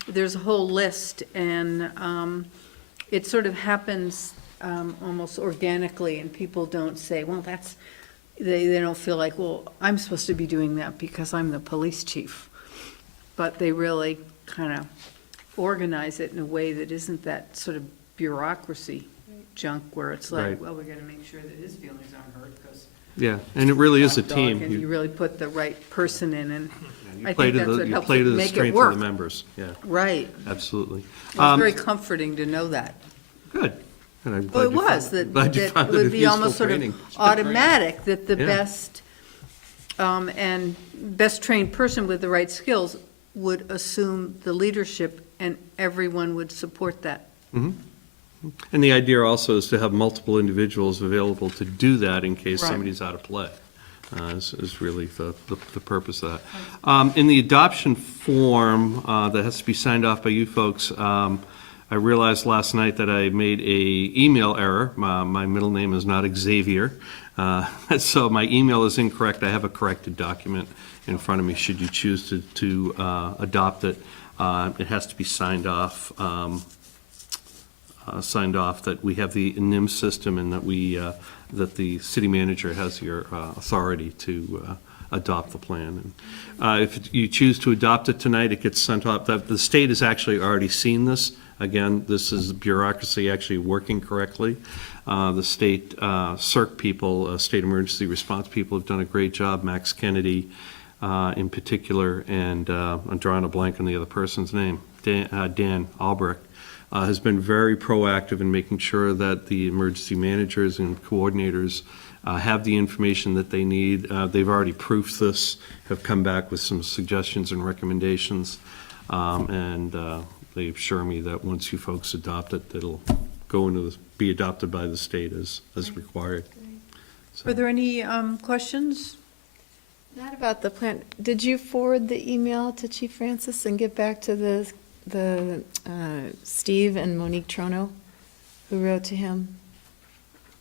there's a whole list, and it sort of happens almost organically, and people don't say, well, that's, they don't feel like, well, I'm supposed to be doing that because I'm the police chief. But they really kind of organize it in a way that isn't that sort of bureaucracy junk where it's like, Right. well, we got to make sure that his feelings aren't hurt because. Yeah, and it really is a team. And you really put the right person in, and I play think to that's the- what you helps play to it the make it strength of work. the members, yeah, Right. absolutely. It's very comforting to know that. Good. And I'm Well, glad it you found- was, that glad you it found would it be useful almost sort of training. automatic that the Yeah. best, and best trained person with the right skills would assume the leadership, and everyone would support that. And the idea also is to have multiple individuals available to do that in case Right. somebody's out of play, is really the purpose of that. In the adoption form that has to be signed off by you folks, I realized last night that I made a email error. My middle name is not Xavier, so my email is incorrect. I have a corrected document in front of me, should you choose to adopt it. It has to be signed off that we have the NIM system and that we that the city manager has your authority to adopt the plan. And if you choose to adopt it tonight, it gets sent off. The state has actually already seen this. Again, this is bureaucracy actually working correctly. The state CERC people, state emergency response people, have done a great job. Max Kennedy in particular, and I'm drawing a blank on the other person's name, Dan Albrecht, has been very proactive in making sure that the emergency managers and coordinators have the information that they need. They've already proofed this, have come back with some suggestions and recommendations, and they assure me that once you folks adopt it, it'll go into be adopted by the state as required. Were there any questions? Not about the plan. Did you forward the email to Chief Francis and get back to the Steve and Monique Trono, who wrote to him?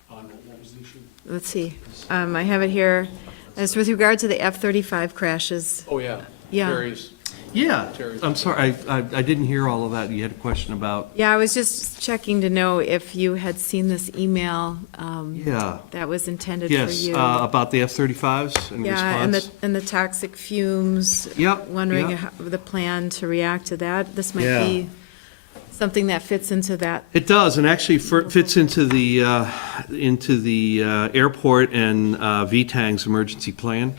What was the issue? Let's see. I have it here. It's with regard to the F-35 crashes. Oh, yeah. Yeah. Terry's. Yeah, I'm sorry, I didn't hear all of that. You had a question about? Yeah, I was just checking to know if you had seen this email Yeah. that was intended for Yes, you. about the F-35s in Yeah, response? and the toxic fumes. Yep, Wondering yep. how, the plan to react to that. This might Yeah. be something that fits into that. It does, and actually fits into the airport and VTANG's emergency plan.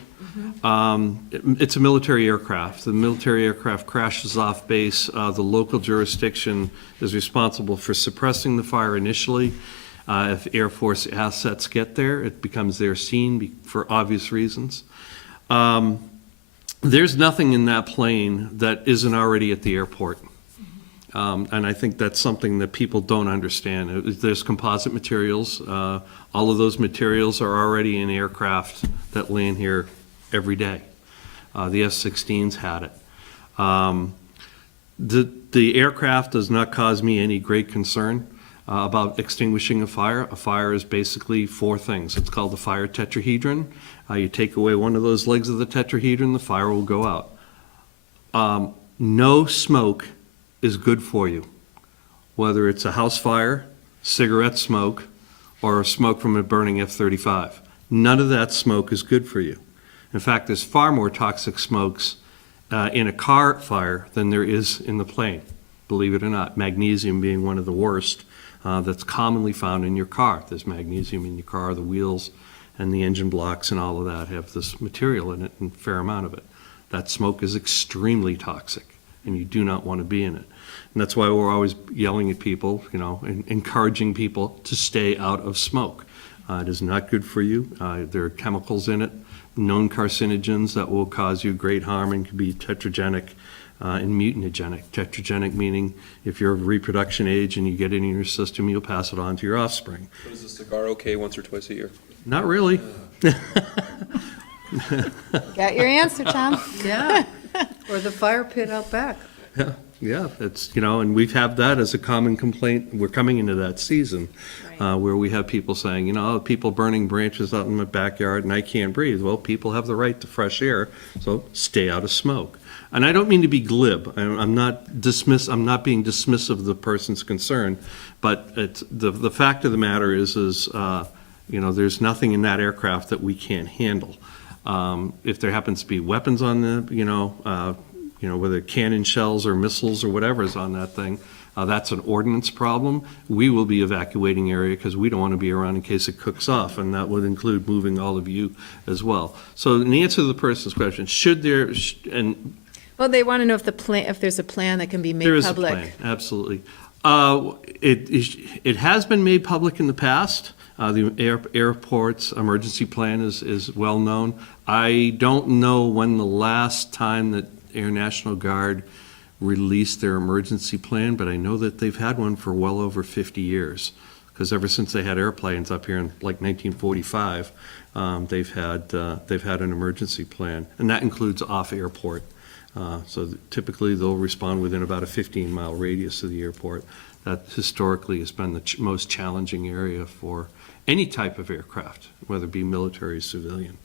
It's a military aircraft. The military aircraft crashes off base. The local jurisdiction is responsible for suppressing the fire initially. If Air Force assets get there, it becomes their scene for obvious reasons. There's nothing in that plane that isn't already at the airport. And I think that's something that people don't understand. There's composite materials. All of those materials are already in aircraft that land here every day. The F-16s had it. The aircraft does not cause me any great concern about extinguishing a fire. A fire is basically four things. It's called the fire tetrahedron. You take away one of those legs of the tetrahedron, the fire will go out. No smoke is good for you, whether it's a house fire, cigarette smoke, or smoke from a burning F-35. None of that smoke is good for you. In fact, there's far more toxic smokes in a car fire than there is in the plane, believe it or not. Magnesium being one of the worst that's commonly found in your car. There's magnesium in your car, the wheels and the engine blocks and all of that have this material in it, and a fair amount of it. That smoke is extremely toxic, and you do not want to be in it. And that's why we're always yelling at people, and encouraging people to stay out of smoke. It is not good for you. There are chemicals in it, known carcinogens that will cause you great harm and can be tetragenic and mutagenic. Tetragenic meaning if you're of reproduction age and you get it in your system, you'll pass it on to your offspring. But is the cigar okay once or twice a year? Not really. Got your answer, Tom. Yeah, or the fire pit out back. Yeah, it's, and we've had that as a common complaint. We're coming into that season where we have people saying, people burning branches out in my backyard and I can't breathe. Well, people have the right to fresh air, so stay out of smoke. And I don't mean to be glib. I'm not being dismissive of the person's concern, but it's, the fact of the matter is there's nothing in that aircraft that we can't handle. If there happens to be weapons on the, whether cannon shells or missiles or whatever is on that thing, that's an ordnance problem. We will be evacuating area because we don't want to be around in case it cooks off, and that would include moving all of you as well. So in answer to the person's question, should there, and Well, they want to know if there's a plan that can be made there is a public. plan, absolutely. It has been made public in the past. The airport's emergency plan is well known. I don't know when the last time that Air National Guard released their emergency plan, but I know that they've had one for well over 50 years. Because ever since they had airplanes up here in like 1945, they've had an emergency plan, and that includes off airport. So typically they'll respond within about a 15-mile radius of the airport. That historically has been the most challenging area for any type of aircraft, whether it be military or civilian.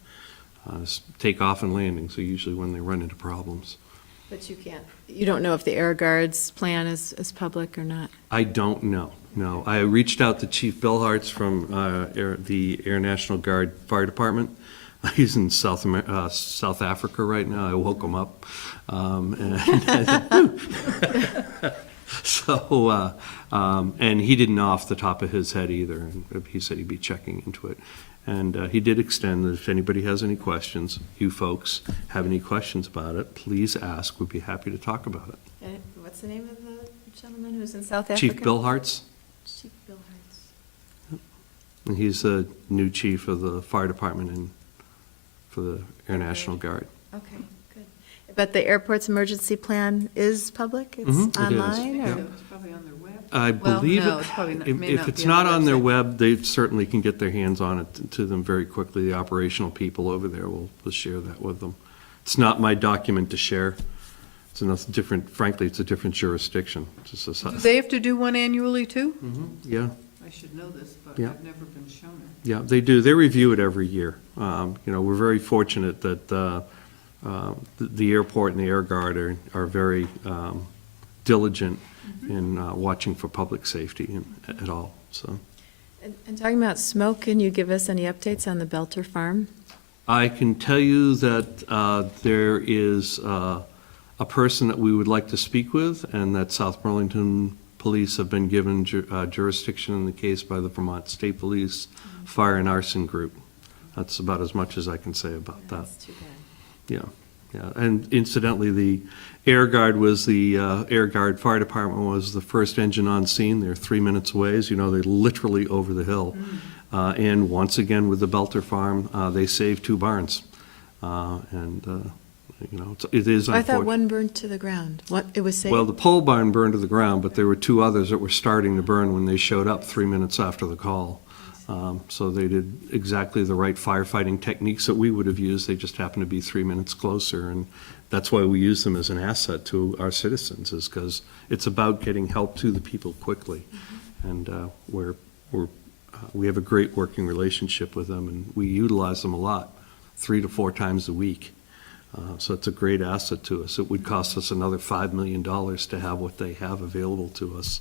Takeoff and landings are usually when they run into problems. But you don't know if the Air Guard's plan is public or not? I don't know. No, I reached out to Chief Bill Hartz from the Air National Guard Fire Department. He's in South Africa right now. I woke him up. And he didn't know off the top of his head either. And he said he'd be checking into it. And he did extend that if anybody has any questions, you folks have any questions about it, please ask. We'd be happy to talk about it. And what's the name of the gentleman who's in South Africa? Chief Bill Hartz, Chief Bill Hartz. and he's the new chief of the fire department for the Air National Guard. Okay, good. But the airport's emergency plan is public? It's Mhm, it is. online? or- It's probably on their web. I Well, believe no, it's probably not- may if not it's be on not the on their website. web, they certainly can get their hands on it to them very quickly. The operational people over there will share that with them. It's not my document to share. It's a different, frankly, it's a different jurisdiction. It's just Do they have to do one annually too? Yeah, I should know this, but Yeah. I've never been shown it. yeah, they do. They review it every year. We're very fortunate that the airport and the Air Guard are very diligent in watching for public safety at all, so. And talking about smoke, can you give us any updates on the Belter Farm? I can tell you that there is a person that we would like to speak with, and that South Burlington Police have been given jurisdiction in the case by the Vermont State Police Fire and Arson Group. That's about as much as I can say about that. That's too bad. Yeah, yeah. And incidentally, the Air Guard Air Guard Fire Department was the first engine on scene. They're 3 minutes away, as you know, they're literally over the hill. And once again, with the Belter Farm, they saved 2 barns. It is I unfortunate. thought one burned to the ground. What, it was safe? Well, the pole barn burned to the ground, but there were 2 others that were starting to burn when they showed up 3 minutes after the call. So they did exactly the right firefighting techniques that we would have used. They just happened to be 3 minutes closer, and that's why we use them as an asset to our citizens, is because it's about getting help to the people quickly. And we have a great working relationship with them, and we utilize them a lot, 3 to 4 times a week. So it's a great asset to us. It would cost us another $5 million to have what they have available to us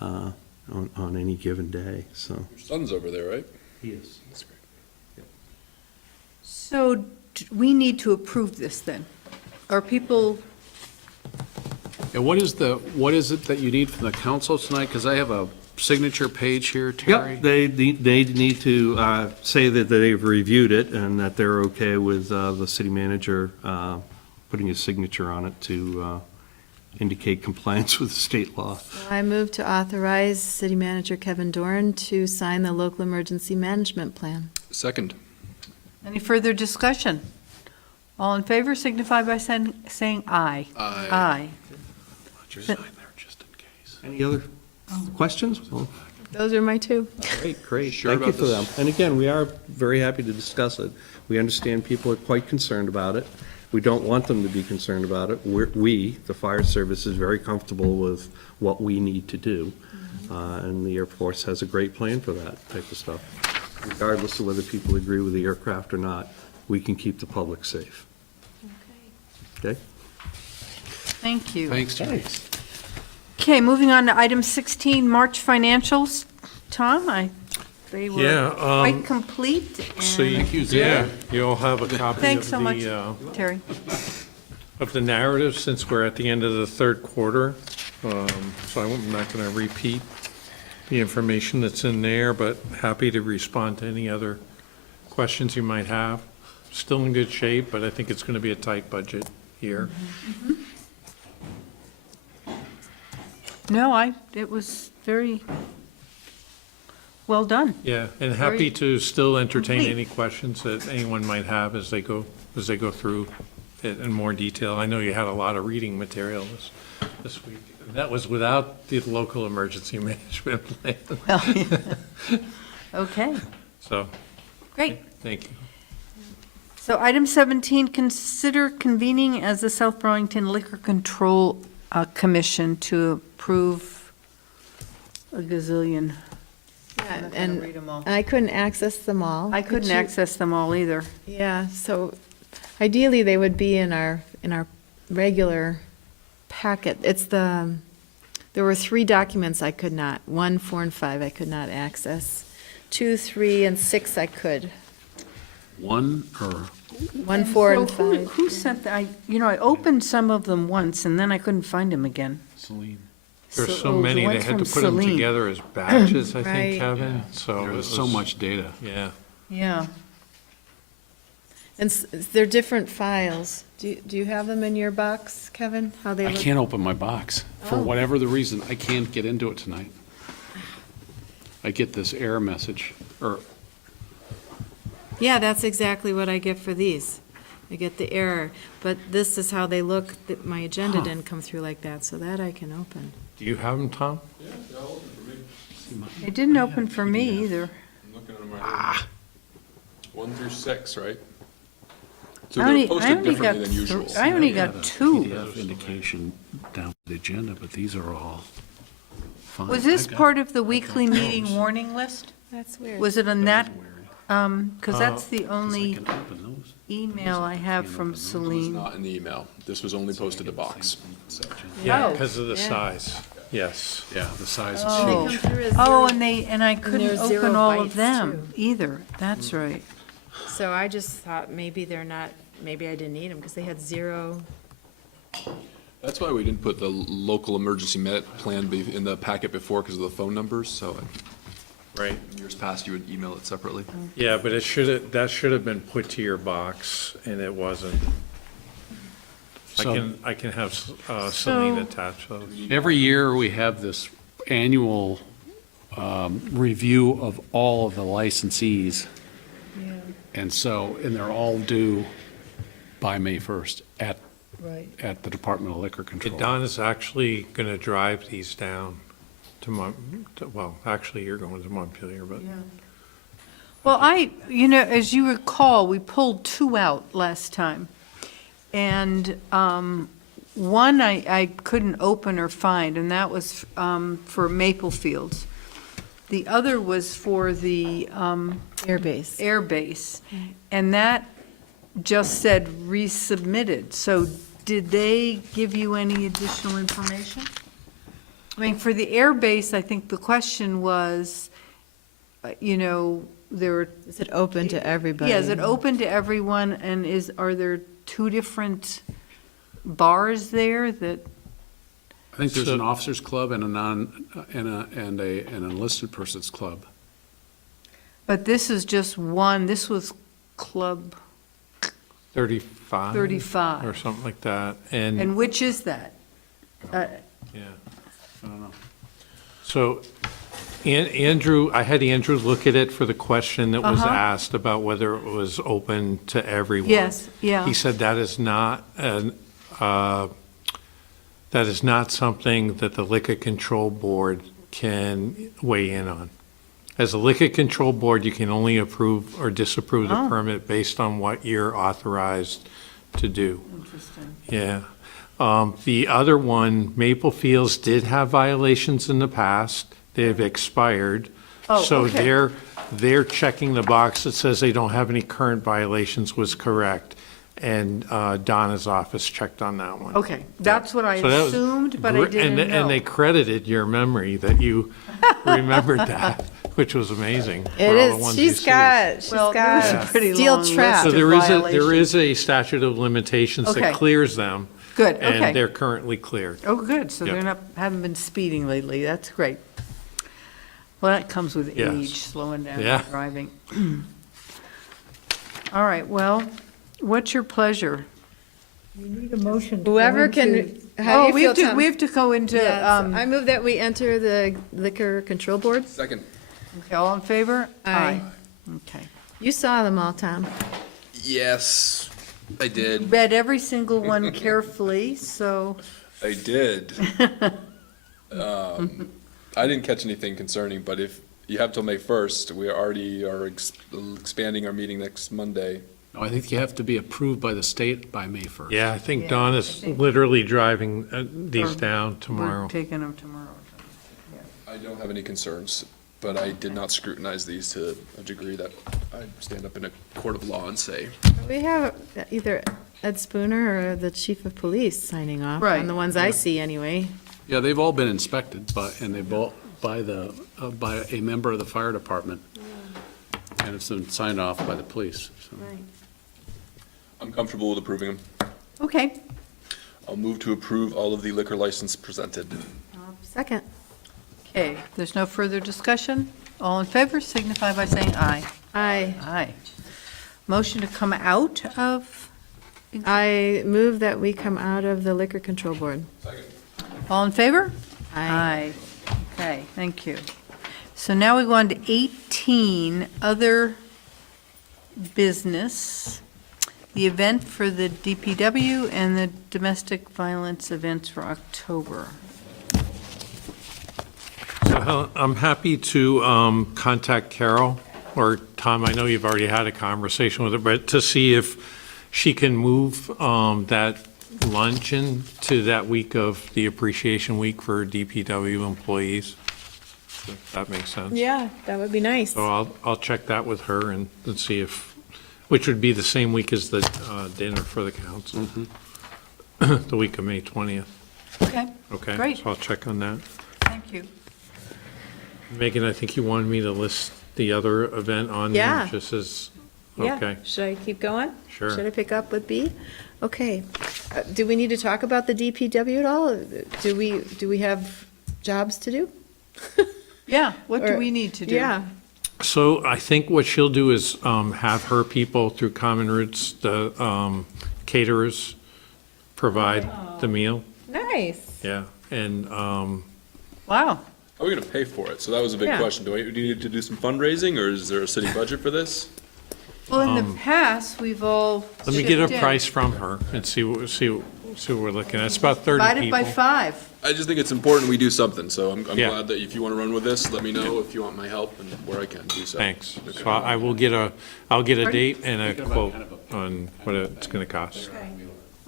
on any given day, so. Your son's over there, right? He is. That's great. So we need to approve this then? Are people, And what is it that you need from the council tonight? Because I have a signature page here, Terry. Yep, they need to say that they've reviewed it and that they're okay with the city manager putting his signature on it to indicate compliance with state law. I move to authorize City Manager Kevin Doran to sign the local emergency management plan. Second. any further discussion? All in favor signify by saying aye. Aye. Aye. Just sign there, just in case. Any other questions? Well, Those are my 2. great. Sure Thank you about for this? them. And again, we are very happy to discuss it. We understand people are quite concerned about it. We don't want them to be concerned about it. We, the fire service, is very comfortable with what we need to do. And the Air Force has a great plan for that type of stuff. Regardless of whether people agree with the aircraft or not, we can keep the public safe. Okay? Thank you. Thanks, Terry. Okay, moving on to item 16, March financials. Tom, they were Yeah, quite complete. So, and- yeah, you'll have a copy Thanks of so much, the, Terry. of the narrative, since we're at the end of the 3rd quarter. So I'm not going to repeat the information that's in there, but happy to respond to any other questions you might have. Still in good shape, but I think it's going to be a tight budget year. No, it was very well done. Yeah, and Very happy to still entertain complete. any questions that anyone might have as they go through it in more detail. I know you had a lot of reading material this week. That was without the local emergency management plan. Okay, So, great. thank you. So item 17, consider convening as the South Burlington Liquor Control Commission to approve a gazillion. Yeah, I'm not gonna and read 'em all. I couldn't access them all. I Could couldn't you- access them all either. Yeah, so ideally, they would be in our regular packet. It's the There were 3 documents I could not, 1, 4, and 5 I could not access. 2, 3, and 6 I could. 1 or 1, 4, and So who- 5. Who sent that? I opened some of them once, and then I couldn't find them again. Celine? There's so the many, they ones had to from put them Celine. together as batches, I Right. think, Kevin, so. There's it so was- much data. Yeah. Yeah. And they're different files. Do you have them in your box, Kevin? How they I look? can't open my box. For Oh. whatever the reason, I can't get into it tonight. I get this error message, or, Yeah, that's exactly what I get for these. I get the error, but this is how they look, that my agenda didn't come through like that, so that I can open. Do you have them, Tom? It didn't open for me either. I'm looking at them right here. 1 through 6, right? So I they're only posted got differently than usual. I only Yeah, got the 2. PDF indication down the agenda, but these are all fine. Was this I've got- part of the I've got weekly those. meeting warning list? That's weird. Was it on that? Weird. Because that's the 'Cause I only can open those. email I have Can't from open those. It was Celine. not in the email. This was only posted to Box. So. Yeah, Oh. because of the Yeah. size, yes. Yeah, the size is Oh. huge. Come through as Oh, zero. and I couldn't there's 0 open all bytes, of them too. either. That's right. So I just thought maybe they're not, maybe I didn't need them, because they had 0. That's why we didn't put the local emergency med plan in the packet before because of the phone numbers, so Right. in years past, you would email it separately. Yeah, but that should have been put to your box, and it wasn't. So- I can have Celine attach those. Every year, we have this annual review of all of the licensees. And so, and they're all due by May 1st at the Department of Liquor Control. Don is actually going to drive these down to well, actually, you're going to Montpelier, but. Well, as you recall, we pulled 2 out last time. And one I couldn't open or find, and that was for Maple Fields. The other was for the Airbase. airbase, and that just said resubmitted. So did they give you any additional information? I mean, for the airbase, I think the question was, there were. Is it open to everybody? Yeah, is it open to everyone, and are there 2 different bars there that? I think there's So- an officers club and an enlisted persons club. But this is just one, this was Club 35? 35. Or something like that, and, And which is that? yeah. I don't know. So, Andrew, I had Andrew look at it for the question that was Uh-huh. asked about whether it was open to everyone. Yes, yeah. He said that is not something that the Liquor Control Board can weigh in on. As a Liquor Control Board, you can only approve or disapprove the Oh. permit based on what you're authorized to do. Interesting. Yeah. The other one, Maple Fields did have violations in the past. They've expired. Oh, So okay. they're checking the box that says they don't have any current violations was correct. And Donna's office checked on that one. Okay, that's what I So that was assumed, but I gr- didn't know. And they credited your memory that you remembered that, which was amazing. for It all the is, ones you she's see. got Well, there was a got pretty steel long trap. So list. there is violations. a statute of limitations Okay. that clears them. Good, okay. And they're currently cleared. Oh, good, so Yeah. they're haven't been speeding lately, that's great. Well, that comes with Yes. age, slowing down Yeah. your driving. All right, well, what's your pleasure? Need a motion to go Whoever into- can, how Oh, do we you have feel, to, Tom? we have to go into, Yes, I move that we enter the Liquor Control Board. Second. okay, all in favor? Aye. Okay. You saw them all, Tom. Yes, I did. Read every single one carefully, so, I did. I didn't catch anything concerning, but if you have till May 1st, we already are expanding our meeting next Monday. No, I think you have to be approved by the state by May 1st. Yeah, I think Yeah, Dawn I is think- literally driving these Or down we're tomorrow. taking them tomorrow. I don't have any concerns, but I did not scrutinize these to a degree that I stand up in a court of law and say, We have either Ed Spooner or the chief of police signing off Right. on the ones I see anyway. Yeah, they've all been inspected and they've all, by a member of the fire department. And it's been signed off by the police, so. Right. I'm comfortable with approving them. Okay. I'll move to approve all of the liquor license presented. Second. Okay, there's no further discussion? All in favor signify by saying aye. Aye. Aye. Motion to come out of, I move that we come out of the Liquor Control Board. all in favor? Aye. Okay, thank you. So now we go on to 18, other business. The event for the DPW and the domestic violence events for October. So I'm happy to contact Carol, or Tom, I know you've already had a conversation with her, but to see if she can move that luncheon to that week of the Appreciation Week for DPW employees. If that makes sense. Yeah, that would be nice. So I'll check that with her and see if, which would be the same week as the dinner for the council. The week of May 20th. Okay, Okay? Great. So I'll check on that. thank you. Megan, I think you wanted me to list the other event on there, Yeah. just as, Yeah. okay, Should I keep going? Sure. Should I pick up with B? Okay. Do we need to talk about the DPW at all? Do we have jobs to do? Yeah, what do Or- we need to do? Yeah. So I think what she'll do is have her people through Common Roots, the caterers, provide the meal, Nice. yeah, and, Wow, How are we going to pay for it? So that was a big Yeah. question. Do you need to do some fundraising, or is there a city budget for this? well, in the past, we've all let me get a chipped in. price from her and see what we're looking at. It's about 30 Divided by people. 5. I just think it's important we do something, so I'm Yeah. glad that if you want to run with this, let me know if you want my help and where I can do so. Thanks. Okay. So I'll get a Pardon? date and a Thinking about quote kind of a- on what it's gonna cost.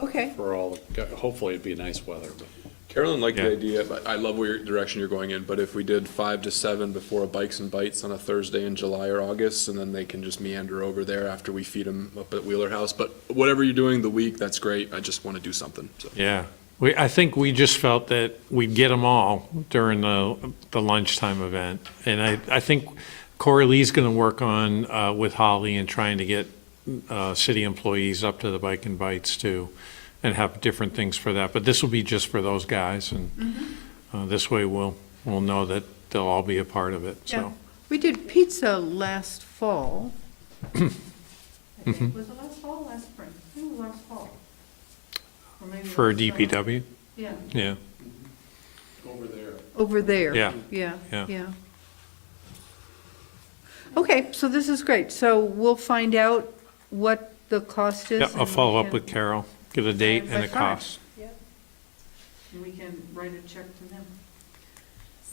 Okay, For all, hopefully it'd be nice weather, but. Carolyn liked the Yeah. idea, but I love where direction you're going in, but if we did 5 to 7 before a Bikes and Bites on a Thursday in July or August, and then they can just meander over there after we feed them up at Wheeler House, but whatever you're doing the week, that's great, I just want to do something, so. Yeah, I think we just felt that we'd get them all during the lunchtime event. And I think Corey Lee's gonna work on, with Holly and trying to get, city employees up to the Bike and Bites too, and have different things for that. But this will be just for those guys, and, this way we'll know that they'll all be a part of it, yeah. so. We did pizza last fall. I think. Was it last fall or last spring? I think it was last fall. Or maybe For last summer. DPW, Yeah, yeah, over there. Yeah. Yeah, Yeah. yeah. Okay, so this is great. So we'll find out what the cost is. yeah, and I'll we follow up can- with Carol, get a date By and a 5. cost. And we can write a check to them.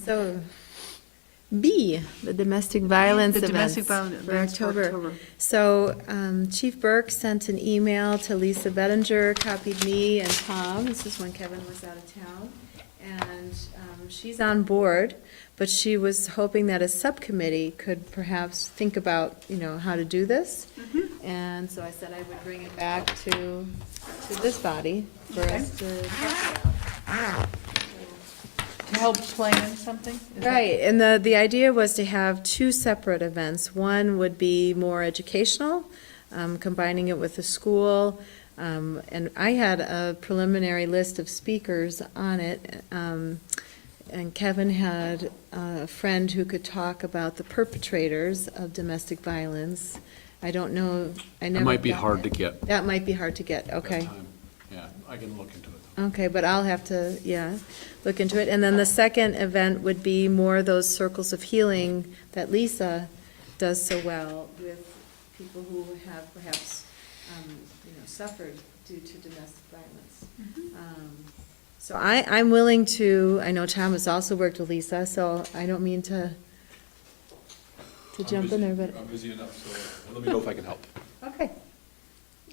So, B, the domestic violence The events domestic violence for events for October. October. So, Chief Burke sent an email to Lisa Bettinger, copied me and Tom, this is when Kevin was out of town, and she's on board, but she was hoping that a subcommittee could perhaps think about, how to do this. And so I said I would bring it back to this body for us to talk about. To help plan something? Is that- Right, and the idea was to have two separate events. One would be more educational, combining it with the school. And I had a preliminary list of speakers on it. And Kevin had a friend who could talk about the perpetrators of domestic violence. I don't know, I It never. might be got hard that. to get. That might be hard to get, okay. Yeah, I can look into it. Okay, but I'll have to, look into it. And then the second event would be more those circles of healing that Lisa does so well with people who have perhaps, suffered due to domestic violence. So I'm willing to, I know Tom has also worked with Lisa, so I don't mean to jump in there, but, I'm busy enough, so let me know if I can help. okay.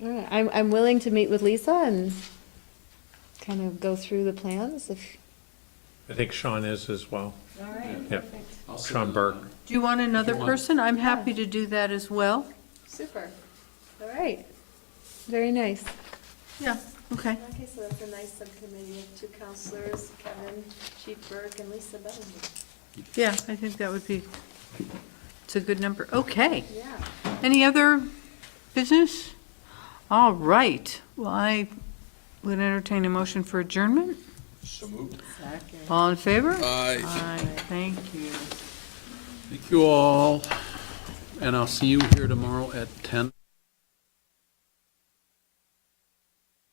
All right, I'm willing to meet with Lisa and kind of go through the plans if. I think Sean is as well. All right. Yep. Sean Burke. Do you want another want- person? I'm happy to do that as well. Super. All right. Very nice. Yeah, Okay. Okay, so that's a nice subcommittee of 2 counselors, Kevin Chief-Burke and Lisa Bellinger. Yeah, I think that would be, it's a good number. Okay. Yeah. Any other business? All right. Well, I would entertain a motion for adjournment. So moved. All in favor? Aye. Aye, thank you. Thank you all, and I'll see you here tomorrow at 10.